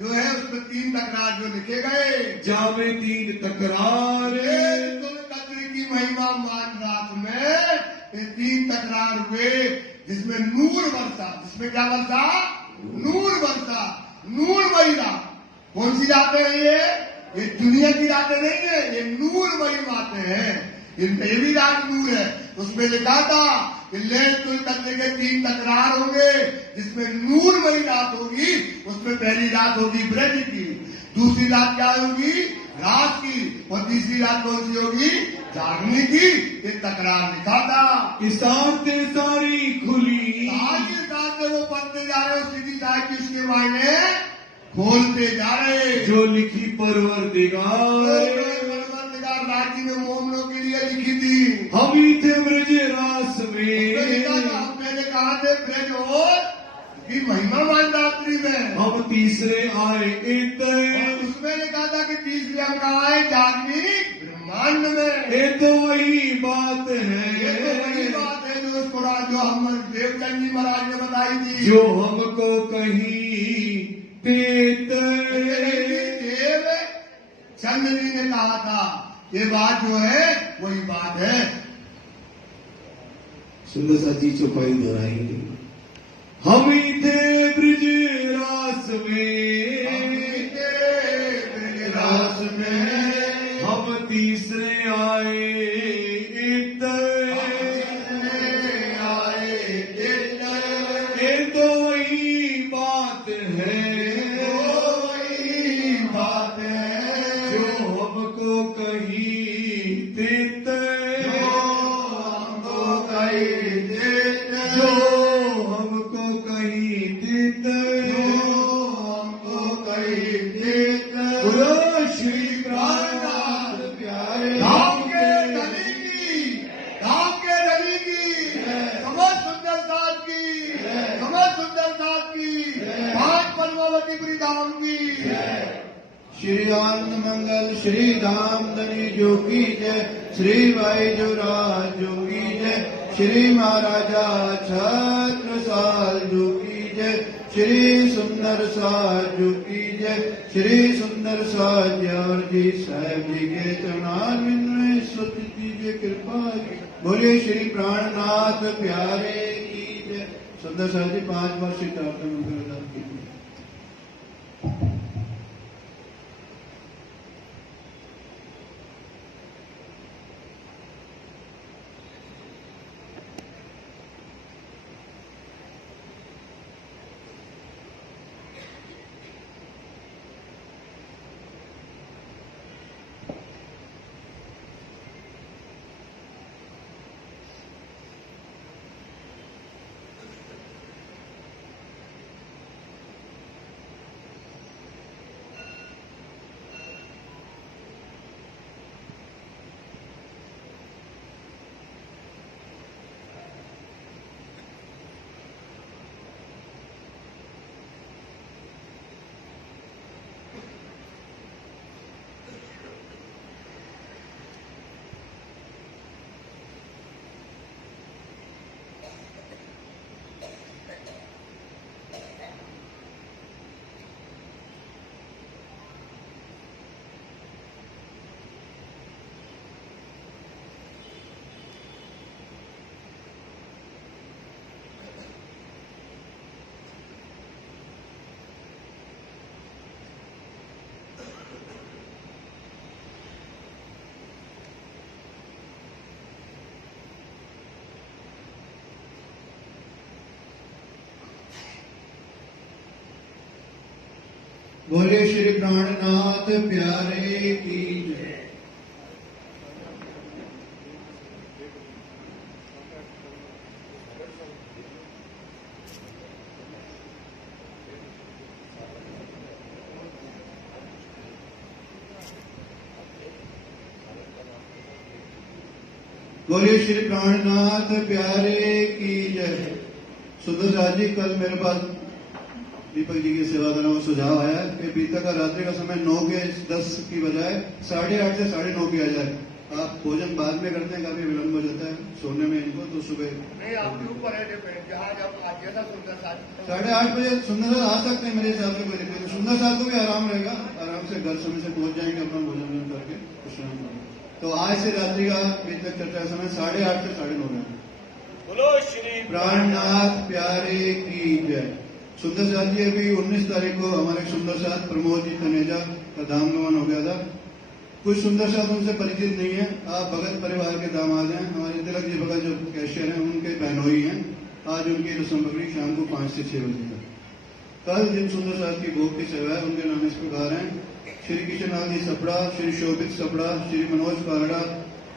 जो है उसमें 3 तकरार जो लिखे गए। जामे 3 तकरार। कद्र की महिमा मान रात में ये 3 तकरार हुए, जिसमें नूर बरसा। जिसमें क्या बरसा? नूर बरसा। नूरमयी रात। कौन सी रातें हैं ये दुनिया की रातें नहीं है, ये नूरमयी बातें हैं। ये भी रात नूर है। उसमें लिखा था कि लैलतुल कद्र के 3 तकरार होंगे, जिसमें नूरमयी रात होगी। उसमें पहली रात होगी ब्रज की, दूसरी रात क्या होगी? रात की, और तीसरी रात कौन सी होगी? जागने की। ये तकरार लिखा था। इसारते सारी खुली। सारी साथ वो पढ़ते जा रहे हो, सीधी साहब की उसके मायने खोलते जा रहे। जो लिखी परवरदिगार। राजी ने मोमनों के लिए लिखी थी। हम ही थे ब्रज रास में। मैंने कहा थे ब्रज और की महिमा मानदात्री में। हम तीसरे आए इधर। उसमें ने कहा था कि तीसरे हम कहा है जागनी ब्रह्मांड में। ये तो वही बात है, ये तो वही बात है जो कुरान जो हम देवचंद जी महाराज ने बताई थी। जो हमको कहीं देते। देव चंद जी ने कहा था, ये बात जो है वही बात है। सुंदर सा जी चौपाई दोहराएंगे। हम ही थे ब्रिज रास में, हम तीसरे आए ये तो वही बात है, जो हमको कहीं देते, जो हमको कहीं देते। बोलो श्री प्राणनाथ प्यारे। धाम के धनी की, धाम के धनी की, समझ सुंदर साथ की, समझ सुंदर साथ की, पांच पद्मावतीपुरी धाम की। श्री आनंद मंगल श्री धाम धनी जो की जय, श्री भाई जो राज जो की जय, श्री महाराजा छत्रसाल जो की जय, श्री सुंदर साज जो की जय, श्री सुंदर साज और जी साहब जी के चरणारविंद में स्तुति कीजिए कृपा। बोलिए श्री प्राणनाथ प्यारे की जय। सुंदर साज जी 5 बार श्री प्रार्थना कीजिए। बोले श्री प्राणनाथ प्यारे की जय। बोले श्री प्राणनाथ प्यारे की जय। सुंदर साज जी, कल मेरे पास दीपक जी की सेवा करने का सुझाव आया कि बीता का रात्रि का समय 9 के 10 की बजाय 8:30 से 9:30 किया जाए। आप भोजन बाद में करते हैं, काफी विलम्ब हो जाता है सोने में इनको, तो सुबह नहीं, आपके ऊपर है डिपेंड, जहाँ जब आज जैसा सुंदर साथ 8:30 बजे सुंदर साथ आ सकते हैं मेरे हिसाब से, कोई दिक्कत नहीं। सुंदर साथ को भी आराम रहेगा, आराम से घर समय से पहुंच जाएंगे अपना भोजन करके विश्राम करेंगे। तो आज से रात्रि का बीत तक चर्चा का समय 8:30 से 9:30 है। बोलो श्री प्राणनाथ प्यारे की जय। सुंदर साथ जी, अभी 19 तारीख को हमारे सुंदर साथ प्रमोद जी तनेजा का धाम गमन हो गया था। कुछ सुंदर साथ उनसे परिचित नहीं है। आप भगत परिवार के दामाद हैं, हमारे तिलक जी भगत जो कैशियर हैं उनके बहनोई हैं। आज उनकी रस्म पकड़ी शाम को 5 से 6 बजे तक। कल जिन सुंदर साथ की भोग की सेवा है उनके नाम इस प्रकार हैं: श्री किशन जी सपड़ा, श्री शोभित सपड़ा, श्री मनोज कालड़ा,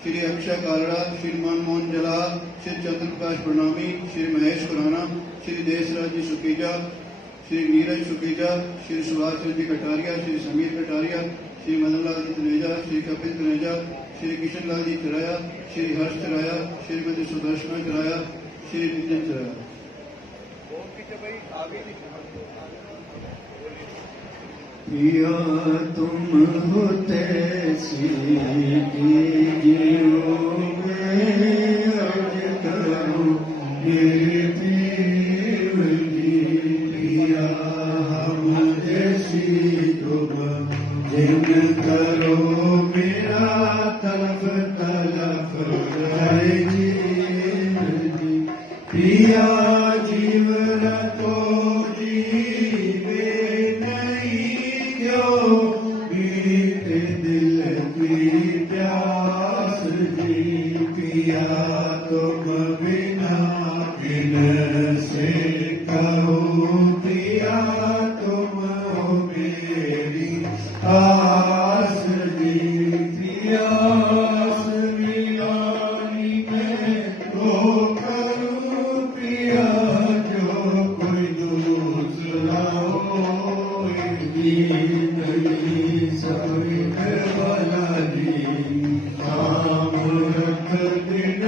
श्री अक्षय कालड़ा, श्री मनमोहन जला, श्री चंद्र प्रकाश प्रणामी, श्री महेश खुराना, श्री देशराज जी सुकीजा, श्री नीरज सुकीजा, श्री सुभाष चंद्र जी कटारिया, श्री समीर कटारिया, श्री मदन लाल जी तनेजा, श्री कपिल तनेजा, श्री किशन लाल जी चराया, श्री हर्ष चराया, श्रीमती सुदर्शना चराया, श्री नितिन चराया। पिया तुम होते सी जीओ में आज करो गिरदेव जी पिया हम जैसी तुम जिन करो मेरा तलफ तलफ जी पिया जीवन तो जीवे नहीं क्यों बीते दिल की प्यास जी पिया तुम बिना बिन से कहो पिया तुम हो मेरी आस जी पिया आस मिलानी मैं तो करूं पिया जो कोई दूसरा हो नहीं सभी वाला जी आमूरत दिन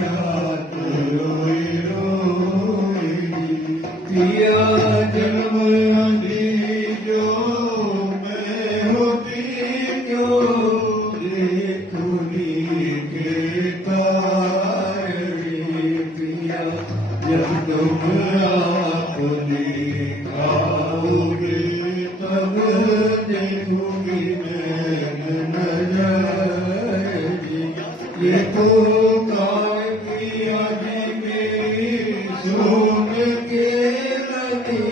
रात रोई रोई पिया जन्म आंधी जो मैं होती क्यों देखूंगी के तारे पिया जब तुम आप दिखाओगे तब देखूंगी मैं नजर ये तो काय पिया जी मेरी सोन के नदी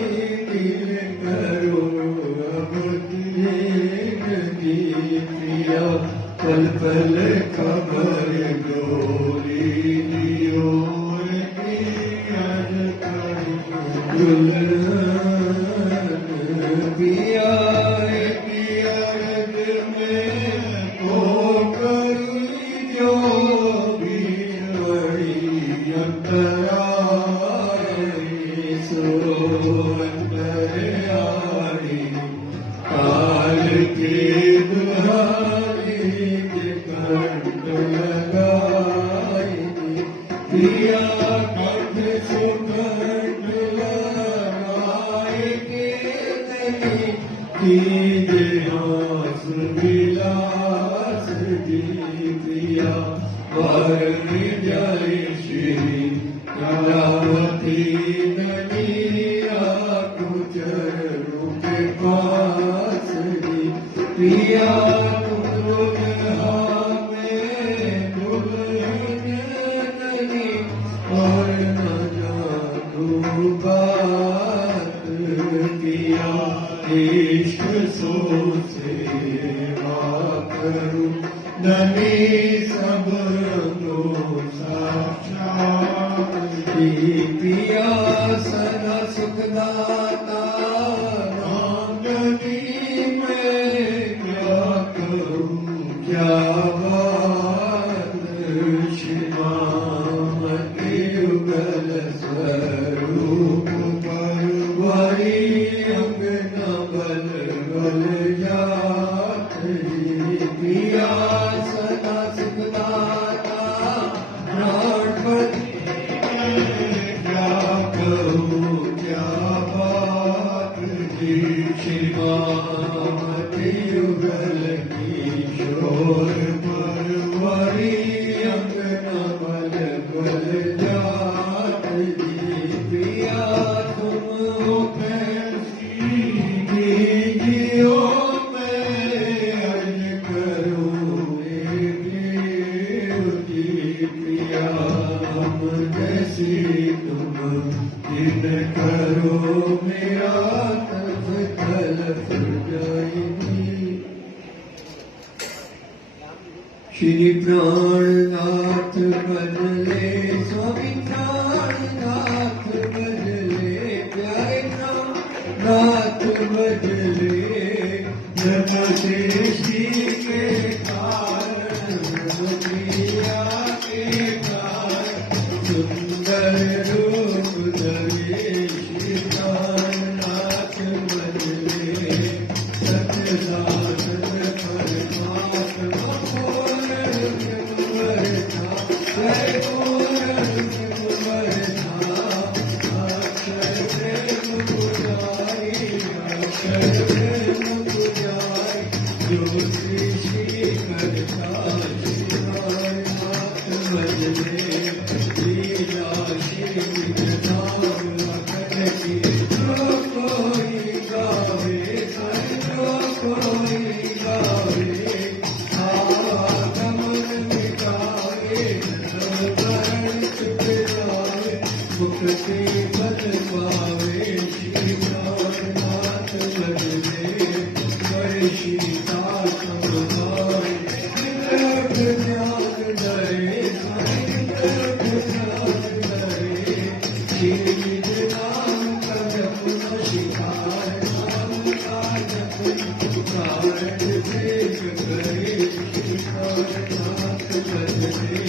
दिल करो अब जी पिया पल पल खबर डोली दियो पिया पिया में को करी जो भी बड़ी अंतराई सो अंतराई काल के दुहाई के कंठ लगाई पिया कंठ सुकंठ लगाए के नहीं कीजे आस विलास जी पिया वरण जय श्री कलावती नलिया कुचरू के पास जी पिया और न जानू बात किया इश्क सो सेवा करूं ननी सब रंगों साक्षात पिया सदा सुखदाता रामनी मैं क्या करूं क्या बात श्रीमामति युगल स्वरूप परवरी अंग न बल बल जात जी पिया सदा सुखदाता प्राणपति क्या कहूँ क्या बात जी श्रीमामति युगल किशोर परवरी अंग न बल बल जात जी पिया तुम हो कैसी कीजियो मैं अर्ज करूं देव जी पिया हम जैसी तुम जिन करो मेरा तलफ तलफ जाएगी श्री प्राणनाथ बदले स्वामी प्राणनाथ बदले प्यारे प्राणनाथ बदले नमस्ते श्री के कारण प्रिया के कारण सुंदर रूप धरे श्री प्राणनाथ बदले सत्य शासन परमात्मा के बल पावे श्री प्राणनाथ भजने बड़े सीता समाए निकट ध्यान धरे निकट ध्यान धरे श्री नाम का जप न शिकार नाम का जप कारण देख करे श्री प्राणनाथ भजने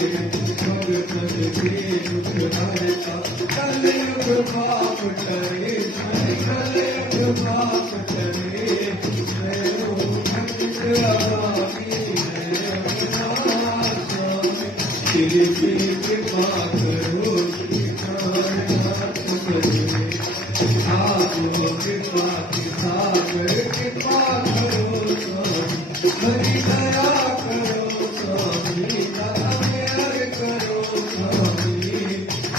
भगत के दुख हरता कलयुग पाप करे कलयुग पाप करे मैं भक्त आगामी है श्री कृपा करो श्री प्राणनाथ भजने आपको कृपा के सागर कृपा करो स्वामी हरि दया करो स्वामी दया मेहर करो स्वामी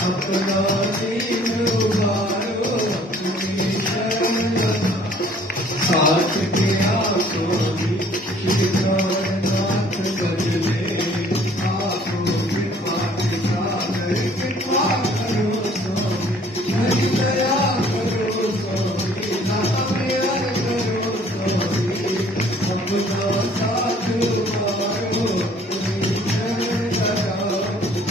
अपना दीन उबारो अपनी शरण साथ किया स्वामी श्री प्राणनाथ भजने आपको कृपा के सागर कृपा करो स्वामी हरि दया करो स्वामी दया मेहर करो स्वामी अपना साथ उबारो अपनी शरण लगाओ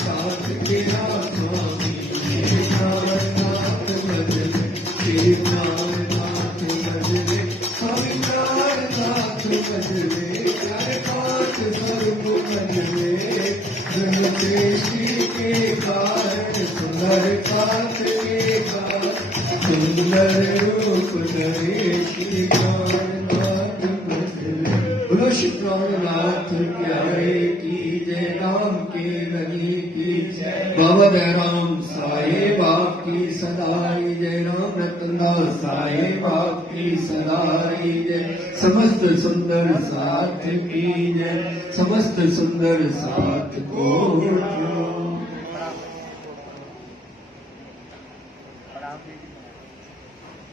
साथ किया स्वामी श्री प्राणनाथ भजने श्री प्राणनाथ भजने हरि प्राणनाथ भजने हर पाठ सर्व भजने धनते श्री के कारण सुंदर पाठ के कारण सुंदर रूप धरे श्री प्राणनाथ भजने बोलो श्री प्राणनाथ प्यारे की जय राम के रनी की जय बाबा जयराम साईं बाप की सदाई जय राम रतनदास साईं बाप की सदाई जय समस्त सुंदर साथ की जय समस्त सुंदर साथ को